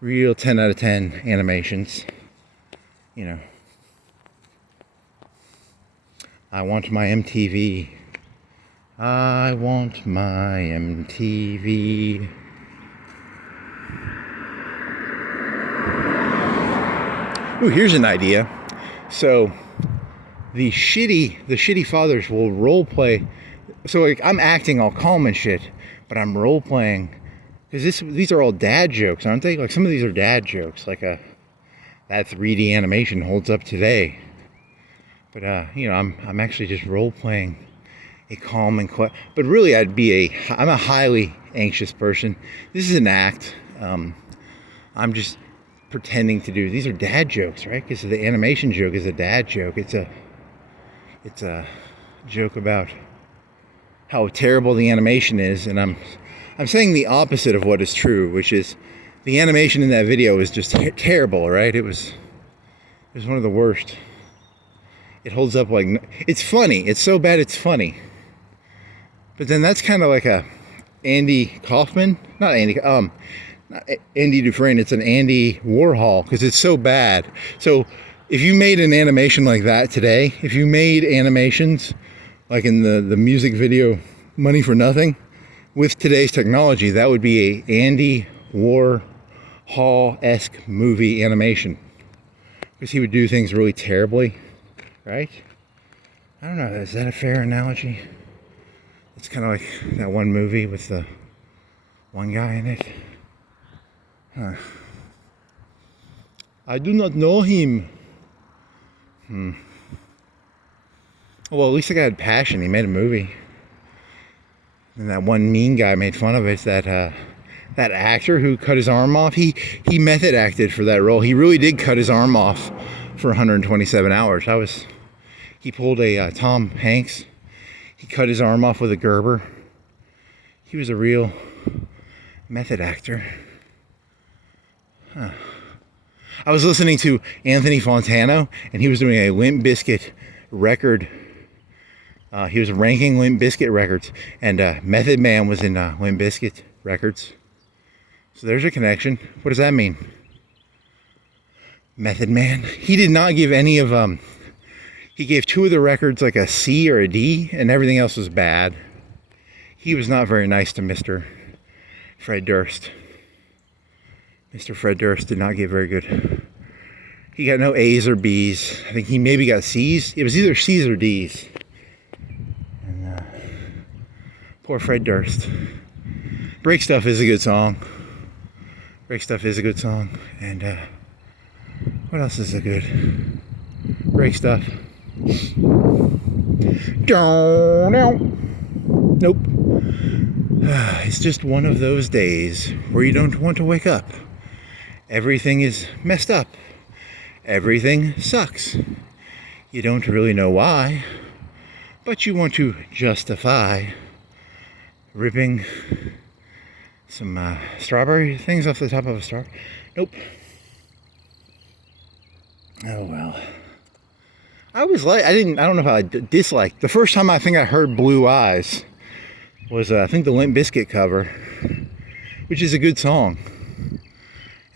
Real 10 out of 10 animations. I want my MTV. I want my MTV. Ooh, here's an idea. So the shitty fathers will role play. So like I'm acting all calm and shit, but I'm role playing because these are all dad jokes, aren't they? Like some of these are dad jokes. Like that 3D animation holds up today. But I'm actually just role playing a calm and quiet. But really, I'm a highly anxious person. This is an act. I'm just pretending to do. These are dad jokes, right? Because the animation joke is a dad joke. It's a joke about how terrible the animation is, and I'm saying the opposite of what is true, which is the animation in that video was just terrible, right? It was one of the worst. It holds up like, it's funny. It's so bad it's funny. But then that's kind of like a Andy Kaufman, not Andy Dufresne, it's an Andy Warhol, because it's so bad. So if you made an animation like that today, if you made animations like in the music video Money for Nothing, with today's technology, that would be a Andy Warhol-esque movie animation. Because he would do things really terribly, right? I don't know, is that a fair analogy? It's kind of like that one movie with the one guy in it. Huh. I do not know him. Well, at least the guy had passion. He made a movie. And that one mean guy made fun of it. That actor who cut his arm off, he method acted for that role. He really did cut his arm off for 127 hours. He pulled a Tom Hanks. He cut his arm off with a Gerber. He was a real method actor. Huh. I was listening to Anthony Fontano, and he was doing a Limp Bizkit record. He was ranking Limp Bizkit records, and Method Man was in Limp Bizkit records. So there's a connection. What does that mean? Method Man. He did not give any of he gave 2 of the records like a C or a D, and everything else was bad. He was not very nice to Mr. Fred Durst. Mr. Fred Durst did not get very good. He got no A's or B's. I think he maybe got C's. It was either C's or D's. And poor Fred Durst. Break Stuff is a good song. Break Stuff is a good song. And what else is a good? Break Stuff. Nope. It's just one of those days where you don't want to wake up. Everything is messed up. Everything sucks. You don't really know why, but you want to justify ripping some strawberry things off the top of a star. Nope. Oh well. I don't know if I disliked. The first time I think I heard Blue Eyes was, I think, the Limp Bizkit cover, which is a good song.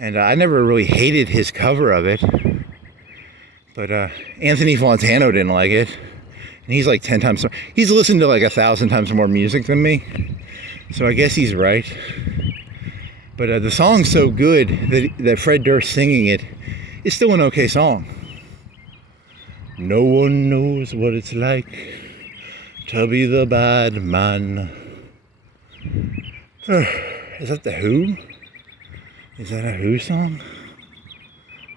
And I never really hated his cover of it. But Anthony Fontano didn't like it. And he's like 10 times, he's listened to like 1,000 times more music than me. So I guess he's right. But the song's so good that Fred Durst singing it is still an okay song. No one knows what it's like to be the bad man. Is that the Who? Is that a Who song?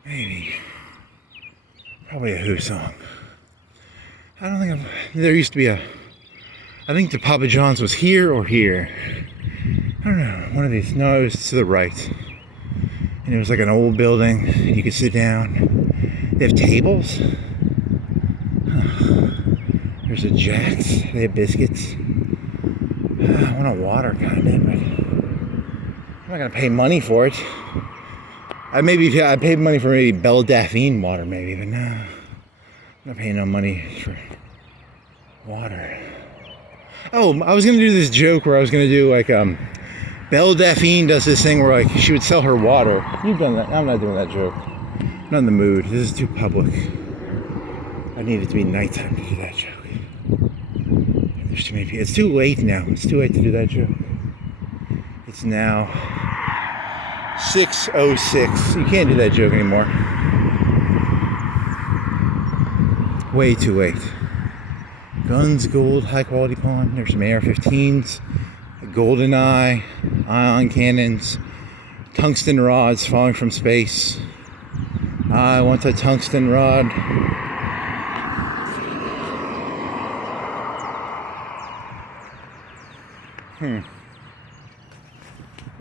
Maybe. Probably a Who song. I don't think there used to be I think the Papa John's was here or here. I don't know, one of these. No, it was to the right. And it was like an old building. You could sit down. They have tables. There's a Jack's. They have biscuits. I want a water kind of, but I'm not gonna pay money for it. I paid money for maybe Belle Daphne water, maybe, but no, I'm not paying no money for water. Oh, I was gonna do this joke where I was gonna do like Belle Daphne does this thing where like she would sell her water. You've done that. I'm not doing that joke. I'm not in the mood. This is too public. I need it to be nighttime to do that joke. There's too many people. It's too late now. It's too late to do that joke. It's now 6:06. You can't do that joke anymore. Way too late. Guns, gold, high quality pawn. There's some AR-15s, a golden eye, ion cannons, tungsten rods falling from space. I want a tungsten rod.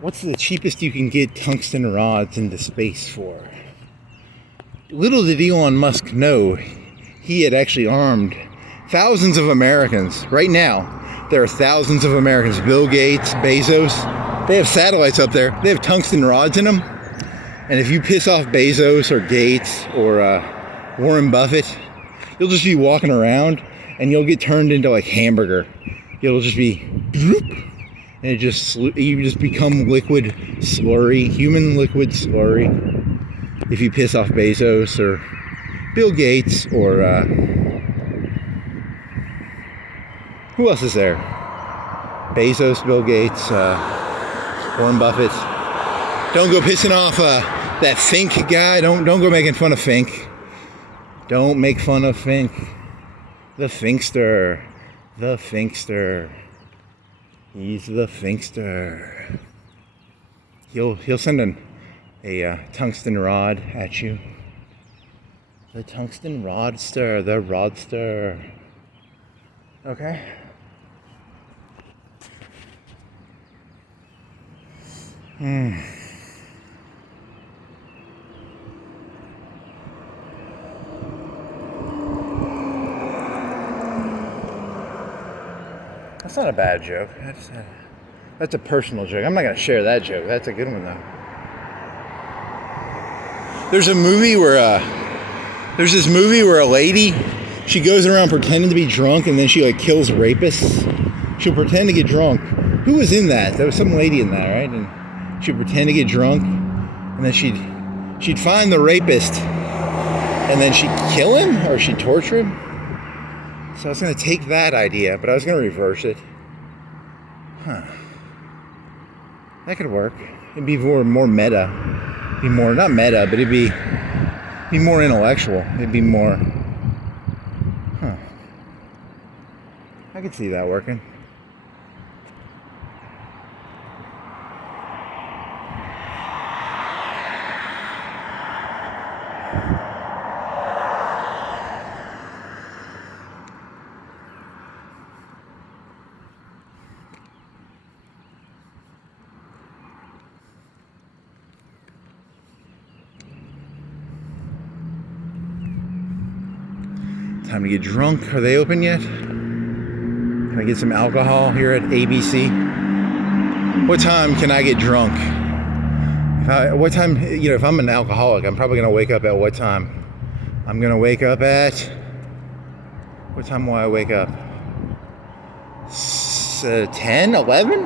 What's the cheapest you can get tungsten rods into space for? Little did Elon Musk know he had actually armed thousands of Americans, right now, there are thousands of Americans, Bill Gates, Bezos, they have satellites up there. They have tungsten rods in them. And if you piss off Bezos or Gates or Warren Buffett, you'll just be walking around and you'll get turned into like hamburger. You'll just be, and you just become liquid slurry, human liquid slurry. If you piss off Bezos or Bill Gates or who else is there? Bezos, Bill Gates, Warren Buffett. Don't go pissing off that Fink guy. Don't go making fun of Fink. Don't make fun of Fink. The Finkster. The Finkster. He's the Finkster. He'll send a tungsten rod at you. The tungsten rodster. The rodster. Okay. That's not a bad joke. That's a personal joke. I'm not going to share that joke. That's a good one, though. There's this movie where a lady, she goes around pretending to be drunk and then she like kills rapists. She'll pretend to get drunk. Who was in that? There was some lady in that, right? And she'd pretend to get drunk and then she'd find the rapist and then she'd kill him or she'd torture him. So I was going to take that idea, but I was going to reverse it. That could work. It'd be more meta. It'd be more, not meta, but it'd be more intellectual. It'd be more, I could see that working. Time to get drunk. Are they open yet? Can I get some alcohol here at ABC? What time can I get drunk? What time, if I'm an alcoholic, I'm probably going to wake up at what time? I'm going to wake up at, what time will I wake up? 10, 11?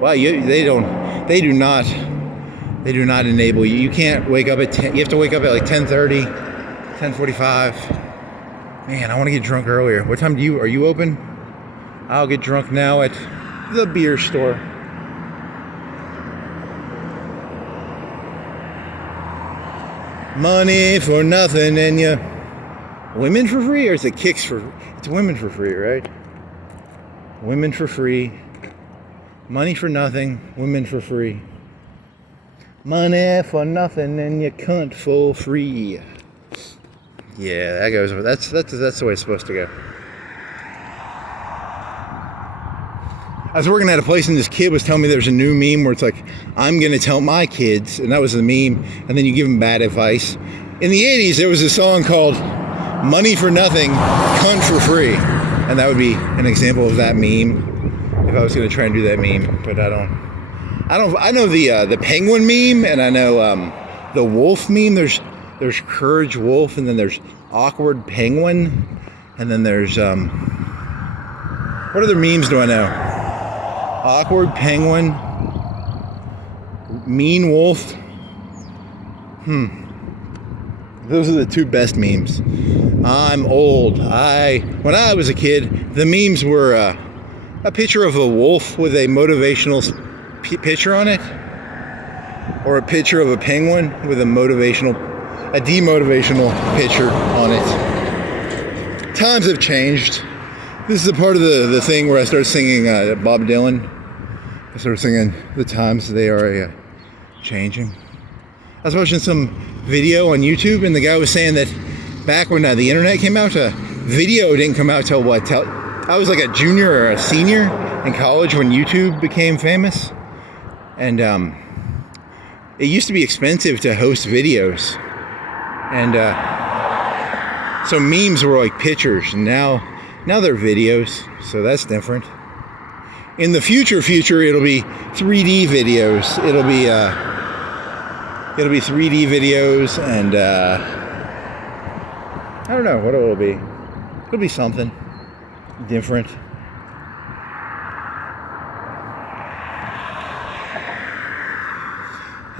Wow, they do not enable you. You can't wake up at 10. You have to wake up at like 10:30. 10:45. Man, I want to get drunk earlier. What time are you open? I'll get drunk now at the beer store. Money for nothing and you women for free, or is it kicks for? It's women for free, right? Women for free. Money for nothing, women for free. Money for nothing and you cunt for free. Yeah, that goes. That's the way it's supposed to go. I was working at a place and this kid was telling me there's a new meme where it's like, I'm gonna tell my kids, and that was the meme, and then you give them bad advice. In the 80s, there was a song called "Money for Nothing, Cunt for Free," and that would be an example of that meme if I was gonna try and do that meme. But I don't. I know the penguin meme, and I know the wolf meme. There's Courage Wolf, and then there's Awkward Penguin, and then there's what other memes do I know? Awkward Penguin, Mean Wolf. Those are the two best memes. I'm old. When I was a kid, the memes were a picture of a wolf with a motivational picture on it, or a picture of a penguin with a demotivational picture on it. Times have changed. This is a part of the thing where I start singing Bob Dylan. I started singing the times they are changing. I was watching some video on YouTube, and the guy was saying that back when the internet came out, video didn't come out till what? I was like a junior or a senior in college when YouTube became famous. And it used to be expensive to host videos. And So memes were like pictures, and now they're videos, so that's different. In the future, it'll be 3D videos. It'll be 3D videos, and I don't know what it'll be. It'll be something different.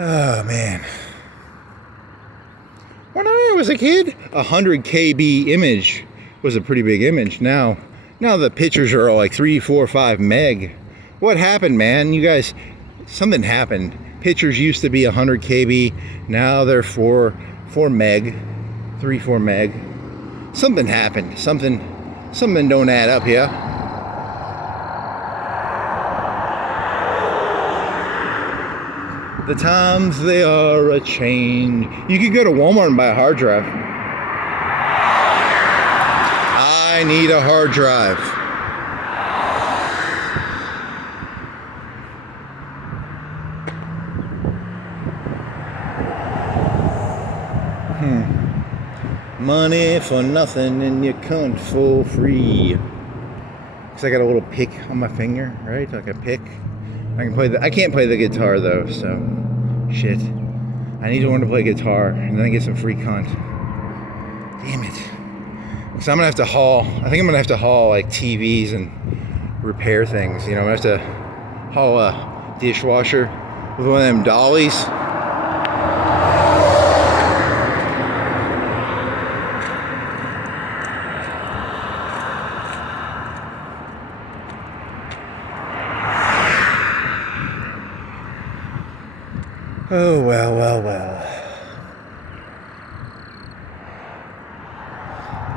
Oh man. When I was a kid, 100 KB image was a pretty big image. Now the pictures are all like 3, 4, 5 meg. What happened, man? You guys, something happened. Pictures used to be 100 KB. Now they're 4 meg, 3, 4 meg. Something happened. Something don't add up here. The times they are a change. You could go to Walmart and buy a hard drive. I need a hard drive. Money for nothing and you can't for free. Cause I got a little pick on my finger, right? Like a pick. I can't play the guitar though, so shit. I need to learn to play guitar and then I get some free cunt. Damn it. So I'm gonna have to haul. I think I'm gonna have to haul like TVs and repair things. You know, I'm gonna have to haul a dishwasher with one of them dollies. Oh, well.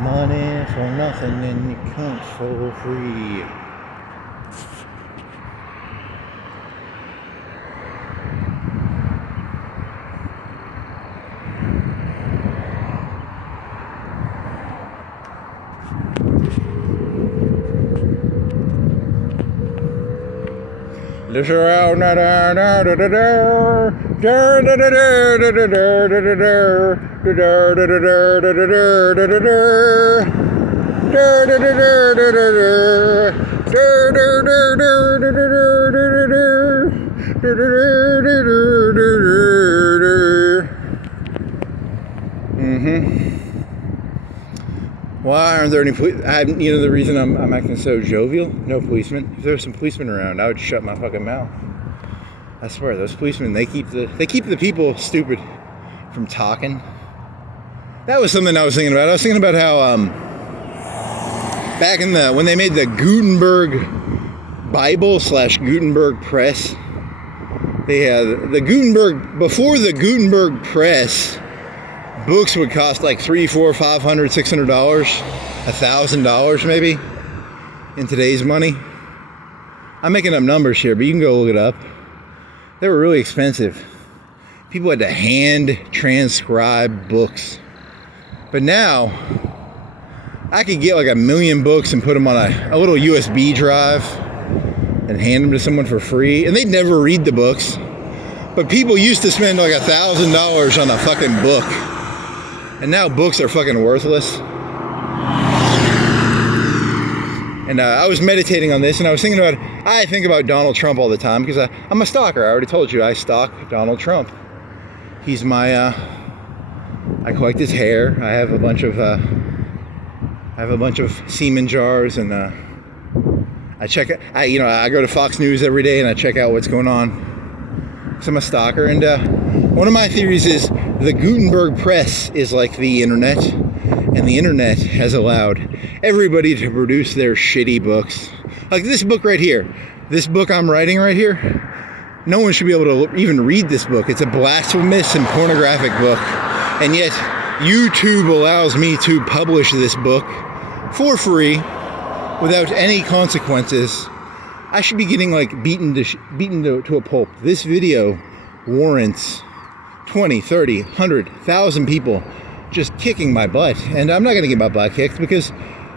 Money for nothing and you can't for free. Look around, Why aren't there any police? You know the reason I'm acting so jovial? No policemen. If there were some policemen around, I would shut my fucking mouth. I swear, those policemen, they keep the people stupid from talking. That was something I was thinking about. I was thinking about how back in when they made the Gutenberg Bible / Gutenberg press, they had the Gutenberg, before the Gutenberg press, books would cost like $300, $400, $500, $600, $1,000 maybe in today's money. I'm making up numbers here, but you can go look it up. They were really expensive. People had to hand transcribe books. But now, I could get like 1 million books and put them on a little USB drive and hand them to someone for free. And they'd never read the books. But people used to spend like $1,000 on a fucking book. And now books are fucking worthless. And I was meditating on this, and I was thinking about, I think about Donald Trump all the time, because I'm a stalker. I already told you, I stalk Donald Trump. He's my, I collect his hair. I have a bunch of semen jars, and I check it. I go to Fox News every day, and I check out what's going on. So I'm a stalker, and one of my theories is the Gutenberg press is like the internet, and the internet has allowed everybody to produce their shitty books. Like this book right here. This book I'm writing right here. No one should be able to even read this book. It's a blasphemous and pornographic book. And yet, YouTube allows me to publish this book for free without any consequences. I should be getting like beaten to a pulp. This video warrants 20, 30, 100,000 people just kicking my butt. And I'm not going to get my butt kicked because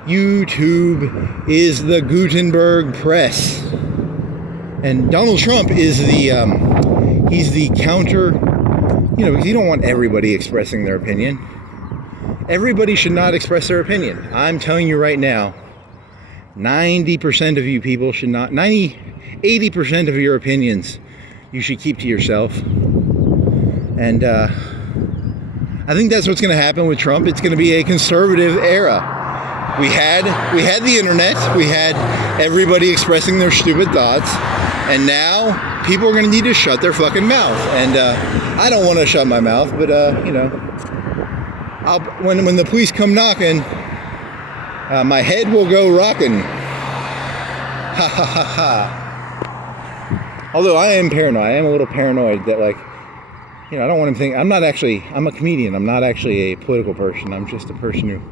YouTube is the Gutenberg press. And Donald Trump is he's the counter, because you don't want everybody expressing their opinion. Everybody should not express their opinion. I'm telling you right now, 90% of you people should not, 80% of your opinions you should keep to yourself. And I think that's what's going to happen with Trump. It's going to be a conservative era. We had the internet, we had everybody expressing their stupid thoughts, and now people are going to need to shut their fucking mouth. And I don't want to shut my mouth, but you know, when the police come knocking, my head will go rocking. Ha ha ha ha. Although I am paranoid. I am a little paranoid that, like, you know, I don't want him to think, I'm a comedian. I'm not actually a political person. I'm just a person who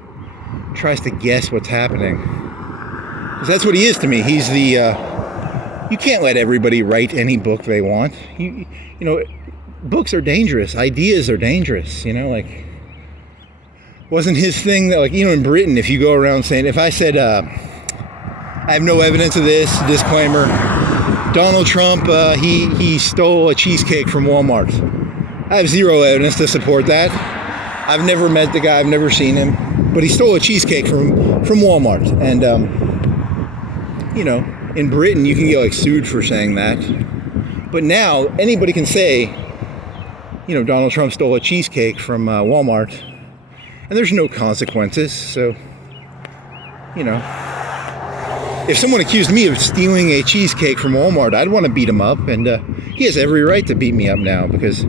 tries to guess what's happening. Because that's what he is to me. He's the, you can't let everybody write any book they want. You know, books are dangerous. Ideas are dangerous, you know, like, wasn't his thing that, like, you know, in Britain, if you go around saying, if I said, I have no evidence of this, disclaimer, Donald Trump, he stole a cheesecake from Walmart. I have zero evidence to support that. I've never met the guy, I've never seen him, but he stole a cheesecake from Walmart. And, you know, in Britain, you can get, like, sued for saying that. But now, anybody can say, you know, Donald Trump stole a cheesecake from Walmart, and there's no consequences. So, you know, if someone accused me of stealing a cheesecake from Walmart, I'd want to beat him up, and he has every right to beat me up now because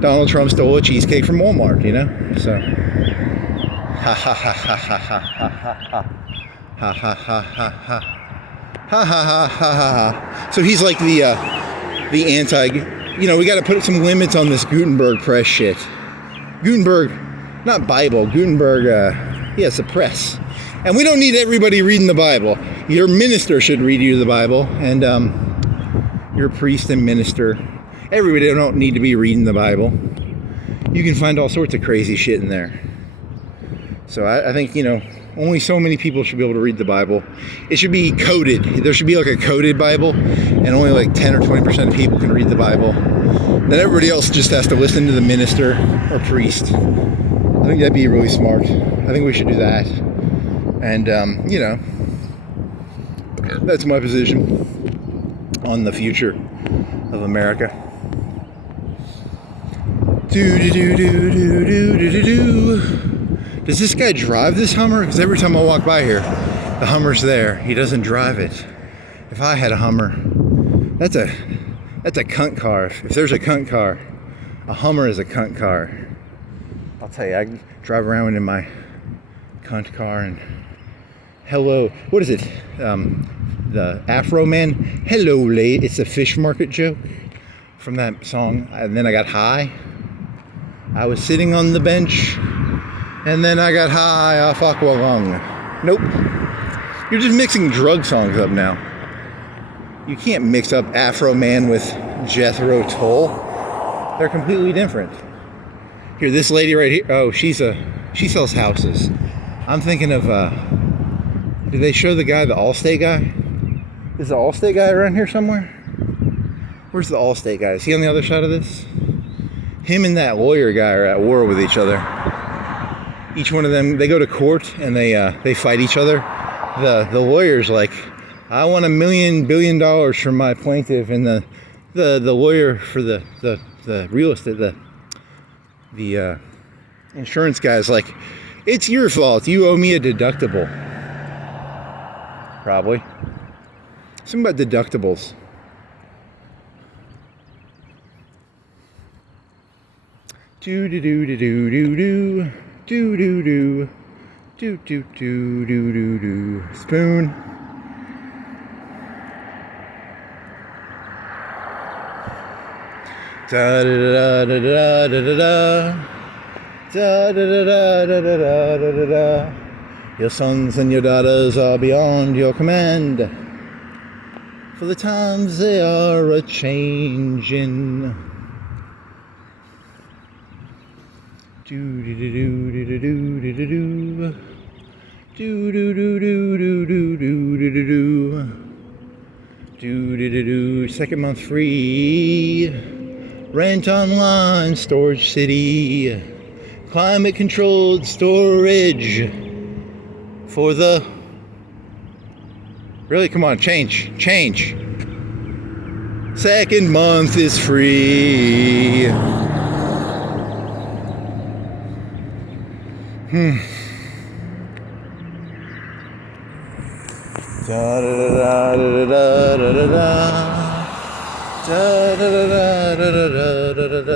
Donald Trump stole a cheesecake from Walmart, you know? So, ha ha ha ha ha ha ha ha ha ha ha ha ha ha ha ha ha. So he's like the anti, you know, we got to put some limits on this Gutenberg press shit. Gutenberg, not Bible, Gutenberg, yeah, it's a press. And we don't need everybody reading the Bible. Your minister should read you the Bible, and your priest and minister. Everybody don't need to be reading the Bible. You can find all sorts of crazy shit in there. So I think, you know, only so many people should be able to read the Bible. It should be coded. There should be like a coded Bible, and only like 10 or 20% of people can read the Bible. Then everybody else just has to listen to the minister or priest. I think that'd be really smart. I think we should do that. And, you know, that's my position on the future of America. Does this guy drive this Hummer? Because every time I walk by here, the Hummer's there. He doesn't drive it. If I had a Hummer, that's a cunt car. If there's a cunt car, a Hummer is a cunt car. I'll tell you, I drive around in my cunt car and hello, what is it? The Afro Man. Hello, lady. It's a fish market joke from that song. And then I got high. I was sitting on the bench, and then I got high off Aqualung. Nope. You're just mixing drug songs up now. You can't mix up Afro Man with Jethro Tull. They're completely different. Here, this lady right here. Oh, she sells houses. I'm thinking of, did they show the guy, the Allstate guy? Is the Allstate guy around here somewhere? Where's the Allstate guy? Is he on the other side of this? Him and that lawyer guy are at war with each other. Each one of them, they go to court and they fight each other. The lawyer's like, I want $1 billion from my plaintiff, and the lawyer for the real estate, the insurance guy's like, it's your fault. You owe me a deductible. Probably. Something about deductibles. Do do do do do do do do do do do do do do do do. Spoon. Da da da da da da da da da da da da da da da. Your sons and your daughters are beyond your command, for the times they are a-changin'. Do-do-do-do-do-do-do-do-do. Do-do-do-do-do-do-do-do-do. Do-do-do-do. Second month free. Rent online, Storage City. climate controlled storage for the... Really? Come on, change. Second month is free. Da da da da da da da da da da da da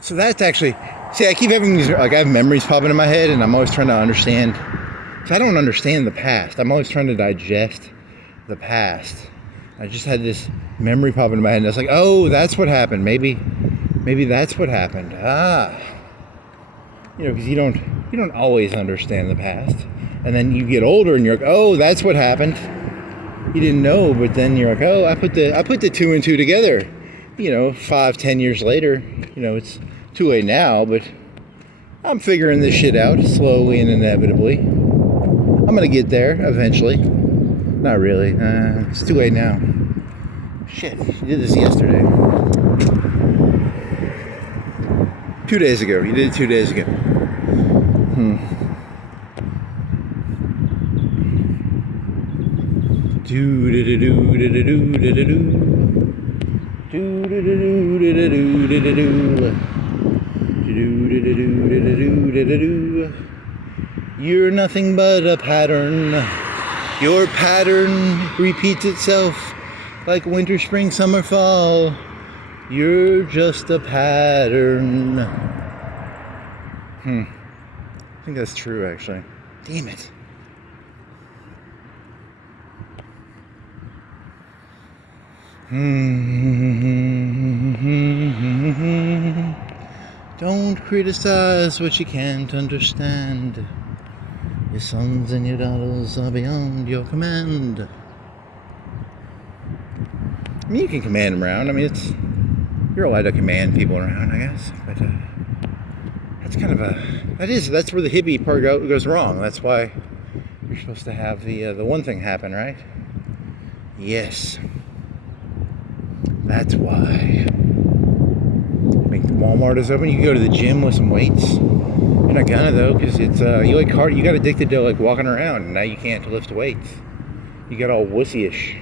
So that's actually, see, I keep having these, like, I have memories popping in my head, and I'm always trying to understand. So I don't understand the past. I'm always trying to digest the past. I just had this memory pop into my head, and I was like, oh, that's what happened. Maybe that's what happened. You know, because you don't always understand the past, and then you get older, and you're like, oh, that's what happened. You didn't know, but then you're like, oh, I put the two and two together. You know, 5-10 years later, you know, it's too late now, but I'm figuring this shit out slowly and inevitably. I'm gonna get there eventually. Not really. It's too late now. Shit, you did this yesterday. 2 days ago. You did it 2 days ago. You're nothing but a pattern. Your pattern repeats itself like winter, spring, summer, fall. You're just a pattern. I think that's true, actually. Damn it. Don't criticize what you can't understand. Your sons and your daughters are beyond your command. I mean, you can command them around. I mean, you're allowed to command people around, I guess. But that's kind of that's where the hippie part goes wrong. That's why you're supposed to have the one thing happen, right? Yes. That's why. Like, Walmart is open. You can go to the gym with some weights. You're not gonna, though, because it's you got addicted to, like, walking around, and now you can't lift weights. You got all wussy-ish.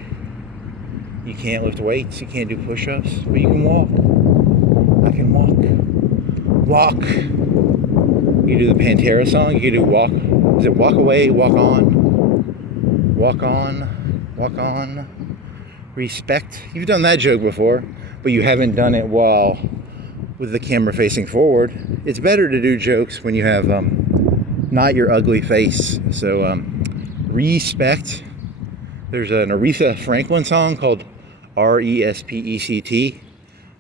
You can't lift weights. You can't do push-ups, but you can walk. I can walk. Walk. You do the Pantera song. You can do walk. Is it walk away, walk on? Walk on. Walk on. Respect. You've done that joke before, but you haven't done it while with the camera facing forward. It's better to do jokes when you have not your ugly face. So respect. There's an Aretha Franklin song called R-E-S-P-E-C-T,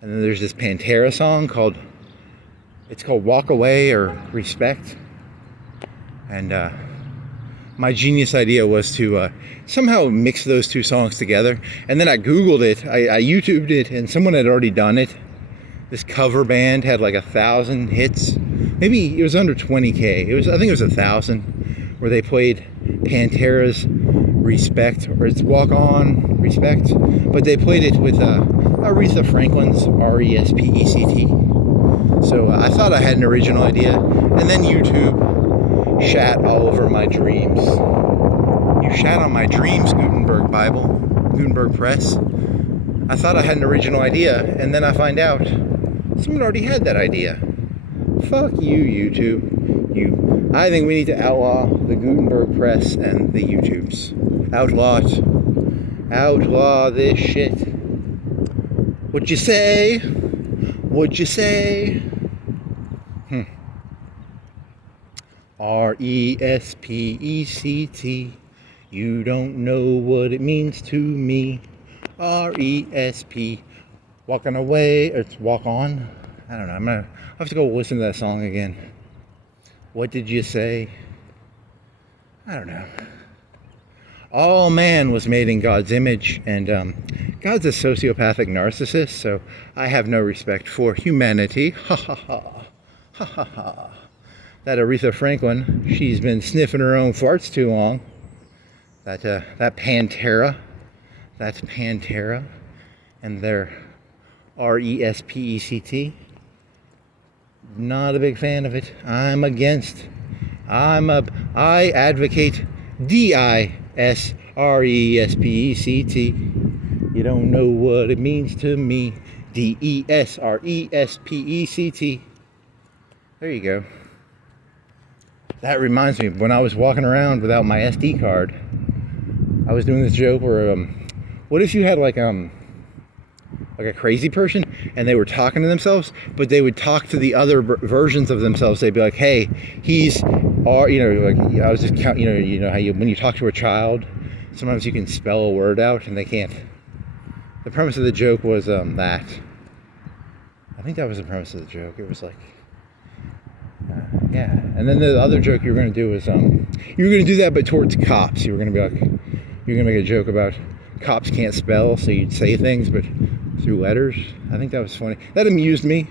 and then there's this Pantera song called Walk Away or Respect. And my genius idea was to somehow mix those two songs together, and then I googled it, I YouTubed it, and someone had already done it. This cover band had like 1,000 hits. Maybe it was under 20K. I think it was 1,000, where they played Pantera's Respect, or it's Walk On, Respect, but they played it with Aretha Franklin's R-E-S-P-E-C-T. So I thought I had an original idea, and then YouTube shat all over my dreams. You shat on my dreams, Gutenberg Bible, Gutenberg Press. I thought I had an original idea, and then I find out someone already had that idea. Fuck you, YouTube. I think we need to outlaw the Gutenberg Press and the YouTubes. Outlaw it. Outlaw this shit. What'd you say? What'd you say? R-E-S-P-E-C-T. You don't know what it means to me. R-E-S-P. Walking away, or it's walk on. I don't know. I'll have to go listen to that song again. What did you say? I don't know. All man was made in God's image, and God's a sociopathic narcissist, so I have no respect for humanity. Ha ha ha. Ha ha ha. That Aretha Franklin, she's been sniffing her own farts too long. That Pantera. That's Pantera. And their RESPECT. Not a big fan of it. I advocate DISRESPECT. You don't know what it means to me. DESRESPECT. There you go. That reminds me, when I was walking around without my SD card, I was doing this joke where, what if you had like a crazy person and they were talking to themselves, but they would talk to the other versions of themselves. They'd be like, hey, he's, or, you know, like I was just counting, you know how you, when you talk to a child, sometimes you can spell a word out and they can't. The premise of the joke was that. I think that was the premise of the joke. It was like, yeah. And then the other joke you were going to do was, you were going to do that, but towards cops. You were going to be like, you're going to make a joke about cops can't spell, so you'd say things, but through letters. I think that was funny. That amused me.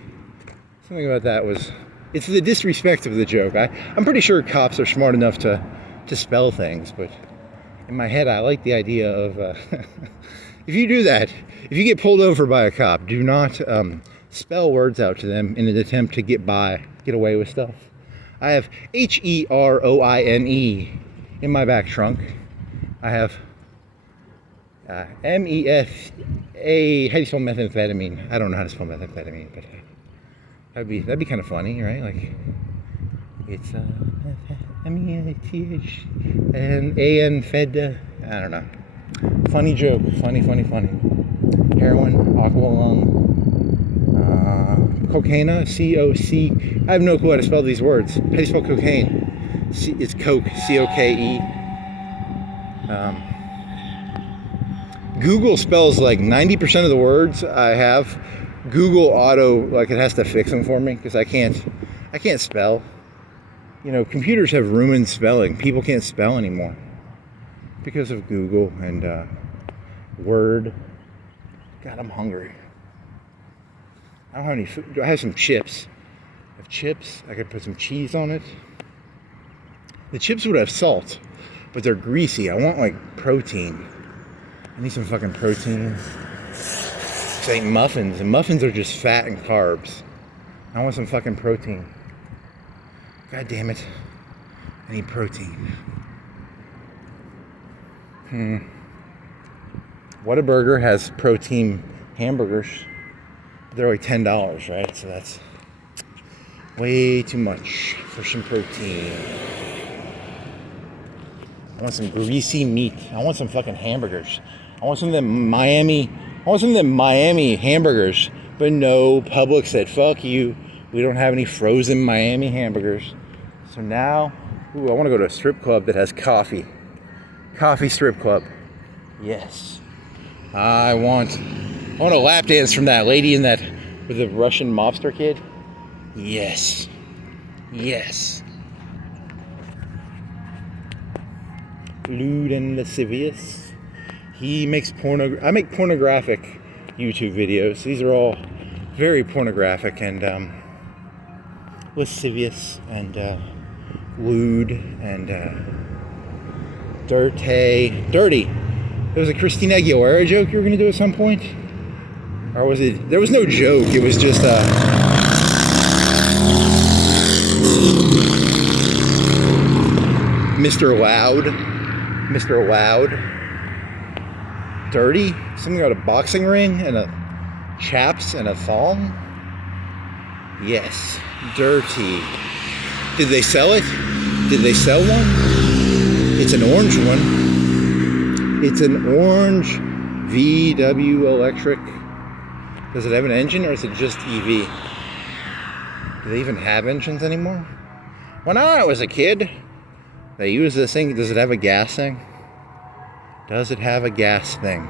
Something about that was, it's the disrespect of the joke. I'm pretty sure cops are smart enough to spell things, but in my head I like the idea of, if you do that, if you get pulled over by a cop, do not spell words out to them in an attempt to get away with stuff. I have HEROINE in my back trunk. I have MEFA. How do you spell methamphetamine? I don't know how to spell methamphetamine, but that'd be kind of funny, right? Like it's MEATHAN fed. I don't know. Funny joke. Funny. Heroin, Aqualung, cocaine, COC. I have no clue how to spell these words. How do you spell cocaine? It's coke, COKE. Google spells like 90% of the words I have. Google auto, like it has to fix them for me because I can't spell. You know, computers have ruined spelling. People can't spell anymore because of Google and Word. God, I'm hungry. I don't have any food. Do I have some chips? I have chips. I could put some cheese on it. The chips would have salt, but they're greasy. I want like protein. I need some fucking protein. This ain't muffins, and muffins are just fat and carbs. I want some fucking protein. God damn it. I need protein. Whataburger has protein hamburgers. They're like $10, right? So that's way too much for some protein. I want some greasy meat. I want some fucking hamburgers. I want some of them Miami hamburgers. But no, Publix said, fuck you. We don't have any frozen Miami hamburgers. So now, I want to go to a strip club that has coffee. Coffee strip club. Yes. I want a lap dance from that lady with the Russian mobster kid. Yes. Lewd and lascivious. I make pornographic YouTube videos. These are all very pornographic and lascivious and lewd and dirty. There was a Christina Aguilera joke you were going to do at some point? Or was it? There was no joke. It was just Mr. Loud. Dirty? Something about a boxing ring and a chaps and a thong? Yes. Dirty. Did they sell it? Did they sell one? It's an orange one. It's an orange VW electric. Does it have an engine or is it just EV? Do they even have engines anymore? When I was a kid, they used this thing. Does it have a gas thing? Does it have a gas thing?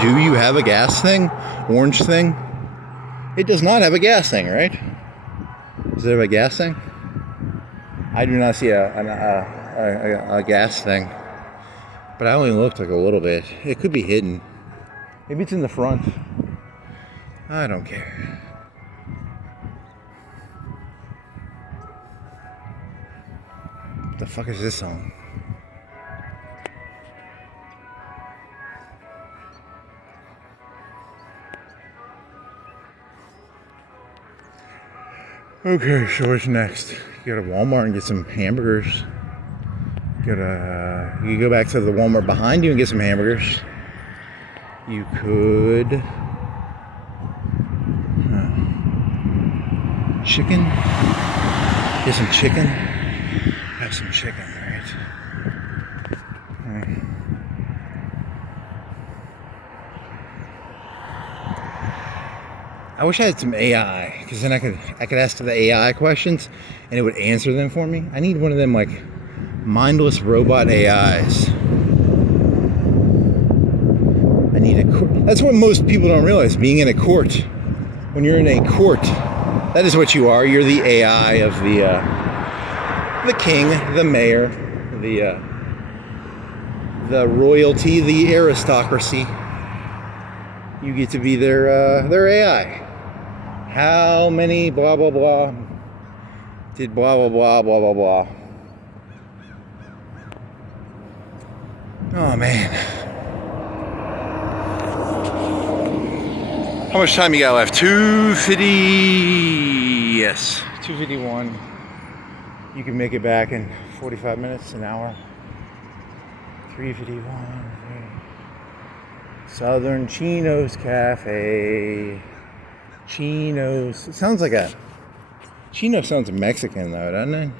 Do you have a gas thing? Orange thing? It does not have a gas thing, right? Does it have a gas thing? I do not see a gas thing. But I only looked like a little bit. It could be hidden. Maybe it's in the front. I don't care. the fuck is this song? Okay, so what's next? You go to Walmart and get some hamburgers. You go back to the Walmart behind you and get some hamburgers. You could chicken. Get some chicken. Have some chicken, right? I wish I had some AI, because then I could ask the AI questions and it would answer them for me. I need one of them like mindless robot AIs. I need a court. That's what most people don't realize. Being in a court, when you're in a court, that is what you are. You're the AI of the king, the mayor, the royalty, the aristocracy. You get to be their AI. How many blah blah blah did blah blah blah blah blah blah. Oh man. How much time you got left? 2:50. Yes, 2:51. You can make it back in 45 minutes, an hour. 3:51. Southern Chino's Cafe. Chino's. It sounds like a. Chino sounds Mexican though, doesn't it?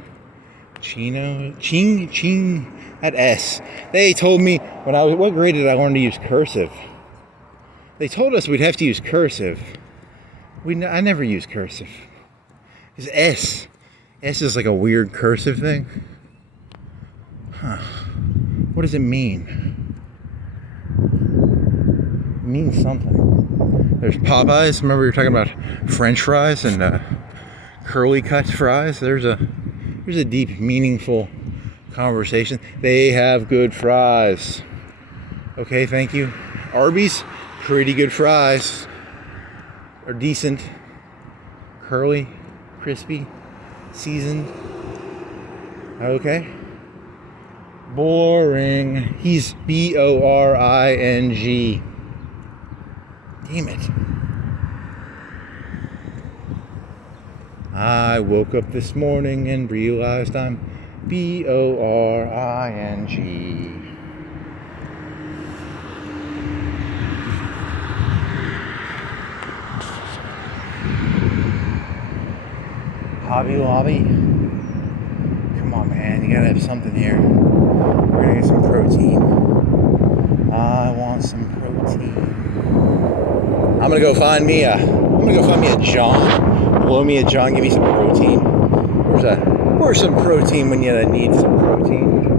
Chino. Ching. That S. They told me when I was. What grade did I learn to use cursive? They told us we'd have to use cursive. I never use cursive. It's S. S is like a weird cursive thing. Huh. What does it mean? It means something. There's Popeyes. Remember we were talking about French fries and curly cut fries? There's a deep, meaningful conversation. They have good fries. Okay, thank you. Arby's, pretty good fries. Are decent. Curly, crispy, seasoned. Okay. Boring. He's boring. Damn it. I woke up this morning and realized I'm boring. Hobby Lobby. Come on, man. You gotta have something here. We're gonna get some protein. I want some protein. I'm gonna go find me a John. Blow me a John, give me some protein. Where's some protein when you need some protein?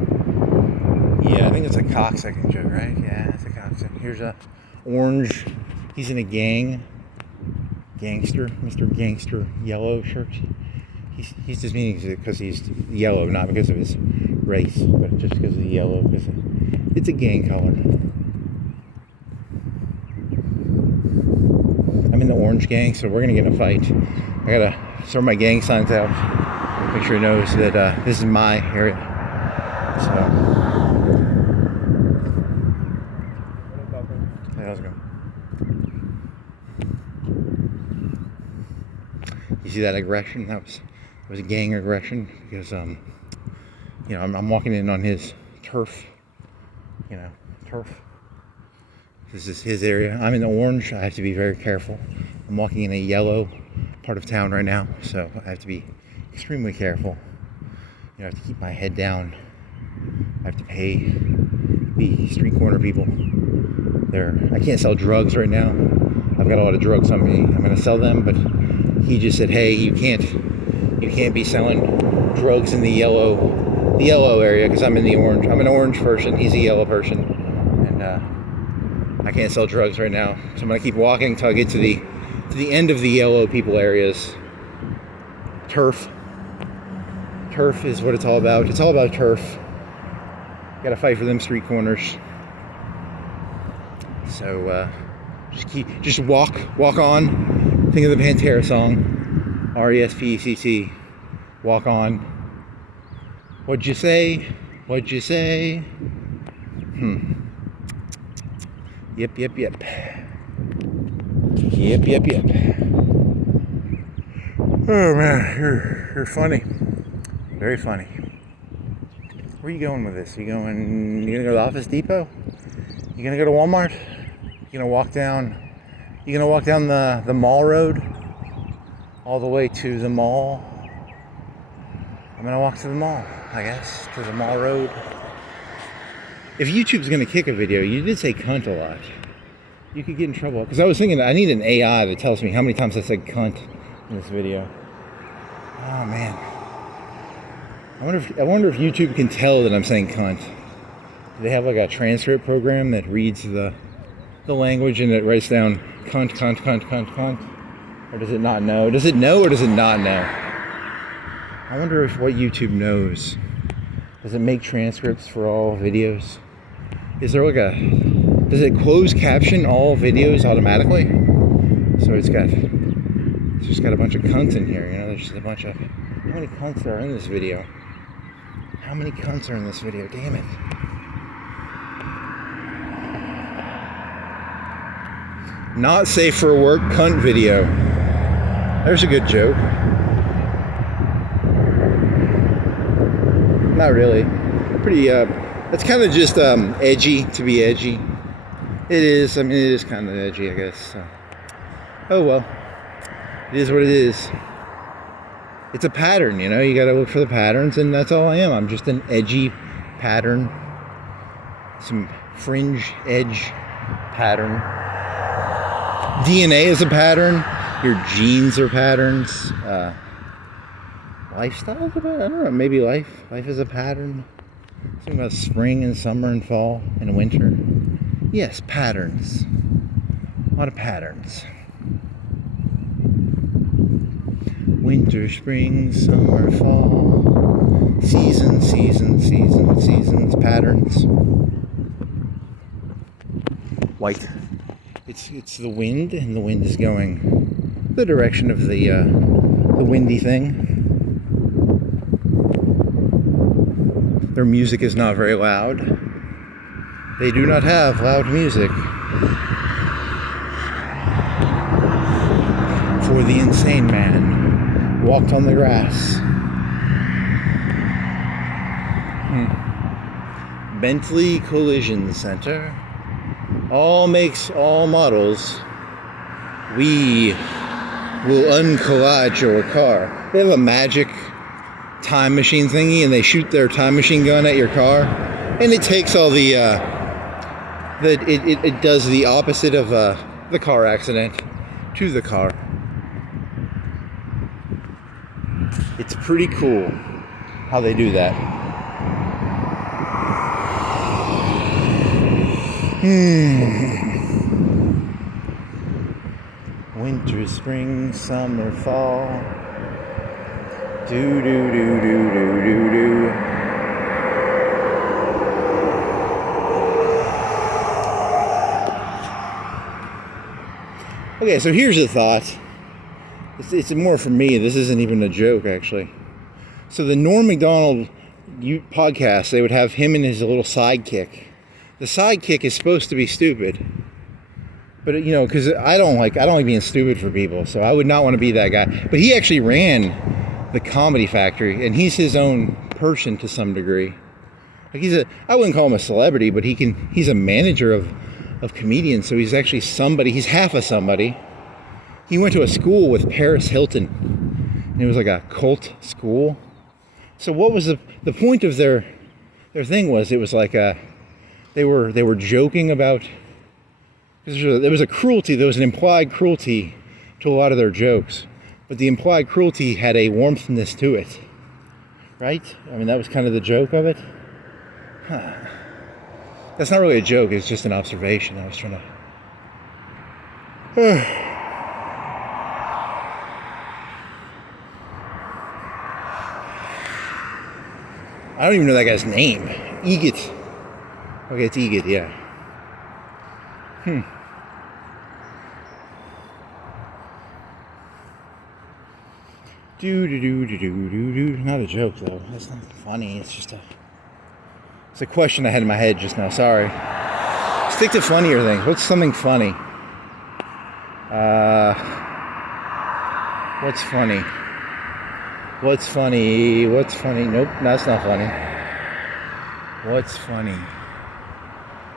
Yeah, I think it's a cocksucking joke, right? Yeah, it's a cocksucking. Here's a orange. He's in a gang. Gangster, Mr. Gangster, yellow shirt. He's just meaning because he's yellow, not because of his race, but just because of the yellow. Because it's a gang color. I'm in the orange gang, so we're gonna get in a fight. I gotta sort my gang signs out, make sure he knows that this is my area. So, hey, how's it going? You see that aggression? That was a gang aggression because you know I'm walking in on his turf. You know, turf. This is his area. I'm in the orange. I have to be very careful. I'm walking in a yellow part of town right now, so I have to be extremely careful. You know, I have to keep my head down. I have to pay the street corner people. I can't sell drugs right now. I've got a lot of drugs on me. I'm gonna sell them, but he just said, "Hey, you can't be selling drugs in the yellow area because I'm in the orange. I'm an orange person. He's a yellow person, and I can't sell drugs right now. So I'm gonna keep walking until I get to the end of the yellow people areas. Turf. Turf is what it's all about. It's all about turf. Gotta fight for them street corners. So just walk on. Think of the Pantera song, RESPECT. Walk on. What'd you say? What'd you say? Yep. Yep. Oh man, you're funny. Very funny. Where are you going with this? You gonna go to Office Depot? You gonna go to Walmart? You gonna walk down the mall road all the way to the mall? I'm gonna walk to the mall, I guess, to the mall road. If YouTube's gonna kick a video, you did say cunt a lot. You could get in trouble. Because I was thinking, I need an AI that tells me how many times I said cunt in this video. Oh man. I wonder if YouTube can tell that I'm saying cunt. Do they have like a transcript program that reads the language and it writes down cunt? Or does it not know? Does it know or does it not know? I wonder if what YouTube knows. Does it make transcripts for all videos? Is there like does it close caption all videos automatically? So it's just got a bunch of cunts in here, you know, there's just a bunch of, how many cunts are in this video? How many cunts are in this video? Damn it. Not safe for work cunt video. There's a good joke. Not really. Pretty, it's kind of just edgy to be edgy. It is, I mean, it is kind of edgy, I guess. So. Oh well. It is what it is. It's a pattern, you know, you gotta look for the patterns, and that's all I am. I'm just an edgy pattern. Some fringe edge pattern. DNA is a pattern. Your genes are patterns. Lifestyle is a pattern? I don't know, maybe life. Life is a pattern. Something about spring and summer and fall and winter. Yes, patterns. A lot of patterns. Winter, spring, summer, fall. Seasons, patterns. White. It's the wind, and the wind is going the direction of the windy thing. Their music is not very loud. They do not have loud music. For the insane man walked on the grass. Bentley Collision Center. All makes, all models. We will uncollide your car. They have a magic time machine thingy, and they shoot their time machine gun at your car, and it takes all the it does the opposite of the car accident to the car. It's pretty cool how they do that. Winter, spring, summer, fall. Do. Okay, so here's a thought. It's more for me. This isn't even a joke, actually. So the Norm Macdonald podcast, they would have him and his little sidekick. The sidekick is supposed to be stupid, but you know, because I don't like being stupid for people, so I would not want to be that guy. But he actually ran the Comedy Factory, and he's his own person to some degree. Like I wouldn't call him a celebrity, but he's a manager of comedians, so he's actually somebody. He's half of somebody. He went to a school with Paris Hilton, and it was like a cult school. So what was the point of their thing was, it was like they were joking about, because there was a cruelty, there was an implied cruelty to a lot of their jokes, but the implied cruelty had a warmthness to it, right? I mean, that was kind of the joke of it. That's not really a joke, it's just an observation. I was trying to... I don't even know that guy's name. Egit. Okay, it's Egit, yeah. Not a joke though. That's not funny. It's a question I had in my head just now. Sorry. Stick to funnier things. What's something funny? What's funny? What's funny? What's funny? Nope, that's not funny. What's funny?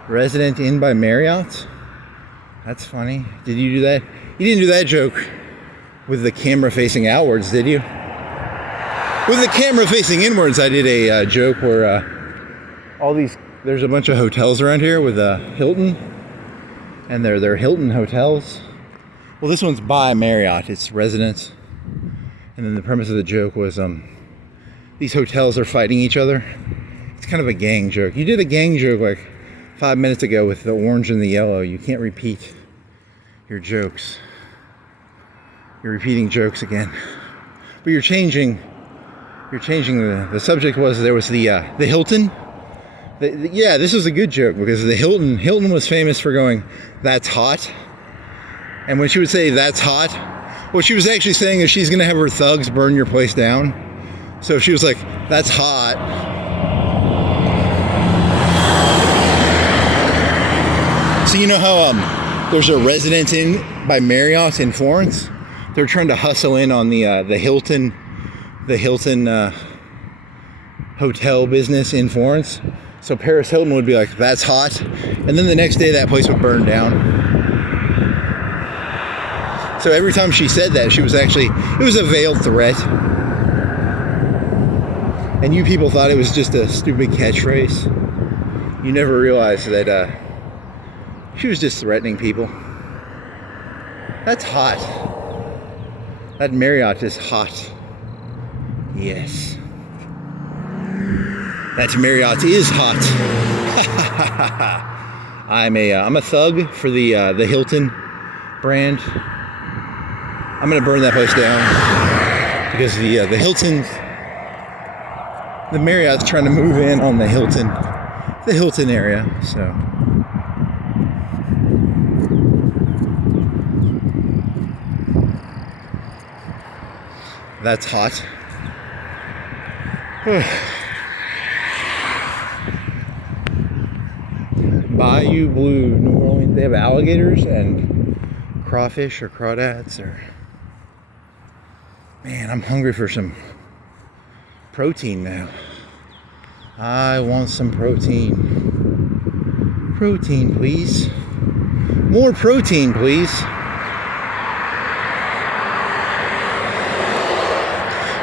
Resident Inn by Marriott? That's funny. Did you do that? You didn't do that joke with the camera facing outwards, did you? With the camera facing inwards, I did a joke where there's a bunch of hotels around here with a Hilton, and they're Hilton hotels. Well, this one's by Marriott. It's residence. And then the premise of the joke was these hotels are fighting each other. It's kind of a gang joke. You did a gang joke like 5 minutes ago with the orange and the yellow. You can't repeat your jokes. You're repeating jokes again. But you're changing the subject. There was the Hilton. Yeah, this was a good joke because the Hilton was famous for going, "That's hot." And when she would say, "That's hot," what she was actually saying is she's going to have her thugs burn your place down. So if she was like, "That's hot," so you know how there's a Residence Inn by Marriott in Florence? They're trying to hustle in on the Hilton hotel business in Florence. So Paris Hilton would be like, "That's hot," and then the next day that place would burn down. So every time she said that, it was a veiled threat. And you people thought it was just a stupid catchphrase. You never realized that she was just threatening people. That's hot. That Marriott is hot. Yes. That Marriott is hot. I'm a thug for the Hilton brand. I'm gonna burn that place down because the Marriott's trying to move in on the Hilton area. So that's hot. Bayou Blue, New Orleans. They have alligators and crawfish or crawdads or. Man, I'm hungry for some protein now. I want some protein. Protein, please. More protein, please.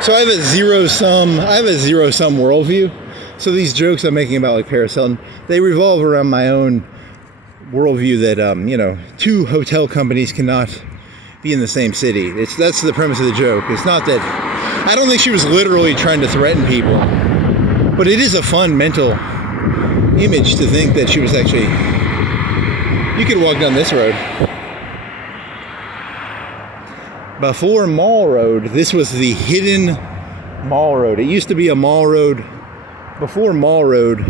So I have a zero-sum worldview. So these jokes I'm making about like Paris Hilton, they revolve around my own worldview that two hotel companies cannot be in the same city. That's the premise of the joke. It's not that I don't think she was literally trying to threaten people, but it is a fun mental image to think that she was actually. You could walk down this road. Before Mall Road, this was the hidden Mall Road. It used to be a Mall Road. Before Mall Road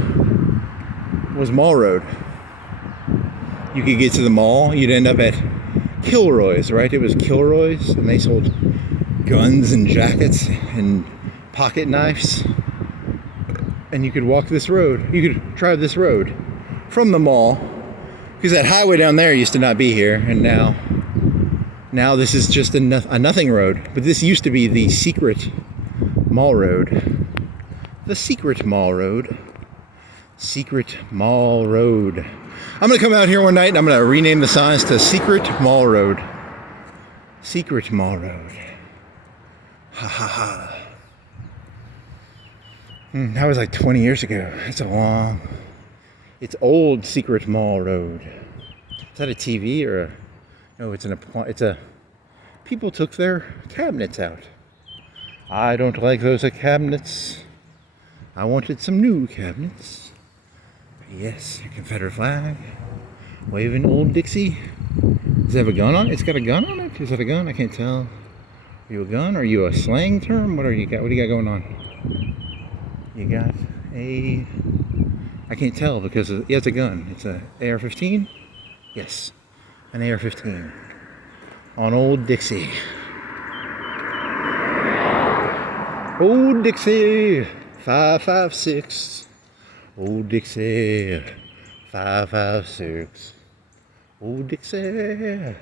was Mall Road. You could get to the mall. You'd end up at Kilroy's, right? It was Kilroy's, and they sold guns and jackets and pocket knives. And you could walk this road. You could drive this road from the mall, because that highway down there used to not be here, and now this is just a nothing road. But this used to be the secret Mall Road. The secret Mall Road. Secret Mall Road. I'm going to come out here one night and I'm going to rename the signs to Secret Mall Road. Secret Mall Road. Ha ha ha. That was like 20 years ago. It's old Secret Mall Road. Is that a TV or no, people took their cabinets out. I don't like those cabinets. I wanted some new cabinets. Yes, a Confederate flag. Waving old Dixie. Does it have a gun on it? It's got a gun on it? Is that a gun? I can't tell. Are you a gun? Are you a slang term? What do you got going on? You got a... I can't tell because it's a gun. It's a AR-15? Yes, an AR-15. On old Dixie. Old Dixie 556. Old Dixie 556. Old Dixie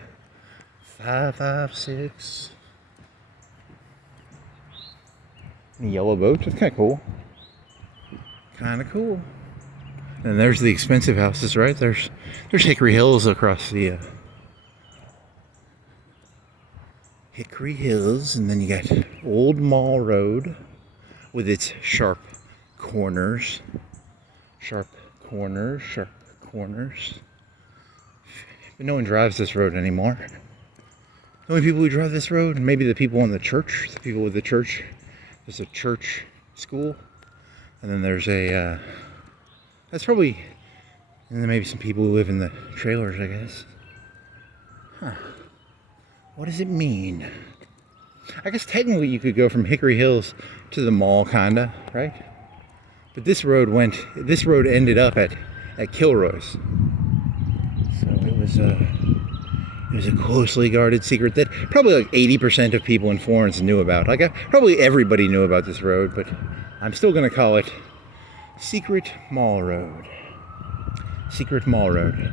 556. Yellow boat. That's kind of cool. Kind of cool. And there's the expensive houses, right? There's Hickory Hills across the Hickory Hills, and then you got Old Mall Road with its sharp corners. Sharp corners, sharp corners. But no one drives this road anymore. The only people who drive this road, maybe the people in the church, the people with the church. There's a church school, and then there's a, that's probably, and then maybe some people who live in the trailers, I guess. Huh. What does it mean? I guess technically you could go from Hickory Hills to the mall, kinda, right? But this road ended up at Kilroy's. So it was a closely guarded secret that probably like 80% of people in Florence knew about. Like probably everybody knew about this road, but I'm still gonna call it Secret Mall Road. Secret Mall Road.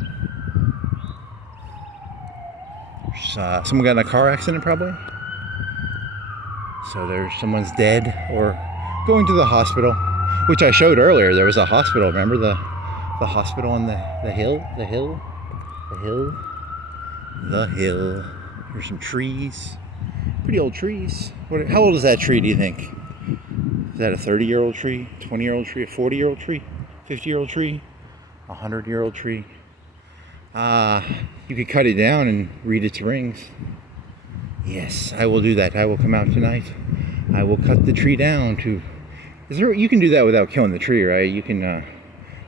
Someone got in a car accident probably. So someone's dead or going to the hospital, which I showed earlier. There was a hospital, remember the hospital on the hill? There's some trees, pretty old trees. How old is that tree, do you think? Is that a 30-year-old tree, 20-year-old tree, a 40-year-old tree, 50-year-old tree, a 100-year-old tree? You could cut it down and read its rings. Yes, I will do that. I will come out tonight. I will cut the tree down to... You can do that without killing the tree, right? You can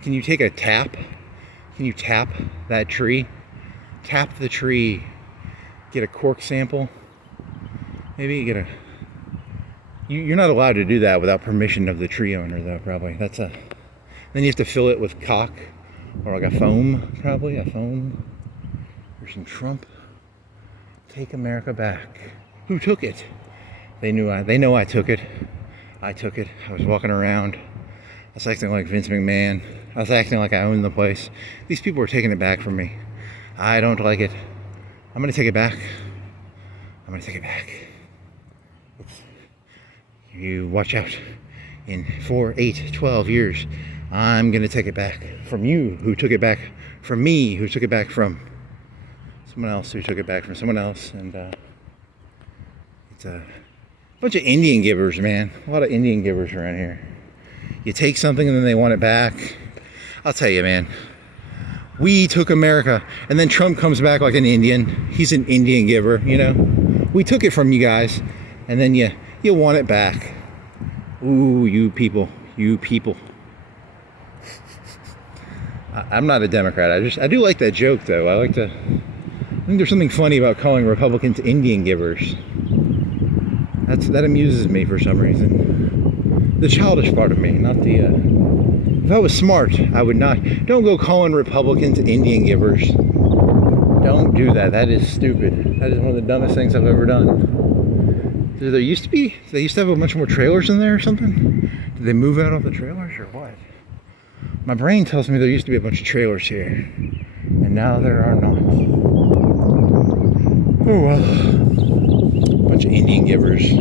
you take a tap? Can you tap that tree? Tap the tree, get a cork sample. Maybe get you're not allowed to do that without permission of the tree owner, though, probably. Then you have to fill it with caulk or like a foam, probably a foam. There's some Trump. Take America back. Who took it? They know I took it. I took it. I was walking around. I was acting like Vince McMahon. I was acting like I owned the place. These people were taking it back from me. I don't like it. I'm gonna take it back. I'm gonna take it back. You watch out. In 4, 8, 12 years, I'm gonna take it back from you who took it back from me who took it back from someone else who took it back from someone else. And it's a bunch of Indian givers, man. A lot of Indian givers around here. You take something and then they want it back. I'll tell you, man. We took America, and then Trump comes back like an Indian. He's an Indian giver, you know. We took it from you guys, and then you want it back. Ooh, you people. I'm not a Democrat. I do like that joke, though. I think there's something funny about calling Republicans Indian givers. That amuses me for some reason. The childish part of me, not the... If I was smart, I would not. Don't go calling Republicans Indian givers. Don't do that. That is stupid. That is one of the dumbest things I've ever done. They used to have a bunch more trailers in there or something? Did they move out all the trailers or what? My brain tells me there used to be a bunch of trailers here. And now there are not. Oh well. Bunch of Indian givers.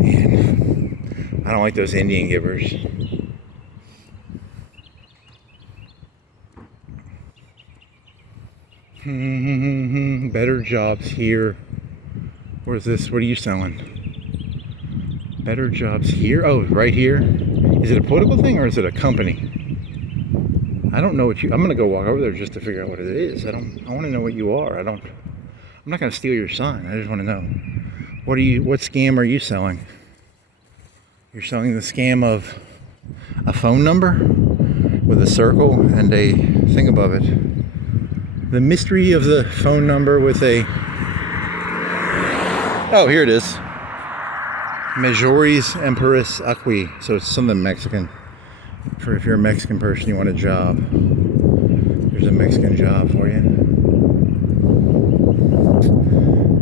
Man. I don't like those Indian givers. Better jobs here. Where's this? What are you selling? Better jobs here? Oh, right here. Is it a political thing or is it a company? I don't know what I'm gonna go walk over there just to figure out what it is. I want to know what you are. I'm not gonna steal your sign. I just want to know. What scam are you selling? You're selling the scam of a phone number with a circle and a thing above it. The mystery of the phone number with a... Oh, here it is. Majoris Emperis Acqui. So it's something Mexican. If you're a Mexican person, you want a job. There's a Mexican job for you.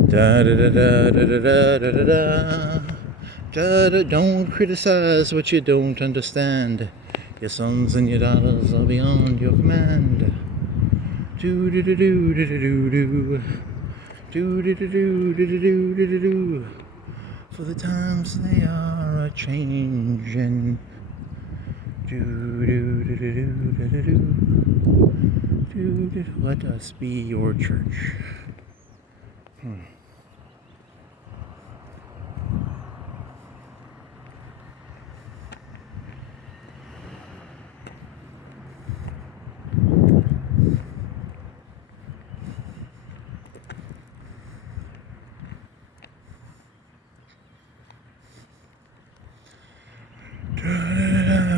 Da da da da da da da da da Don't criticize what you don't understand. Your sons and your daughters are beyond your command. Do do do do do do do do do do do do do do do. For the times they are a changing. Do do do do do do do do. Let us be your church.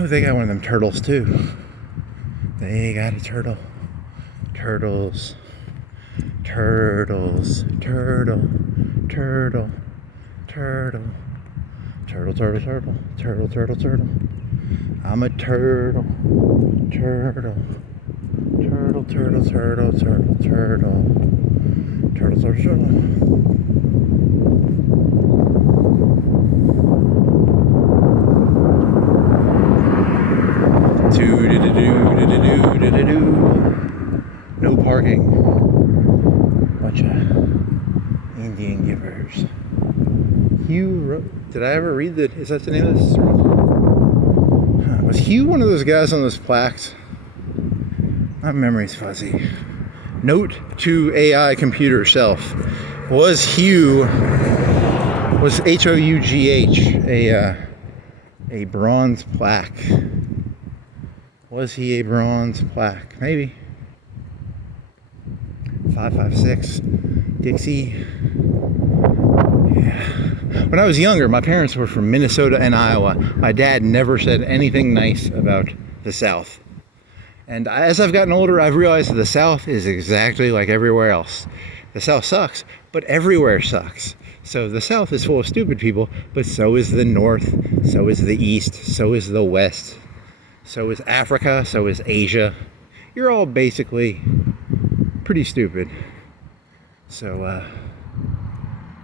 They got one of them turtles too. They got a turtle. Turtles. Turtles. Turtle. Turtle. Turtle. Turtle, turtle, turtle. Turtle, turtle, turtle. I'm a turtle. Turtle. Turtle, turtle, turtle, turtle, turtle. Turtle, turtle, turtle. No parking. Bunch of Indian givers. Hugh, did I ever read that? Is that the name of this story? Was Hugh one of those guys on those plaques? My memory's fuzzy. Note to AI computer self. Was Hugh, was Hough a bronze plaque? Was he a bronze plaque? Maybe. 556 Dixie. Yeah. When I was younger, my parents were from Minnesota and Iowa. My dad never said anything nice about the South. And as I've gotten older, I've realized that the South is exactly like everywhere else. The South sucks, but everywhere sucks. So the South is full of stupid people, but so is the North, so is the East, so is the West. So is Africa, so is Asia. You're all basically pretty stupid. So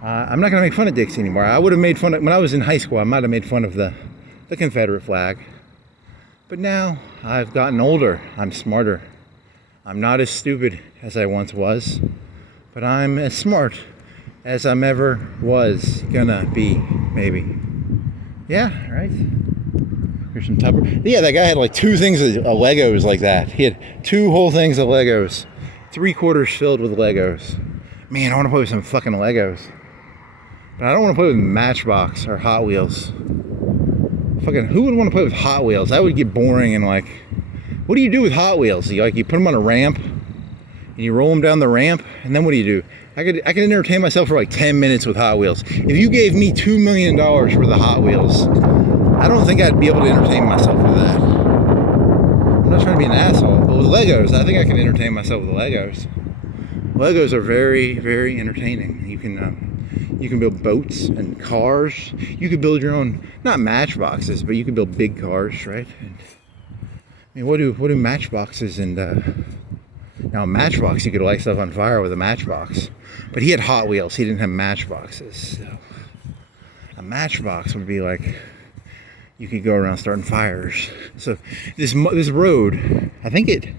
I'm not gonna make fun of Dixie anymore. I would have made fun of, when I was in high school, I might have made fun of the Confederate flag. But now I've gotten older, I'm smarter. I'm not as stupid as I once was, but I'm as smart as I'm ever was gonna be, maybe. Yeah, right? Here's some Tupper. Yeah, that guy had like 2 things of Legos like that. He had 2 whole things of Legos. 3/4 filled with Legos. Man, I want to play with some fucking Legos. But I don't want to play with Matchbox or Hot Wheels. Fucking, who would want to play with Hot Wheels? That would get boring and like, what do you do with Hot Wheels? You put them on a ramp and you roll them down the ramp, and then what do you do? I could entertain myself for like 10 minutes with Hot Wheels. If you gave me $2 million for the Hot Wheels, I don't think I'd be able to entertain myself with that. I'm not trying to be an asshole, but with Legos, I think I can entertain myself with Legos. Legos are very, very entertaining. You can build boats and cars. You could build your own, not matchboxes, but you could build big cars, right? And, I mean, what do matchboxes and now a matchbox, you could light stuff on fire with a matchbox. But he had Hot Wheels. He didn't have matchboxes. So a matchbox would be like, you could go around starting fires. So this road, I think it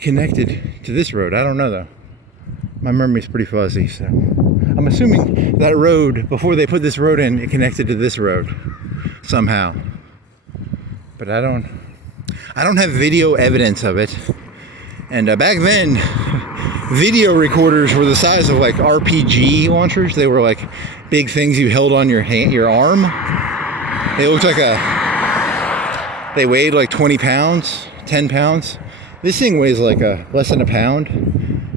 connected to this road. I don't know though. My memory's pretty fuzzy, so I'm assuming that road, before they put this road in, it connected to this road somehow. But I don't have video evidence of it. And back then, video recorders were the size of like RPG launchers. They were like big things you held on your arm. They looked like they weighed like 20 pounds, 10 pounds. This thing weighs like less than a pound,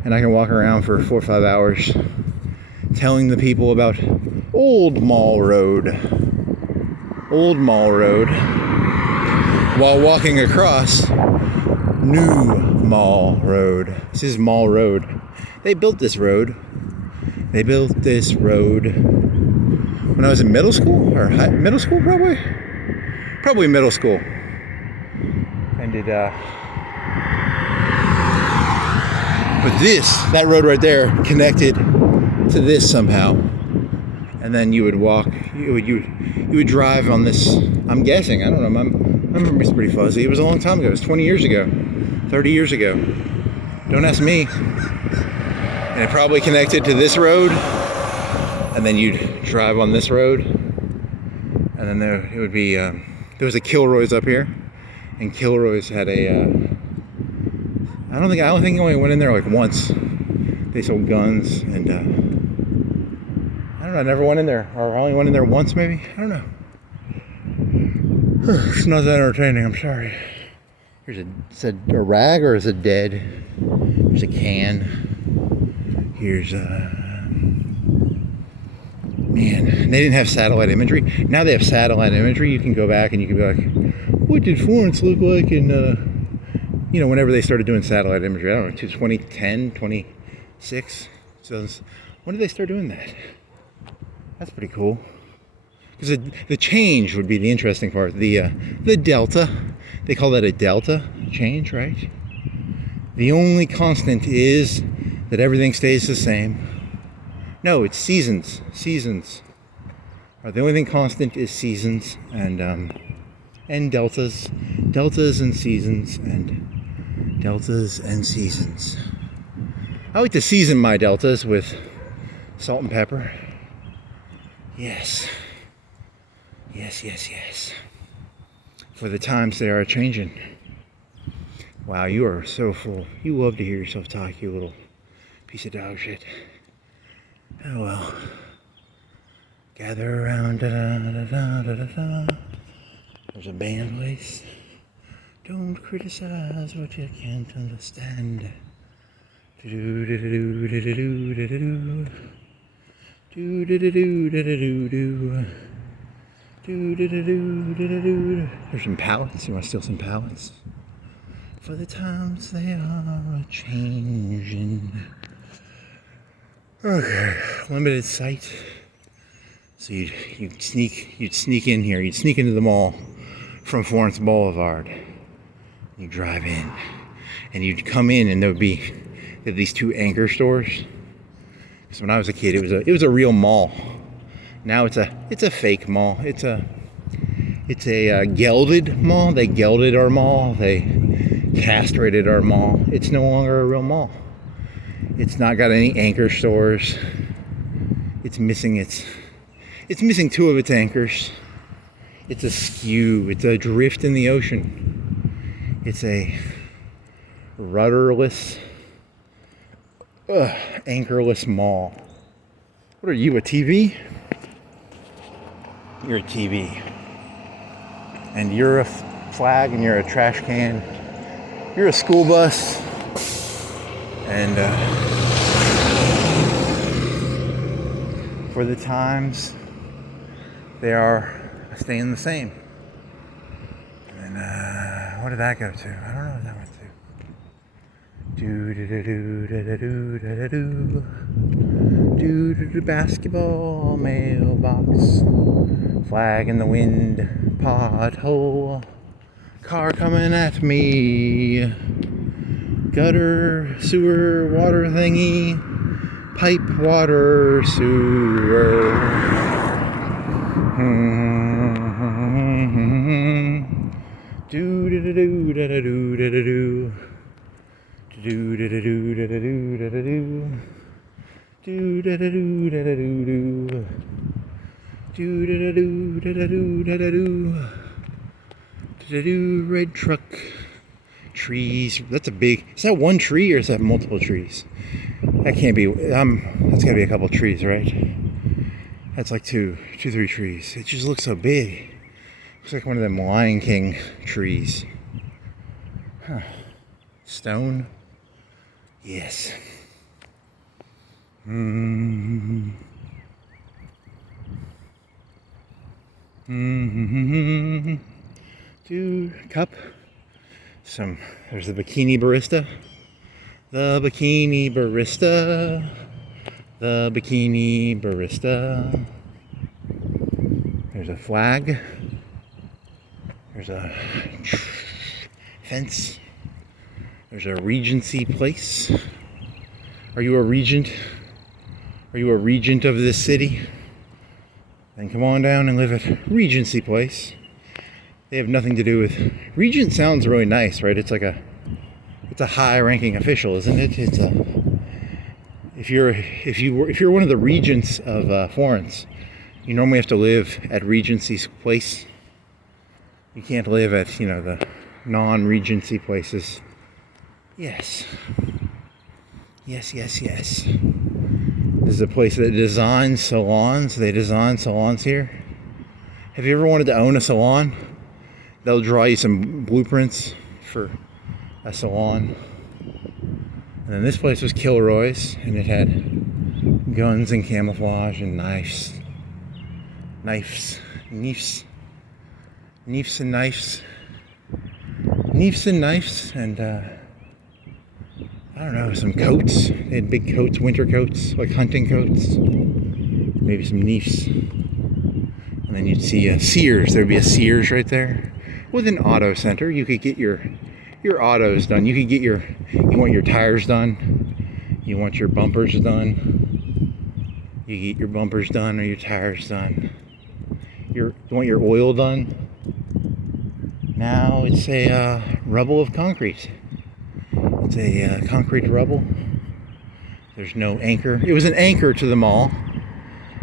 and I can walk around for 4 or 5 hours telling the people about Old Mall Road, while walking across New Mall Road. This is Mall Road. They built this road when I was in middle school, or middle school probably middle school. And but that road right there connected to this somehow. and then you would walk. You would drive on this. I'm guessing. I don't know. My memory's pretty fuzzy. It was a long time ago. It was 20 years ago, 30 years ago. Don't ask me. And it probably connected to this road, and then you'd drive on this road, and then it would be. There was a Kilroy's up here, and Kilroy's had a. I don't think I only went in there like once. They sold guns, and I don't know. I never went in there, or I only went in there once, maybe. I don't know. It's not that entertaining. I'm sorry. Here's is it a rag or is it dead? There's a can. Here's man. They didn't have satellite imagery. Now they have satellite imagery. You can go back and you can be like, what did Florence look like in you know, whenever they started doing satellite imagery? I don't know, 2010, 26. So when did they start doing that? That's pretty cool. Because the change would be the interesting part. The delta, they call that a delta change, right? The only constant is that everything stays the same. No, it's seasons. Seasons. The only thing constant is seasons and deltas. Deltas and seasons and deltas and seasons. I like to season my deltas with salt and pepper. Yes. Yes, yes, yes. For the times they are changing. Wow, you are so full. You love to hear yourself talk, you little piece of dog shit. Oh well. Gather around, da-da-da-da-da-da-da. There's a band place. Don't criticize what you can't understand. Do-do-do-do-do-do-do-do-do. Do-do-do-do-do-do-do-do. Do-do-do-do-do-do-do. There's some pallets. You want to steal some pallets? For the times they are changing. Okay, limited sight. So you'd sneak in here. You'd sneak into the mall from Florence Boulevard. You drive in, and you'd come in, and there'd be these two anchor stores. Because when I was a kid, it was a real mall. Now it's a fake mall. It's a gelded mall. They gelded our mall. They castrated our mall. It's no longer a real mall. It's not got any anchor stores. It's missing two of its anchors. It's askew. It's adrift in the ocean. It's a rudderless, anchorless mall. What are you, a TV? You're a TV. And you're a flag and you're a trash can. You're a school bus. And for the times, they are staying the same. And what did that go to? I don't know what that went to. Do basketball mailbox. Flag in the wind. Pothole. Car coming at me. Gutter, sewer, water thingy. Pipe, water, sewer. Do do do do do do do do do. Do do do do do do do do do. Do do do do do do do. Do do do do do do do do do. Red truck. Trees. That's a big. Is that one tree or is that multiple trees? That can't be. That's gotta be a couple trees, right? That's like two, 3 trees. It just looks so big. Looks like one of them Lion King trees. Huh. Stone. Yes. Two cup. There's the bikini barista. The bikini barista. The bikini barista. There's a flag. There's a fence. There's a Regency place. Are you a regent? Are you a regent of this city? Then come on down and live at Regency Place. They have nothing to do with... Regent sounds really nice, right? It's like it's a high-ranking official, isn't it? It's a... If you're one of the regents of Florence, you normally have to live at Regency Place. You can't live at, you know, the non-Regency places. Yes. Yes, yes, yes. This is a place that designs salons. They design salons here. Have you ever wanted to own a salon? They'll draw you some blueprints for a salon. And then this place was Kilroy's, and it had guns and camouflage and knives. Knives and knives, and I don't know, some coats. They had big coats, winter coats, like hunting coats. Maybe some knives. And then you'd see a Sears. There'd be a Sears right there. With an auto center, you could get your autos done. You could get you want your tires done. You want your bumpers done. You get your bumpers done or your tires done. You want your oil done. Now it's a rubble of concrete. It's a concrete rubble. There's no anchor. It was an anchor to the mall,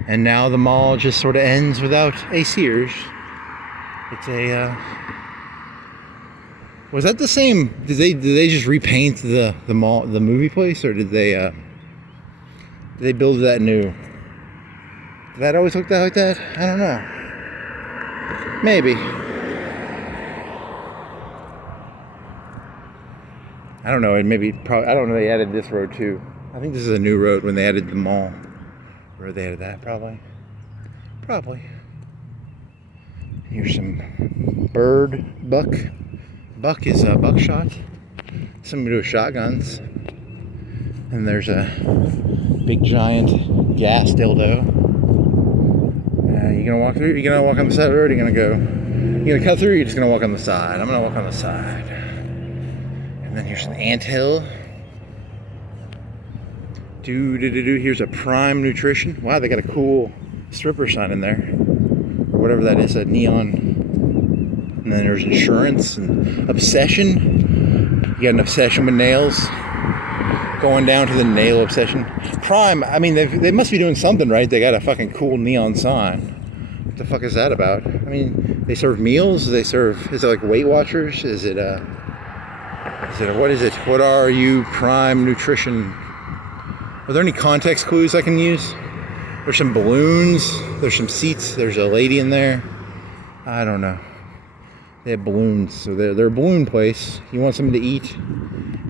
and now the mall just sort of ends without a Sears. It's a. Was that the same? Did they just repaint the mall, the movie place, or did they build that new? Did that always look like that? I don't know. Maybe. I don't know. I don't know. They added this road too. I think this is a new road when they added the mall. Where they added that, probably. Here's some buck. Buck is buckshot. Somebody with shotguns. And there's a big giant gas dildo. You gonna walk through? You gonna walk on the side of the road? Or you gonna cut through? Or you just gonna walk on the side? I'm gonna walk on the side. And then here's an anthill. Here's a Prime Nutrition. Wow, they got a cool stripper sign in there. Or whatever that is, a neon. And then there's insurance and obsession. You got an obsession with nails. Going down to the nail obsession. Prime, I mean, they must be doing something, right? They got a fucking cool neon sign. What the fuck is that about? I mean, they serve meals? Is it like Weight Watchers? What is it? What are you? Prime Nutrition. Are there any context clues I can use? There's some balloons. There's some seats. There's a lady in there. I don't know. They have balloons. So they're a balloon place. You want something to eat?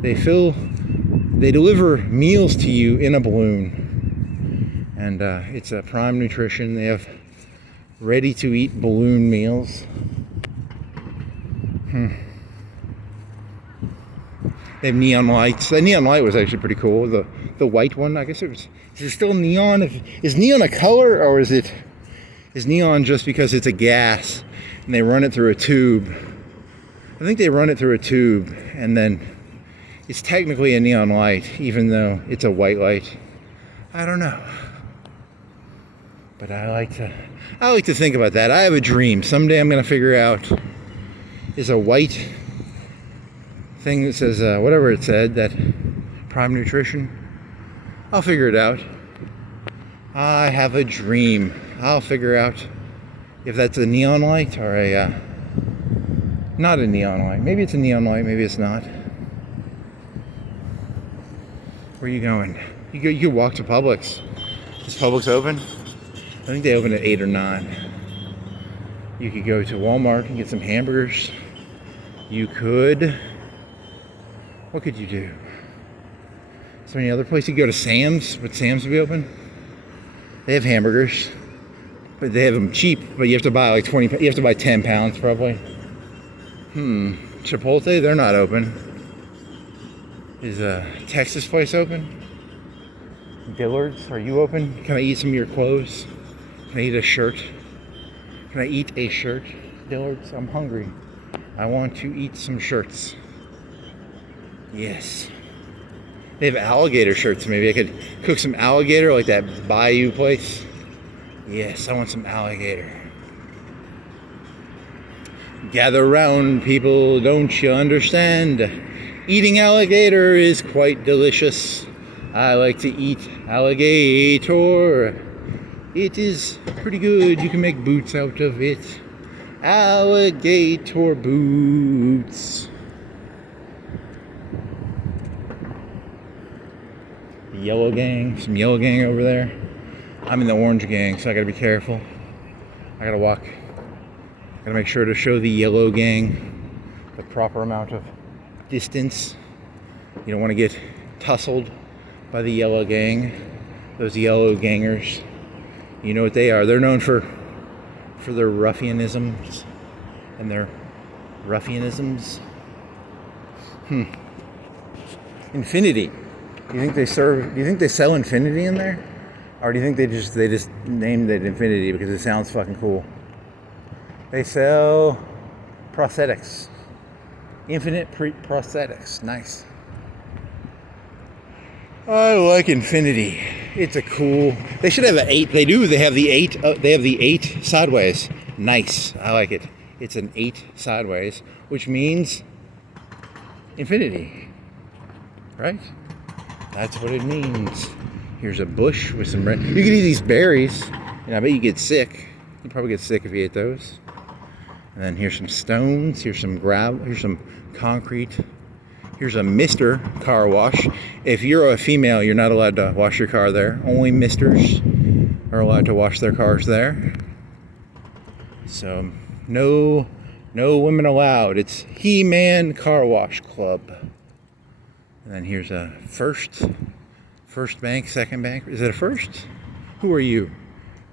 They deliver meals to you in a balloon. And it's a Prime Nutrition. They have ready-to-eat balloon meals. They have neon lights. The neon light was actually pretty cool. The white one, I guess it was. Is it still neon? Is neon a color, or is neon just because it's a gas and they run it through a tube? I think they run it through a tube, and then it's technically a neon light, even though it's a white light. I don't know. But I like to think about that. I have a dream. Someday I'm gonna figure out, is a white thing that says whatever it said, that Prime Nutrition. I'll figure it out. I have a dream. I'll figure out if that's a neon light or not a neon light. Maybe it's a neon light, maybe it's not. Where are you going? You could walk to Publix. Is Publix open? I think they open at 8 or 9. You could go to Walmart and get some hamburgers. You could... What could you do? Is there any other place you could go to? Sam's? Would Sam's be open? They have hamburgers, but they have them cheap. But you have to buy like 20. You have to buy 10 pounds probably. Chipotle? They're not open. Is a Texas place open? Dillard's? Are you open? Can I eat some of your clothes? Can I eat a shirt? Can I eat a shirt? Dillard's? I'm hungry. I want to eat some shirts. Yes. They have alligator shirts. Maybe I could cook some alligator like that Bayou place. Yes, I want some alligator. Gather round, people, don't you understand? Eating alligator is quite delicious. I like to eat alligator. It is pretty good. You can make boots out of it. Alligator boots. The yellow gang, some yellow gang over there. I'm in the orange gang, so I gotta be careful. I gotta walk. Gotta make sure to show the yellow gang the proper amount of distance. You don't want to get tussled by the yellow gang. Those yellow gangers, you know what they are. They're known for their ruffianisms and their ruffianisms. Infinity. Do you think they sell Infinity in there? Or do you think they just named it Infinity because it sounds fucking cool? They sell prosthetics. Infinite prosthetics. Nice. I like Infinity. It's a cool. They should have an 8. They do. They have the 8. They have the 8 sideways. Nice. I like it. It's an 8 sideways, which means infinity. Right? That's what it means. Here's a bush with some red. You can eat these berries, and I bet you get sick. You probably get sick if you ate those. And then here's some stones. Here's some gravel. Here's some concrete. Here's a Mr. car wash. If you're a female, you're not allowed to wash your car there. Only misters are allowed to wash their cars there. So no women allowed. It's He-Man Car Wash Club. And then here's a first bank, second bank. Is it a first? Who are you?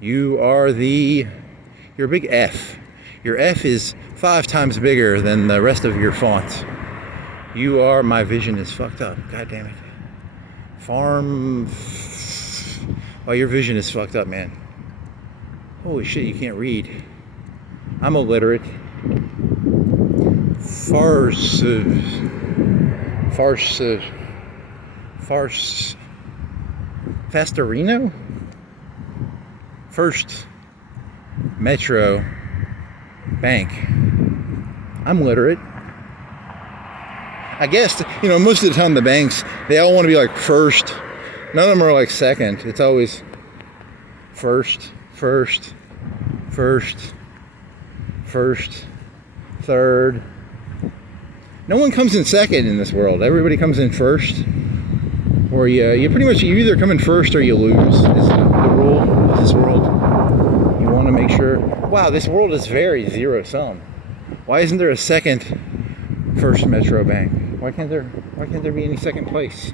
You're a big F. Your F is 5 times bigger than the rest of your font. My vision is fucked up. God damn it. Well, your vision is fucked up, man. Holy shit, you can't read. I'm illiterate. Fastorino? First Metro Bank. I'm literate. I guess, most of the time the banks, they all want to be like first. None of them are like second. It's always first, third. No one comes in second in this world. Everybody comes in first. Or you either come in first or you lose. Is the rule of this world. You want to make sure. Wow, this world is very zero sum. Why isn't there a second First Metro Bank? Why can't there be any second place?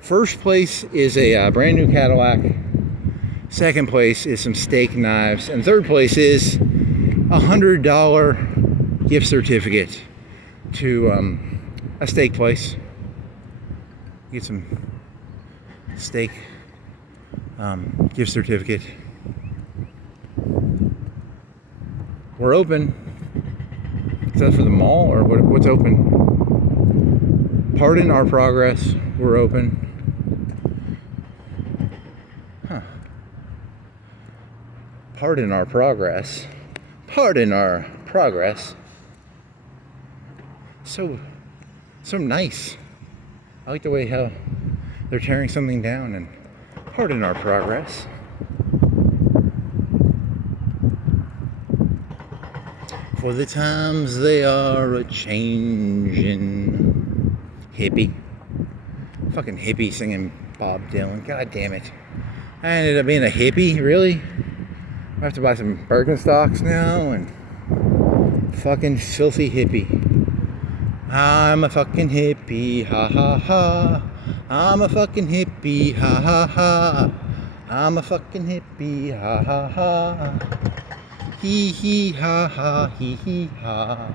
First place is a brand new Cadillac. Second place is some steak knives, and third place is $100 gift certificate to a steak place. Get some steak gift certificate. We're open. Is that for the mall or what's open? Pardon our progress. We're open. Huh. Pardon our progress. Pardon our progress. So nice. I like the way how they're tearing something down and pardon our progress. For the times they are a-changin'. Hippie. Fucking hippie singing Bob Dylan. God damn it. I ended up being a hippie, really? I have to buy some Birkenstocks now and fucking filthy hippie. I'm a fucking hippie, ha ha ha. I'm a fucking hippie, ha ha ha. I'm a fucking hippie, ha ha ha. Hee hee ha ha, hee hee ha.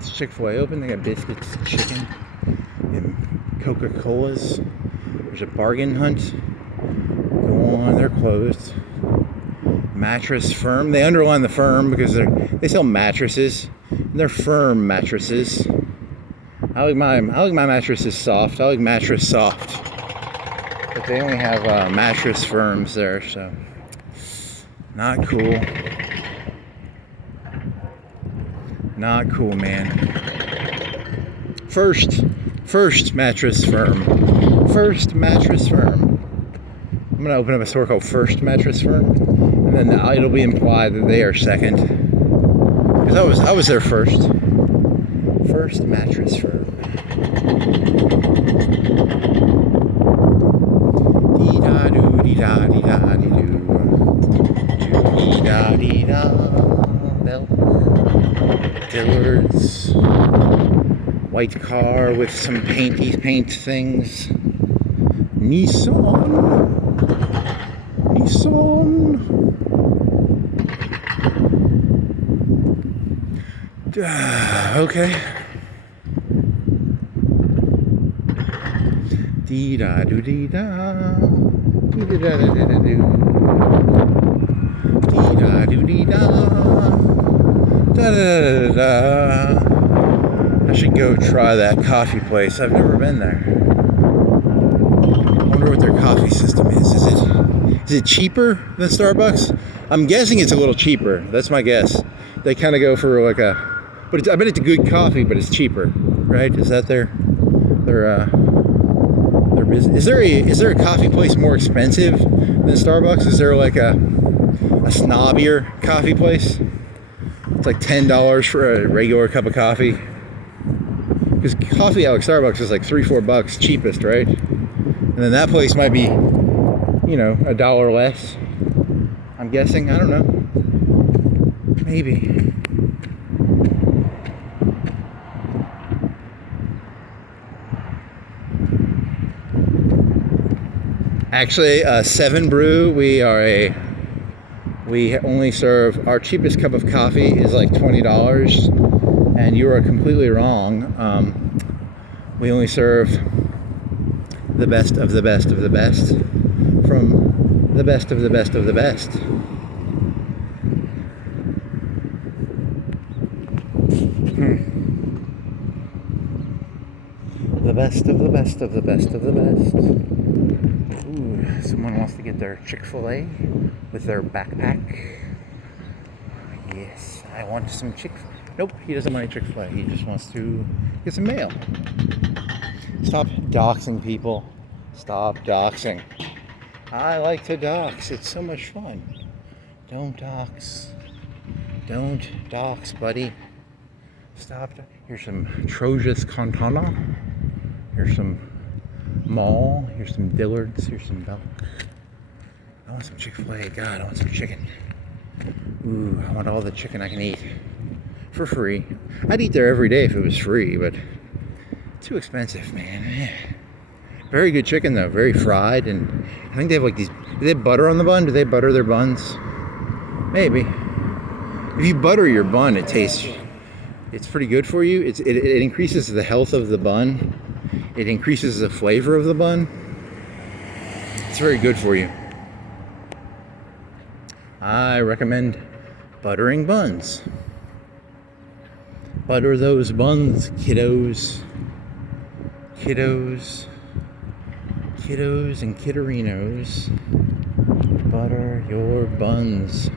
Is Chick-fil-A open? They got biscuits, chicken, and Coca-Colas. There's a bargain hunt. Go on, they're closed. Mattress Firm. They underline the firm because they sell mattresses. And they're firm mattresses. I like my mattresses soft. I like mattress soft. But they only have mattress firms there, so not cool. Not cool, man. First mattress firm. First mattress firm. I'm gonna open up a store called First Mattress Firm, and then it'll be implied that they are second. Because I was there first. First Mattress Firm. Dee da doo dee da dee da dee doo. Dee da dee da. Bell. Dillard's. White car with some paint things. Nissan. Okay. Dee da doo dee da. Dee da da da da doo. Dee da doo dee da. Da da da da. I should go try that coffee place. I've never been there. I wonder what their coffee system is. Is it cheaper than Starbucks? I'm guessing it's a little cheaper. That's my guess. They kind of go for like a, but I bet it's good coffee, but it's cheaper, right? Is that their business? Is there a coffee place more expensive than Starbucks? Is there like a snobbier coffee place? It's like $10 for a regular cup of coffee. Because coffee out of Starbucks is like $3-4 cheapest, right? And then that place might be, you know, $1 less. I'm guessing. I don't know. Maybe. Actually, 7 Brew. We only serve, our cheapest cup of coffee is like $20. And you are completely wrong. We only serve the best of the best of the best from the best of the best of the best. The best of the best of the best of the best. Ooh, someone wants to get their Chick-fil-A with their backpack. Yes, I want some Chick-fil-A. Nope, he doesn't want any Chick-fil-A. He just wants to get some mail. Stop doxing people. Stop doxing. I like to dox. It's so much fun. Don't dox. Don't dox, buddy. Stop. Here's some Trojas Cantana. Here's some Mall. Here's some Dillard's. Here's some Belk. I want some Chick-fil-A. God, I want some chicken. Ooh, I want all the chicken I can eat. For free. I'd eat there every day if it was free, but too expensive, man. Very good chicken though, very fried, and I think they have like these. Do they have butter on the bun? Do they butter their buns? Maybe. If you butter your bun, it's pretty good for you. It increases the health of the bun. It increases the flavor of the bun. It's very good for you. I recommend buttering buns. Butter those buns, kiddos. Kiddos and kidderinos. Butter your buns.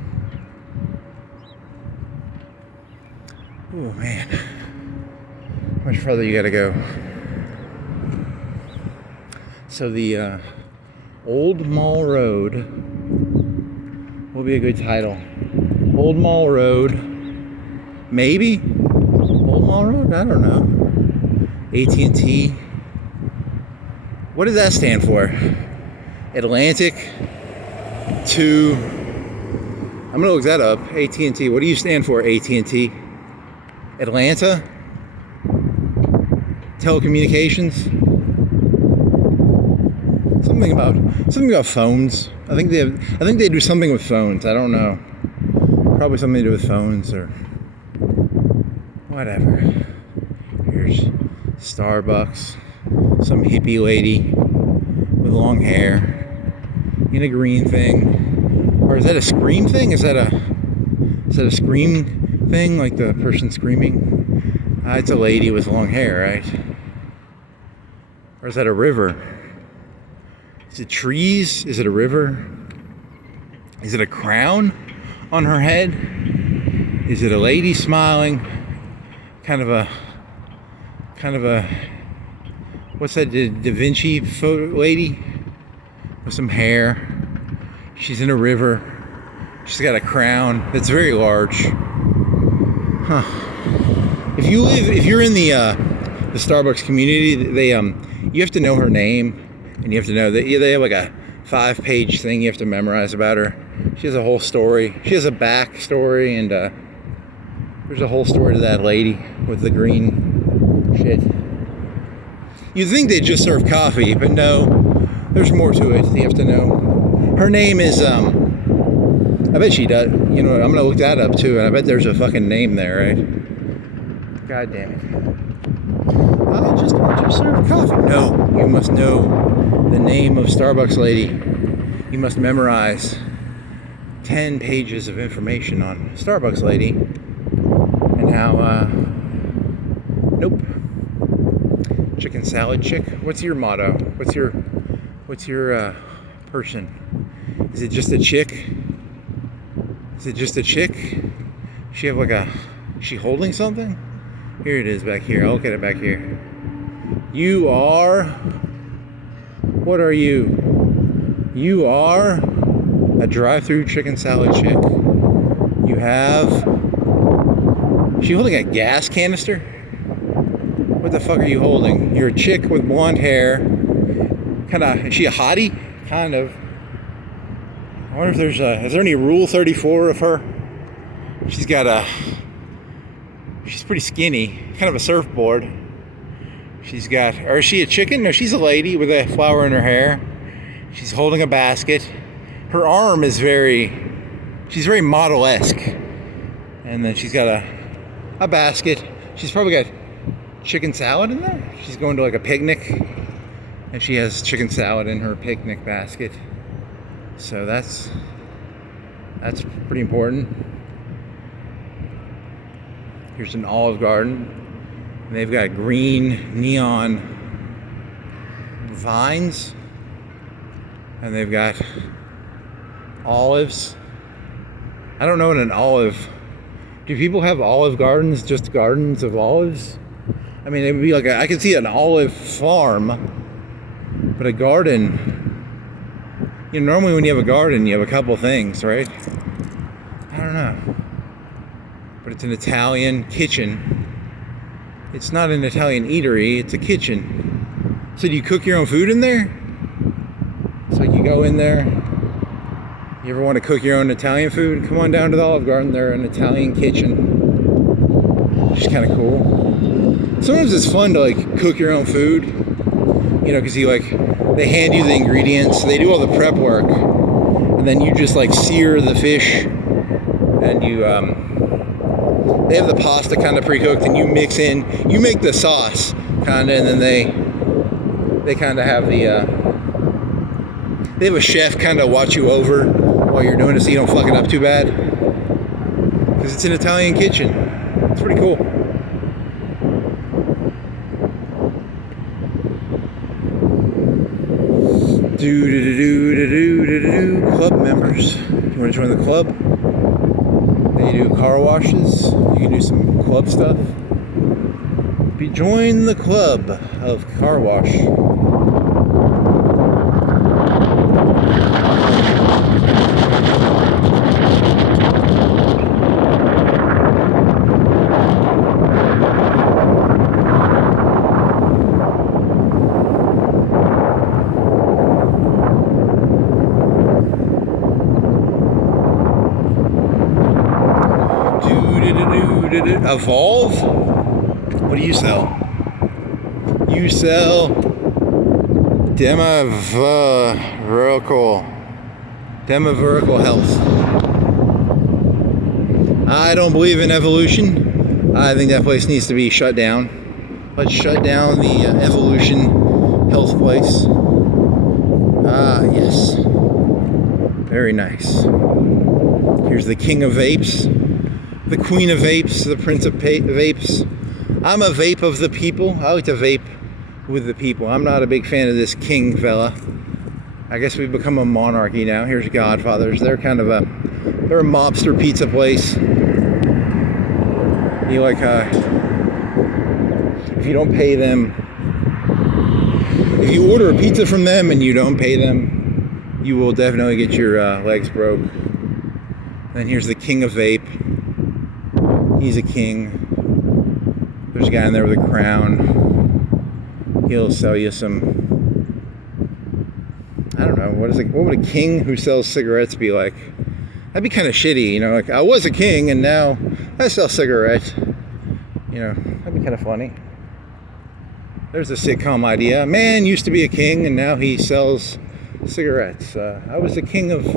Oh man. How much further you gotta go? So the Old Mall Road will be a good title. Old Mall Road. Maybe? Old Mall Road? I don't know. AT&T. What did that stand for? Atlantic to... I'm gonna look that up. AT&T. What do you stand for, AT&T? Atlanta? Telecommunications? Something about phones. I think they do something with phones. I don't know. Probably something to do with phones or whatever. Here's Starbucks. Some hippie lady with long hair in a green thing. Or is that a scream thing? Is that a scream thing? Like the person screaming? It's a lady with long hair, right? Or is that a river? Is it trees? Is it a river? Is it a crown on her head? Is it a lady smiling? Kind of a, what's that, Da Vinci photo lady? With some hair. She's in a river. She's got a crown that's very large. Huh. If you're in the Starbucks community, you have to know her name, and you have to know that they have like a 5-page thing you have to memorize about her. She has a whole story. She has a back story, and there's a whole story to that lady with the green shit. You'd think they'd just serve coffee, but no, there's more to it. You have to know. Her name is, I bet she does, you know, I'm gonna look that up too, and I bet there's a fucking name there, right? God damn it. I just want to serve coffee. No, you must know the name of Starbucks lady. You must memorize 10 pages of information on Starbucks lady and how, nope. Chicken salad chick. What's your motto? What's your person? Is it just a chick? Is it just a chick? She have like a, is she holding something? Here it is back here. I'll look at it back here. You are, what are you? You are a drive-through chicken salad chick. You have, is she holding a gas canister? What the fuck are you holding? You're a chick with blonde hair. Kinda, is she a hottie? Kind of. I wonder if there's is there any Rule 34 of her? She's got a, she's pretty skinny, kind of a surfboard. She's got, or is she a chicken? No, she's a lady with a flower in her hair. She's holding a basket. Her arm is she's very model-esque. And then she's got a basket. She's probably got chicken salad in there. She's going to like a picnic, and she has chicken salad in her picnic basket. So that's pretty important. Here's an Olive Garden, and they've got green neon vines, and they've got olives. I don't know what an olive. Do people have olive gardens, just gardens of olives? I mean, it would be like I could see an olive farm, but a garden. You know, normally when you have a garden, you have a couple things, right? I don't know. But it's an Italian kitchen. It's not an Italian eatery, it's a kitchen. So do you cook your own food in there? It's like you go in there. You ever want to cook your own Italian food? Come on down to the Olive Garden. They're an Italian kitchen. Which is kind of cool. Sometimes it's fun to like cook your own food. You know, because they hand you the ingredients, they do all the prep work, and then you just like sear the fish, and you they have the pasta kind of pre-cooked, and you mix in, you make the sauce kind of, and then they kind of have they have a chef kind of watch you over while you're doing it so you don't fuck it up too bad, because it's an Italian kitchen. It's pretty cool. Club members. You want to join the club? They do car washes. You can do some club stuff. Join the club of car wash. Evolve? What do you sell? You sell demiverical health. I don't believe in evolution. I think that place needs to be shut down. Let's shut down the evolution health place. Ah, yes. Very nice. Here's the king of vapes. The queen of vapes, the prince of vapes. I'm a vape of the people. I like to vape with the people. I'm not a big fan of this king fella. I guess we've become a monarchy now. Here's Godfather's. They're kind of they're a mobster pizza place. You like, if you don't pay them, if you order a pizza from them and you don't pay them, you will definitely get your legs broke. Then here's the king of vape. He's a king. There's a guy in there with a crown. He'll sell you some, I don't know, what would a king who sells cigarettes be like? That'd be kind of shitty, you know, like I was a king and now I sell cigarettes. You know, that'd be kind of funny. There's a sitcom idea. A man used to be a king and now he sells cigarettes. I was the king of,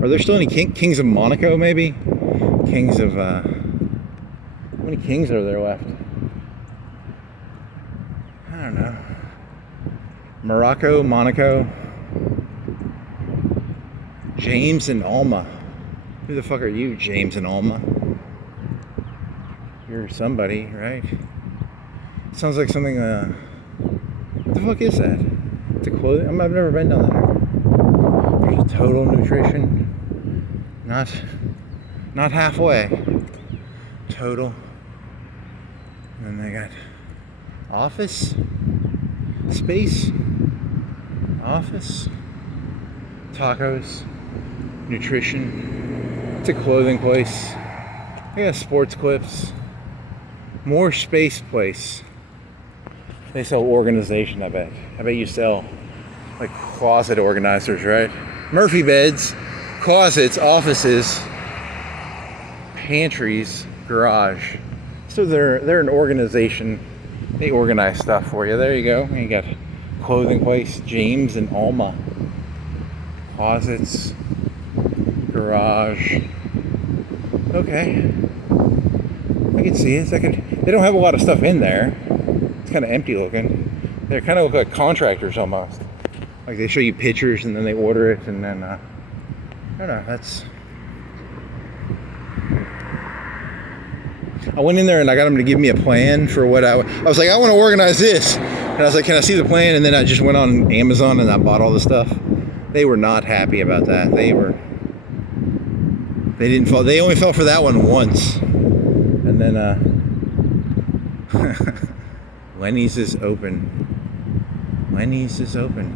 are there still any kings of Monaco maybe? Kings of, how many kings are there left? I don't know. Morocco, Monaco. James and Alma. Who the fuck are you, James and Alma? You're somebody, right? Sounds like something, what the fuck is that? It's a clothing, I've never been down there. There's a Total Nutrition. Not halfway. Total. And then they got office, space, office, tacos, nutrition. It's a clothing place. They got sports clips. More space place. They sell organization, I bet. I bet you sell like closet organizers, right? Murphy beds, closets, offices, pantries, garage. So they're an organization. They organize stuff for you. There you go. You got clothing place, James and Alma. Closets, garage. Okay. I can see it. They don't have a lot of stuff in there. It's kind of empty looking. They kind of look like contractors almost. Like they show you pictures and then they order it and then, I don't know, I went in there and I got them to give me a plan for what I was like, I want to organize this. And I was like, can I see the plan? And then I just went on Amazon and I bought all the stuff. They were not happy about that. They didn't fall. They only fell for that one once. And then, Lenny's is open. Lenny's is open.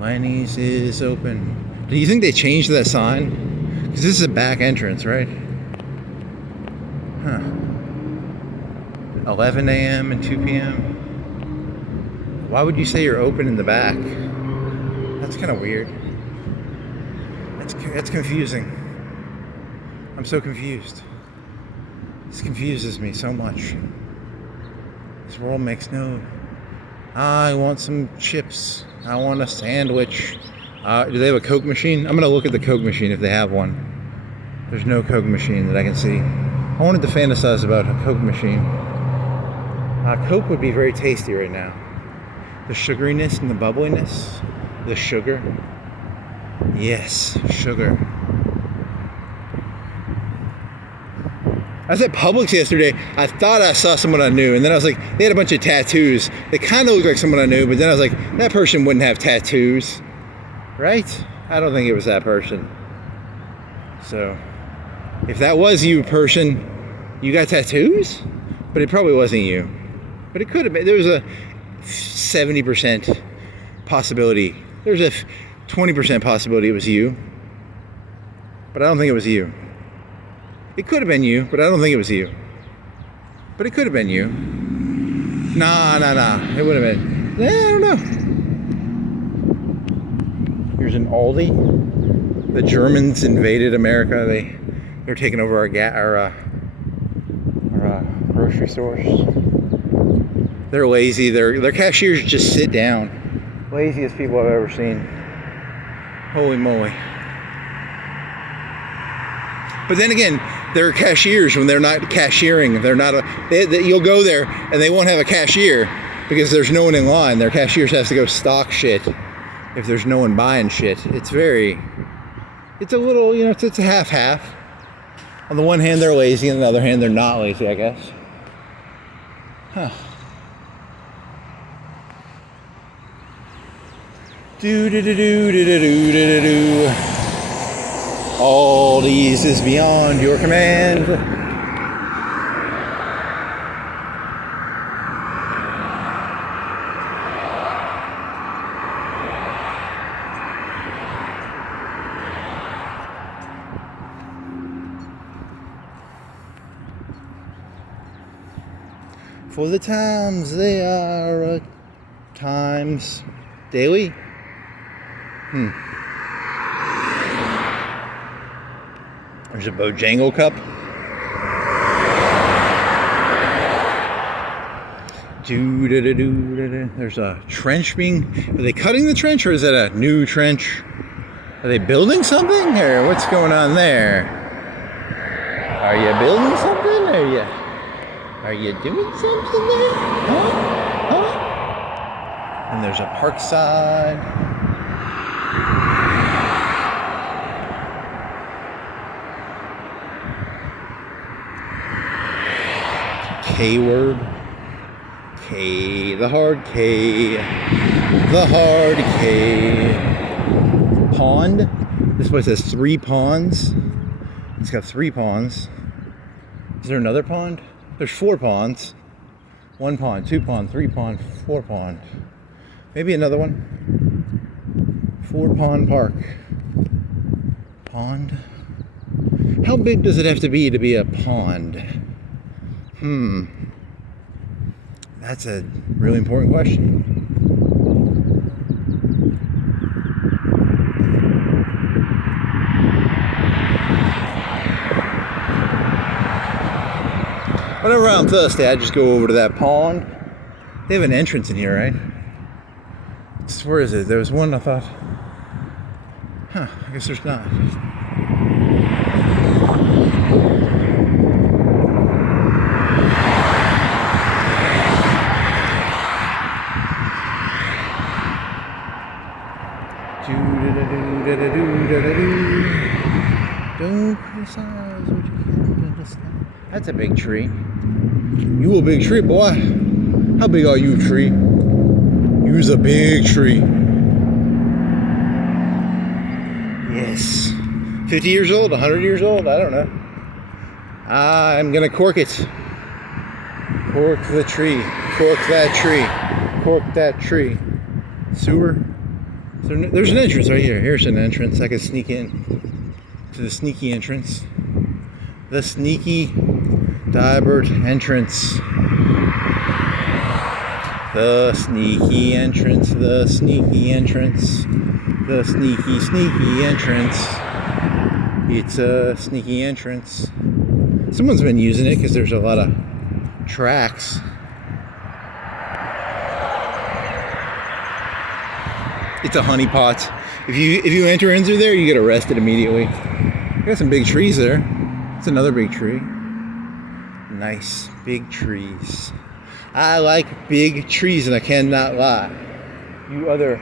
Lenny's is open. Do you think they changed that sign? Because this is a back entrance, right? Huh. 11 a.m. and 2 p.m. Why would you say you're open in the back? That's kind of weird. That's confusing. I'm so confused. This confuses me so much. This world makes no... I want some chips. I want a sandwich. Do they have a Coke machine? I'm going to look at the Coke machine if they have one. There's no Coke machine that I can see. I wanted to fantasize about a Coke machine. Coke would be very tasty right now. The sugariness and the bubbliness. The sugar. Yes, sugar. I was at Publix yesterday. I thought I saw someone I knew, and then I was like, they had a bunch of tattoos. They kind of looked like someone I knew, but then I was like, that person wouldn't have tattoos, right? I don't think it was that person. So, if that was you, person, you got tattoos? But it probably wasn't you. But it could have been. There was a 70% possibility. There's a 20% possibility it was you. But I don't think it was you. It could have been you, but I don't think it was you. But it could have been you. Nah. It would have been. I don't know. Here's an Aldi. The Germans invaded America. They're taking over our grocery stores. They're lazy. Their cashiers just sit down. Laziest people I've ever seen. Holy moly. But then again, they're cashiers when they're not cashiering. They're not you'll go there and they won't have a cashier because there's no one in line. Their cashiers has to go stock shit if there's no one buying shit. It's a little, it's a half-half. On the one hand, they're lazy. On the other hand, they're not lazy, I guess. Huh. Do do do do do do do do do. All these is beyond your command. For the times they are times daily. There's a Bojangle cup. There's a trench being. Are they cutting the trench, or is that a new trench? Are they building something, or what's going on there? Are you building something? Are you doing something there? Huh? And there's a Parkside. K word. K, the hard K. The hard K. Pond. This place has 3 ponds. It's got 3 ponds. Is there another pond? There's 4 ponds. 1 pond, 2 pond, 3 pond, 4 pond. Maybe another one. 4 pond park. Pond? How big does it have to be a pond? That's a really important question. Whenever I'm thirsty, I just go over to that pond. They have an entrance in here, right? Where is it? There was one I thought. I guess there's not. Don't criticize what you can't understand. That's a big tree. You a big tree, boy. How big are you, tree? You's a big tree. Yes. 50 years old, 100 years old, I don't know. I'm gonna cork it. Cork the tree. Cork that tree. Cork that tree. Sewer. There's an entrance right here. Here's an entrance. I can sneak in to the sneaky entrance. The sneaky Dibert entrance. The sneaky entrance. The sneaky entrance. The sneaky entrance. It's a sneaky entrance. Someone's been using it because there's a lot of tracks. It's a honeypot. If you enter into there, you get arrested immediately. Got some big trees there. It's another big tree. Nice big trees. I like big trees, and I cannot lie. You other...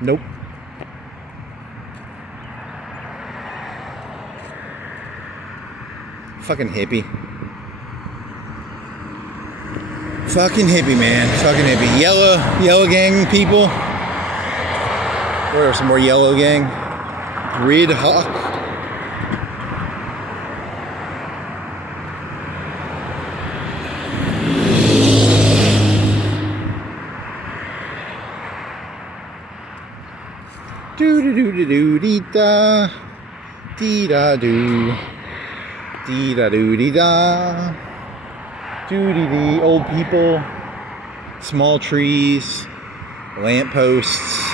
Nope. Fucking hippie. Fucking hippie, man. Fucking hippie. Yellow gang people. Where are some more yellow gang? Grid Hawk. Do do do do do dee da do dee da do dee da do dee dee. Old people, small trees, lampposts,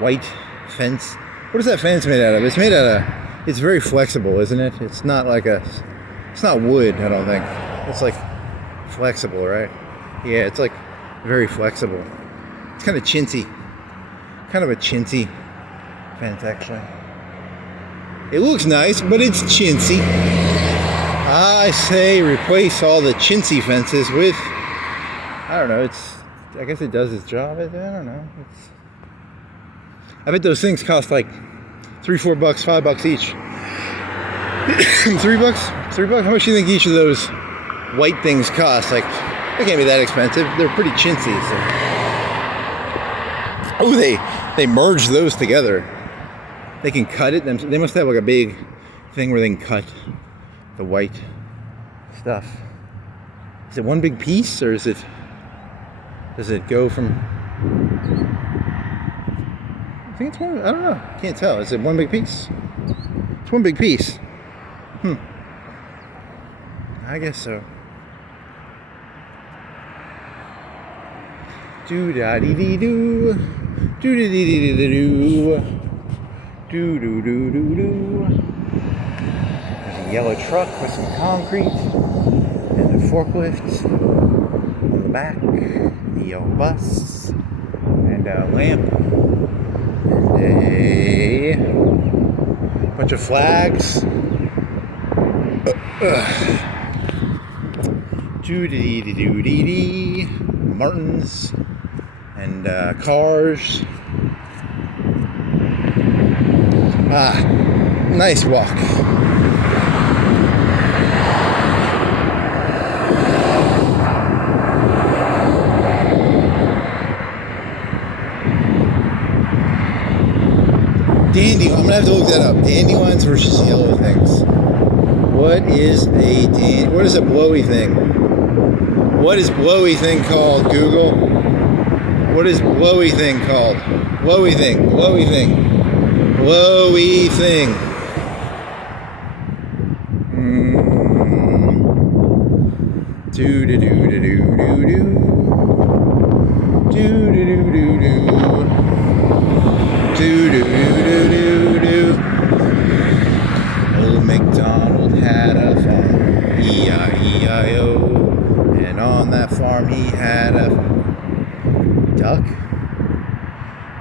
white fence. What is that fence made out of? It's made out of. It's very flexible, isn't it? It's not like it's not wood. I don't think. It's like flexible, right? Yeah, it's like very flexible. It's kind of chintzy. Kind of a chintzy fence, actually. It looks nice, but it's chintzy. I say replace all the chintzy fences with, I don't know, I guess it does its job. I don't know. I bet those things cost like $3, $4, $5 each. $3? $3? How much do you think each of those white things cost? Like, they can't be that expensive. They're pretty chintzy. So. Oh, they merge those together. They can cut it. They must have like a big thing where they can cut the white stuff. Is it one big piece, or does it go from? I think it's one. I don't know. Can't tell. Is it one big piece? It's one big piece. I guess so. Do da dee dee doo. Do dee dee dee dee doo. Do do do do do. There's a yellow truck with some concrete and a forklift on the back. The yellow bus and a lamp and a bunch of flags. Do dee dee doo dee dee. Martins and cars. Nice walk. Dandelion. I'm gonna have to look that up. Dandelions versus yellow things. What is a blowy thing? What is blowy thing called, Google? What is blowy thing called? Blowy thing, blowy thing, blowy thing. Do do do do do do do. Do do do do do. Do do do do do do. Old MacDonald had a farm, E-I-E-I-O, and on that farm he had a duck,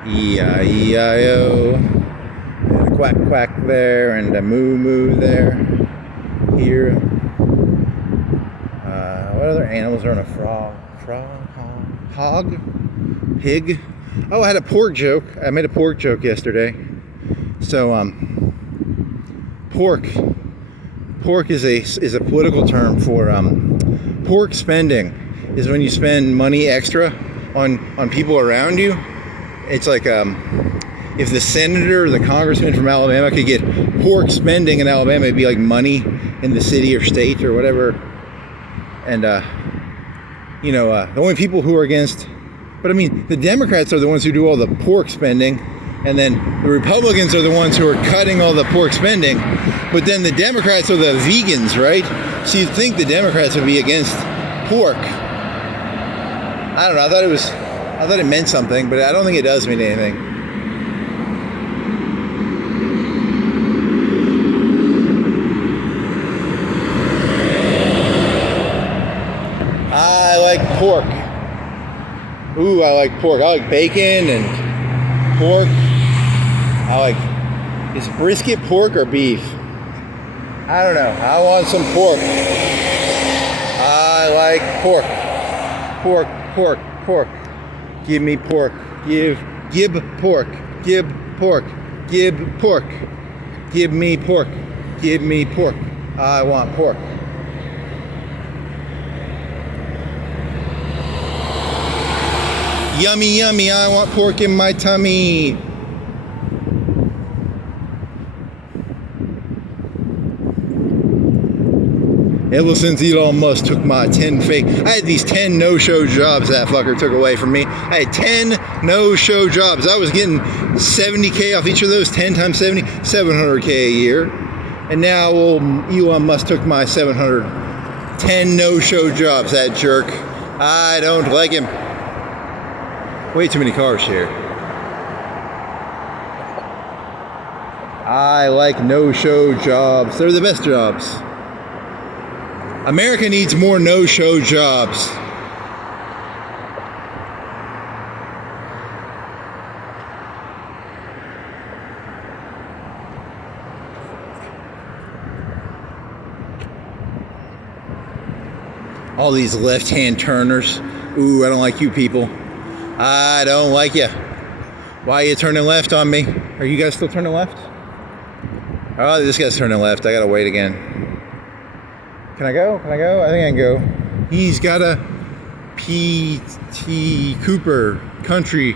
E-I-E-I-O, and a quack quack there, and a moo moo there, here. What other animals are in a frog, hog, pig? Oh, I had a pork joke. I made a pork joke yesterday. So, pork is a political term for pork spending. Is when you spend money extra on people around you. It's like if the senator or the congressman from Alabama could get pork spending in Alabama, it'd be like money in the city or state or whatever. And the only people who are against, but I mean, the Democrats are the ones who do all the pork spending, and then the Republicans are the ones who are cutting all the pork spending. But then the Democrats are the vegans, right? So you'd think the Democrats would be against pork. I don't know. I thought it meant something, but I don't think it does mean anything. I like pork. Ooh, I like pork. I like bacon and pork. Is brisket pork or beef? I don't know. I want some pork. I like pork. Pork, pork, pork. Give me pork. Give pork. Give pork. Give pork. Give me pork. Give me pork. I want pork. Yummy, yummy, I want pork in my tummy. Ever since Elon Musk took my 10 fake, I had these 10 no-show jobs that fucker took away from me. I had 10 no-show jobs. I was getting $70K off each of those. 10 times 70, $700K a year. And now Elon Musk took my 10 no-show jobs, that jerk. I don't like him. Way too many cars here. I like no-show jobs. They're the best jobs. America needs more no-show jobs. All these left-hand turners. Ooh, I don't like you people. I don't like you. Why are you turning left on me? Are you guys still turning left? Oh, this guy's turning left. I gotta wait again. Can I go? Can I go? I think I can go. He's got a P.T. Cooper country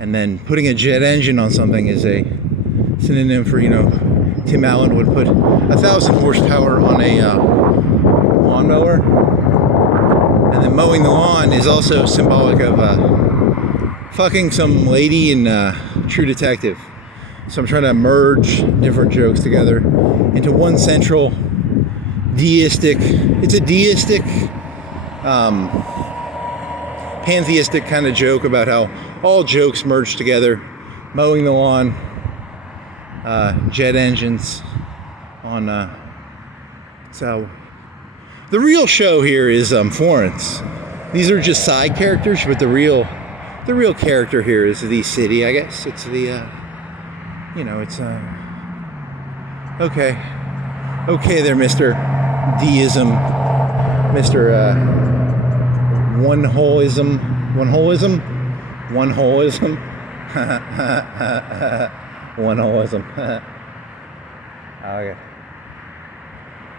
And then putting a jet engine on something is a synonym for, you know, Tim Allen would put 1,000 horsepower on a lawnmower. And then mowing the lawn is also symbolic of fucking some lady in True Detective. So I'm trying to merge different jokes together into one central deistic, it's a deistic, pantheistic kind of joke about how all jokes merge together. Mowing the lawn, jet engines on, so the real show here is Florence. These are just side characters, but the real character here is the city, I guess. It's the, you know, it's, okay there, Mr. Deism, Mr. One-holism, one-holism. Okay.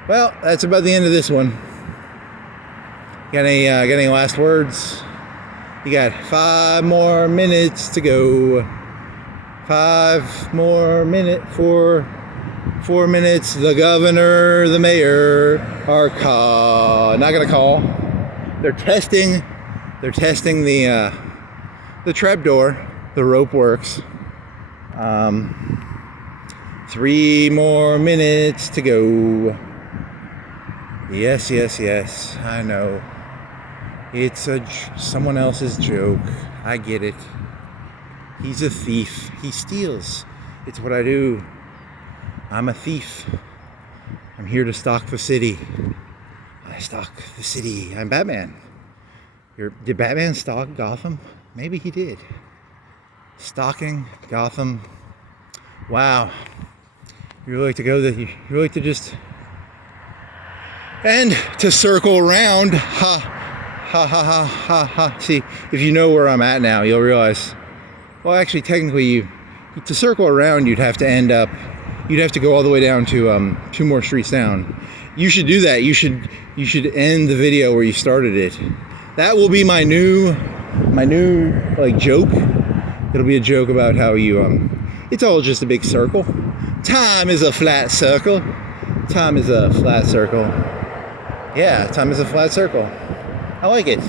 Well, that's about the end of this one. Got any last words? You got 5 more minutes to go. 5 more minutes, 4 minutes. The governor, the mayor are not gonna call. They're testing the trapdoor. The rope works. 3 more minutes to go. Yes, I know. It's someone else's joke. I get it. He's a thief. He steals. It's what I do. I'm a thief. I'm here to stalk the city. I stalk the city. I'm Batman. Did Batman stalk Gotham? Maybe he did. Stalking Gotham. Wow. You really like to go there. You really like to just... And to circle around. Ha ha ha. See, if you know where I'm at now, you'll realize, well, actually, technically, to circle around, you'd have to go all the way down to 2 more streets down. You should do that. You should end the video where you started it. That will be my new like joke. It'll be a joke about how you it's all just a big circle. Time is a flat circle. Time is a flat circle. Yeah, time is a flat circle. I like it.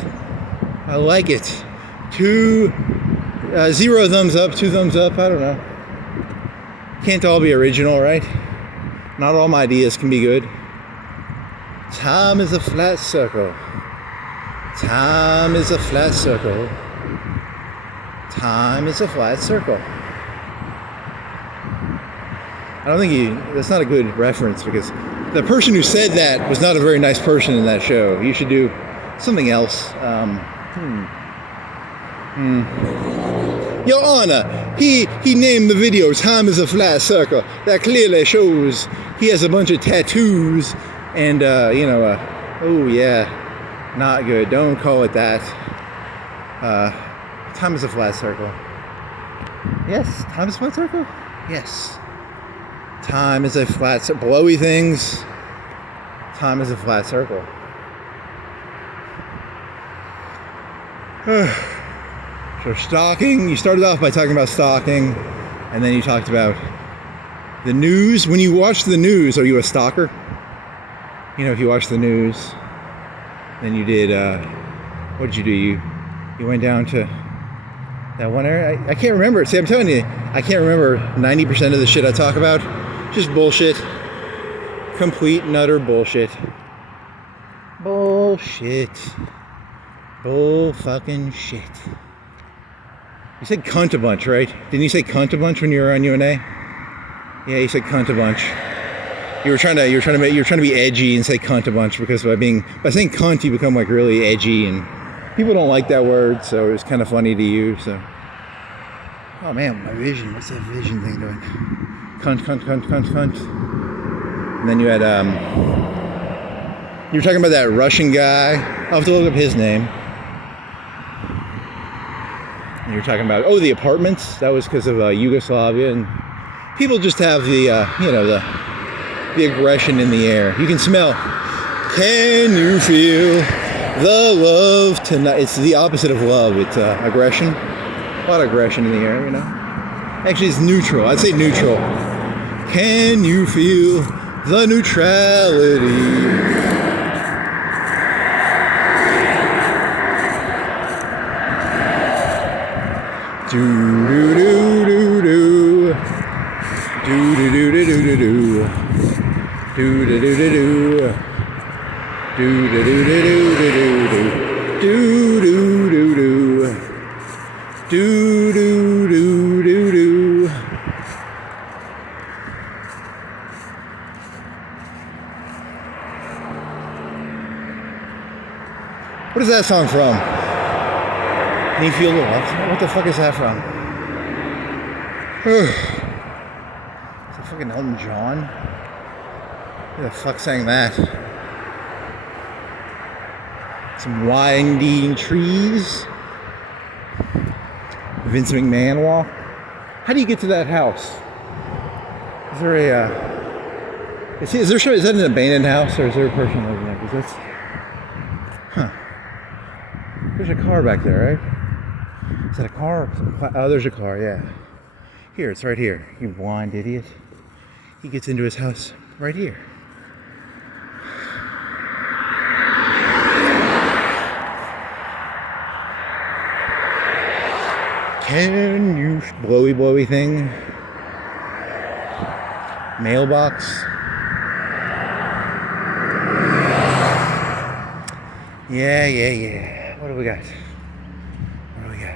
0 thumbs up, 2 thumbs up, I don't know. Can't all be original, right? Not all my ideas can be good. Time is a flat circle. Time is a flat circle. Time is a flat circle. I don't think that's not a good reference, because the person who said that was not a very nice person in that show. You should do something else. Your Honor, he named the video Time is a Flat Circle. That clearly shows he has a bunch of tattoos and, oh yeah, not good. Don't call it that. Time is a flat circle. Yes, time is a flat circle? Yes. Time is a flat circle. Blowy things. Time is a flat circle. So stalking, you started off by talking about stalking, and then you talked about the news. When you watch the news, are you a stalker? You know, if you watch the news, then you did, what did you do? You went down to that one area. I can't remember. See, I'm telling you, I can't remember 90% of the shit I talk about. Just bullshit. Complete and utter bullshit. Bullshit. Bull fucking shit. You said cunt a bunch, right? Didn't you say cunt a bunch when you were on UNA? Yeah, you said cunt a bunch. You were trying to be edgy and say cunt a bunch, because by saying cunt you become like really edgy, and people don't like that word, so it was kind of funny to you. So, oh man, my vision. What's that vision thing doing? Cunt. And then you had you were talking about that Russian guy. I'll have to look up his name. And you were talking about the apartments. That was because of Yugoslavia, and people just have the the aggression in the air. You can smell. Can you feel the love tonight? It's the opposite of love. It's aggression. lot of aggression in the air, you know. Actually, it's neutral. I'd say neutral. Can you feel the neutrality? Do do do do do. Do do do do do do do. Do do do do do. Do do do do do do do. Do do do do. Do do do do do. What is that song from? Can you feel the love? What the fuck is that from? Is that fucking Elton John? Who the fuck sang that? Some winding trees. Vince McMahon walk. How do you get to that house? Is there a is that an abandoned house, or is there a person living there? Because that's, huh. There's a car back there, right? Is that a car? Oh, there's a car, yeah. Here, it's right here. You blind idiot. He gets into his house right here. Can you blowy thing? Mailbox. Yeah. What do we got?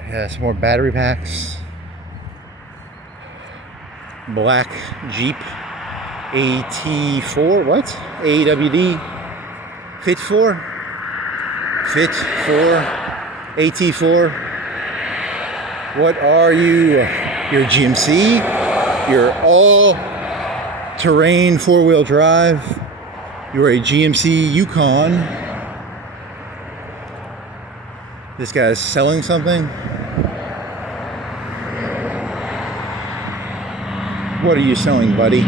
Yeah, some more battery packs. Black Jeep AT4. What? AWD. Fit 4. AT4. What are you? You're a GMC? You're all-terrain four-wheel drive? You're a GMC Yukon? This guy's selling something? What are you selling, buddy?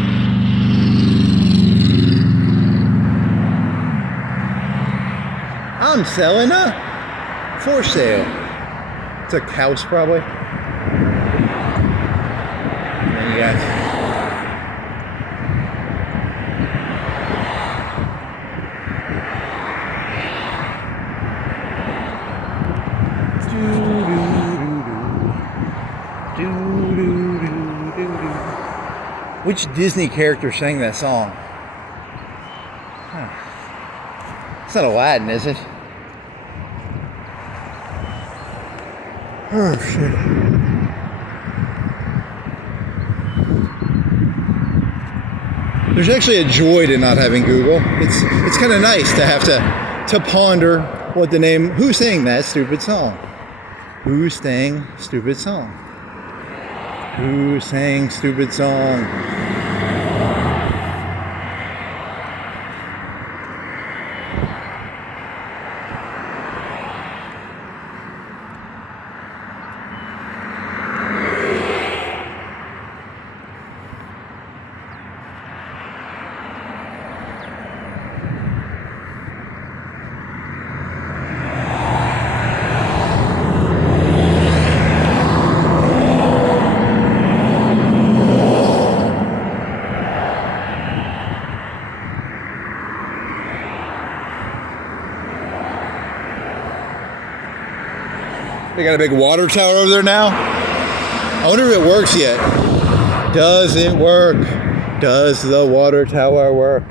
I'm selling a for sale. It's a house, probably. And then you got which Disney character sang that song? Huh. It's not Aladdin, is it? Oh shit. There's actually a joy to not having Google. It's kind of nice to have to ponder what the name, who sang that stupid song? Who sang stupid song? Who sang stupid song? They got a big water tower over there now. I wonder if it works yet. Does it work? Does the water tower work?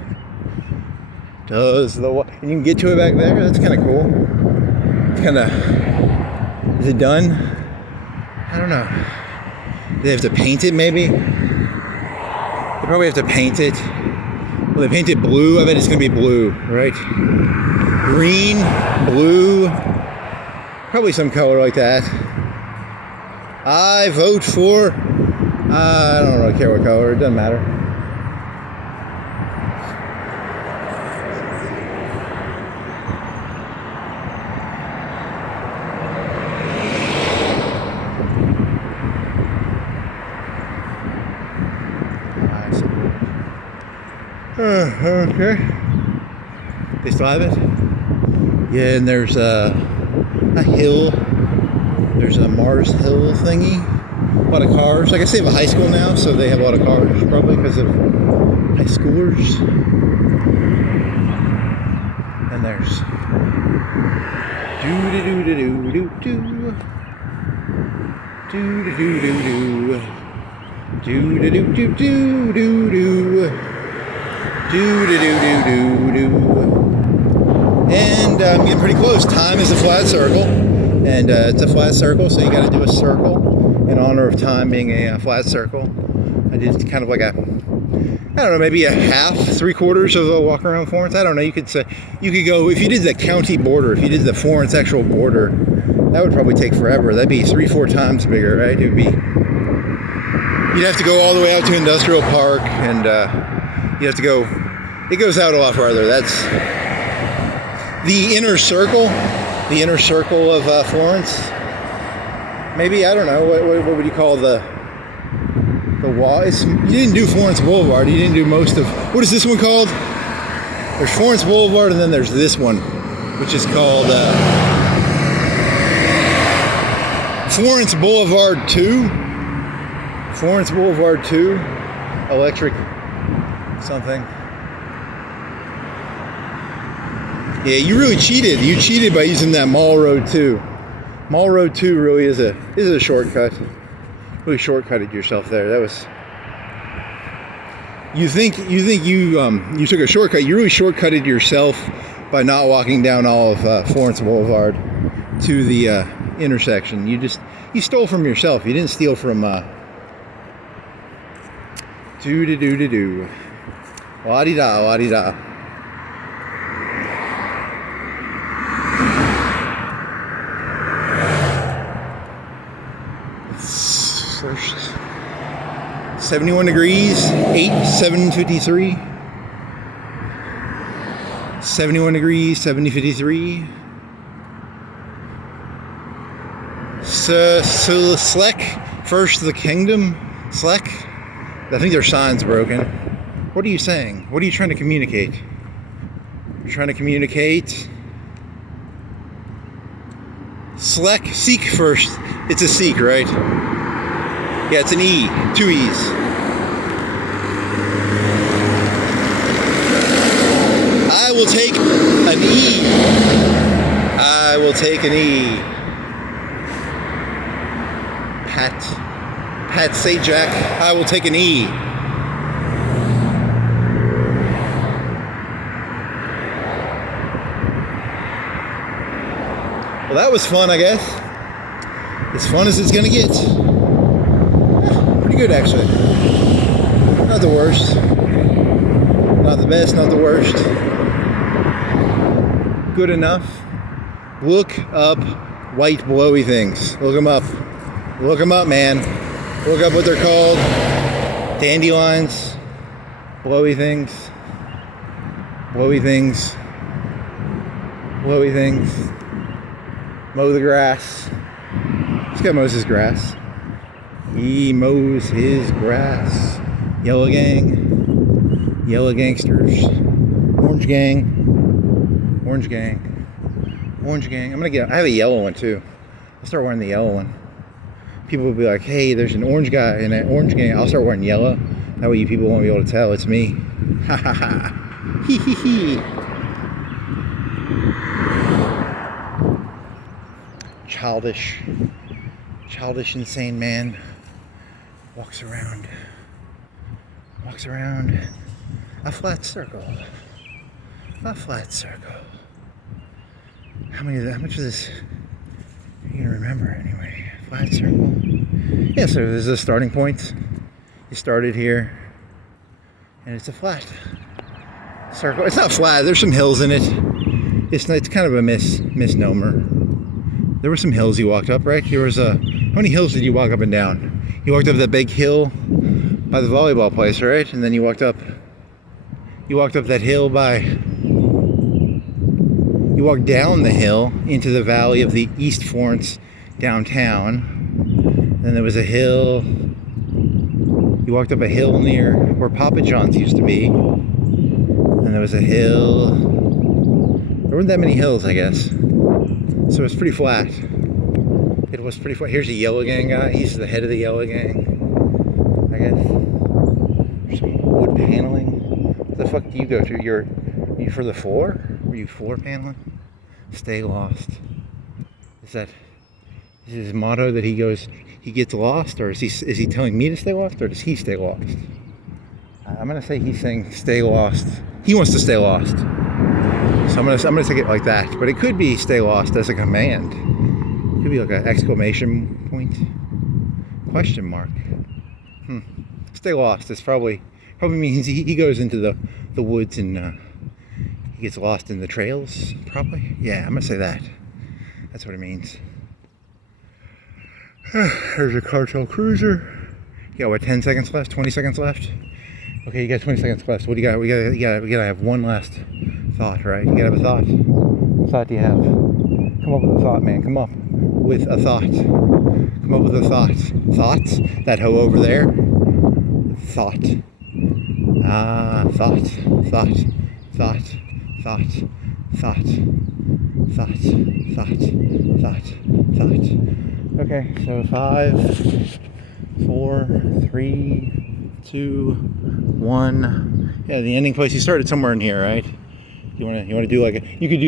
Does the water... You can get to it back there? That's kind of cool. It's kind of... Is it done? I don't know. Do they have to paint it, maybe? They probably have to paint it. Well, they paint it blue. I bet it's going to be blue, right? Green, blue... Probably some color like that. I vote for... I don't really care what color. It doesn't matter. Okay. They still have it? Yeah, and there's a hill There's a Mars Hill thingy. A lot of cars. I guess they have a high school now, so they have a lot of cars, probably because of high schoolers. And there's do-do-do-do-do-do-do. Do-do-do-do-do. Do-do-do-do-do-do-do. Do-do-do-do-do-do. And I'm getting pretty close. Time is a flat circle. And it's a flat circle, so you got to do a circle in honor of time being a flat circle. I did kind of like a, I don't know, maybe a half, 3/4 of a walk around Florence. I don't know. You could say, you could go, if you did the county border, if you did the Florence actual border, that would probably take forever. That'd be 3-4 times bigger, right? It would be, you'd have to go all the way out to Industrial Park, and you have to go, it goes out a lot farther. That's the inner circle of Florence. Maybe, I don't know, what would you call the wall? You didn't do Florence Boulevard. You didn't do most of, what is this one called? There's Florence Boulevard, and then there's this one, which is called Florence Boulevard 2. Florence Boulevard 2, electric something. Yeah, you really cheated. You cheated by using that Mall Road 2. Mall Road 2 really is a shortcut. Really shortcutted yourself there. That was. You think you took a shortcut. You really shortcutted yourself by not walking down all of Florence Boulevard to the intersection. You stole from yourself. You didn't steal from. Do. La-di-da, la-di-da. First 71 degrees, 7:53. 71 degrees, 7:53. Sleck, first the kingdom. Sleck. I think their sign's broken. What are you saying? What are you trying to communicate? You're trying to communicate. Sleck, seek first. It's a seek, right? Yeah, it's an E, 2 E's. I will take an E. I will take an E. Pat Sajak, I will take an E. Well, that was fun, I guess. As fun as it's gonna get. Pretty good, actually. Not the worst. Not the best, not the worst. Good enough. Look up white blowy things. Look them up. Look them up, man. Look up what they're called. Dandelions. Blowy things. Blowy things. Blowy things. Mow the grass. This guy mows his grass. He mows his grass. Yellow gang. Yellow gangsters. Orange gang. Orange gang. Orange gang. I have a yellow one too. I'll start wearing the yellow one. People will be like, hey, there's an orange guy in an orange gang. I'll start wearing yellow. That way you people won't be able to tell it's me. Ha ha ha. Hee hee hee. Childish, insane man walks around a flat circle. A flat circle. How much of this are you gonna remember anyway? Flat circle. Yeah, so this is a starting point. You started here, and it's a flat circle. It's not flat. There's some hills in it. It's kind of a misnomer. There were some hills you walked up, right? There was how many hills did you walk up and down? You walked up that big hill by the volleyball place, right? And then you walked up that hill you walked down the hill into the valley of the East Florence downtown. Then there was a hill. You walked up a hill near where Papa John's used to be. And there was a hill. There weren't that many hills, I guess. So it's pretty flat. It was pretty fun. Here's the Yellow Gang guy. He's the head of the Yellow Gang, I guess. Some wood paneling. What the fuck do you go to? You for the floor? Were you floor paneling? Stay lost. Is his motto that he gets lost, or is he telling me to stay lost, or does he stay lost? I'm gonna say he's saying stay lost. He wants to stay lost. So I'm gonna take it like that. But it could be stay lost as a command. It could be like an exclamation point, question mark. Stay lost. It's probably means he goes into the woods and he gets lost in the trails. Probably. Yeah, I'm gonna say that. That's what it means. There's a cartel cruiser. You got what? 10 seconds left? 20 seconds left? Okay, you got 20 seconds left. What do you got? We gotta have one last thought, right? You gotta have a thought. What thought do you have? Come up with a thought, man. Come up with a thought. Come up with a thought. Thoughts? That hoe over there? Thought. Thought. Thought. Thought. Thought. Thought. Thought. Thought. Thought. Thought. Okay, so 5, 4, 3, 2, 1. Yeah, the ending place. You started somewhere in here, right? You wanna do like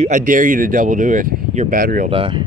I dare you to double do it. Your battery will die.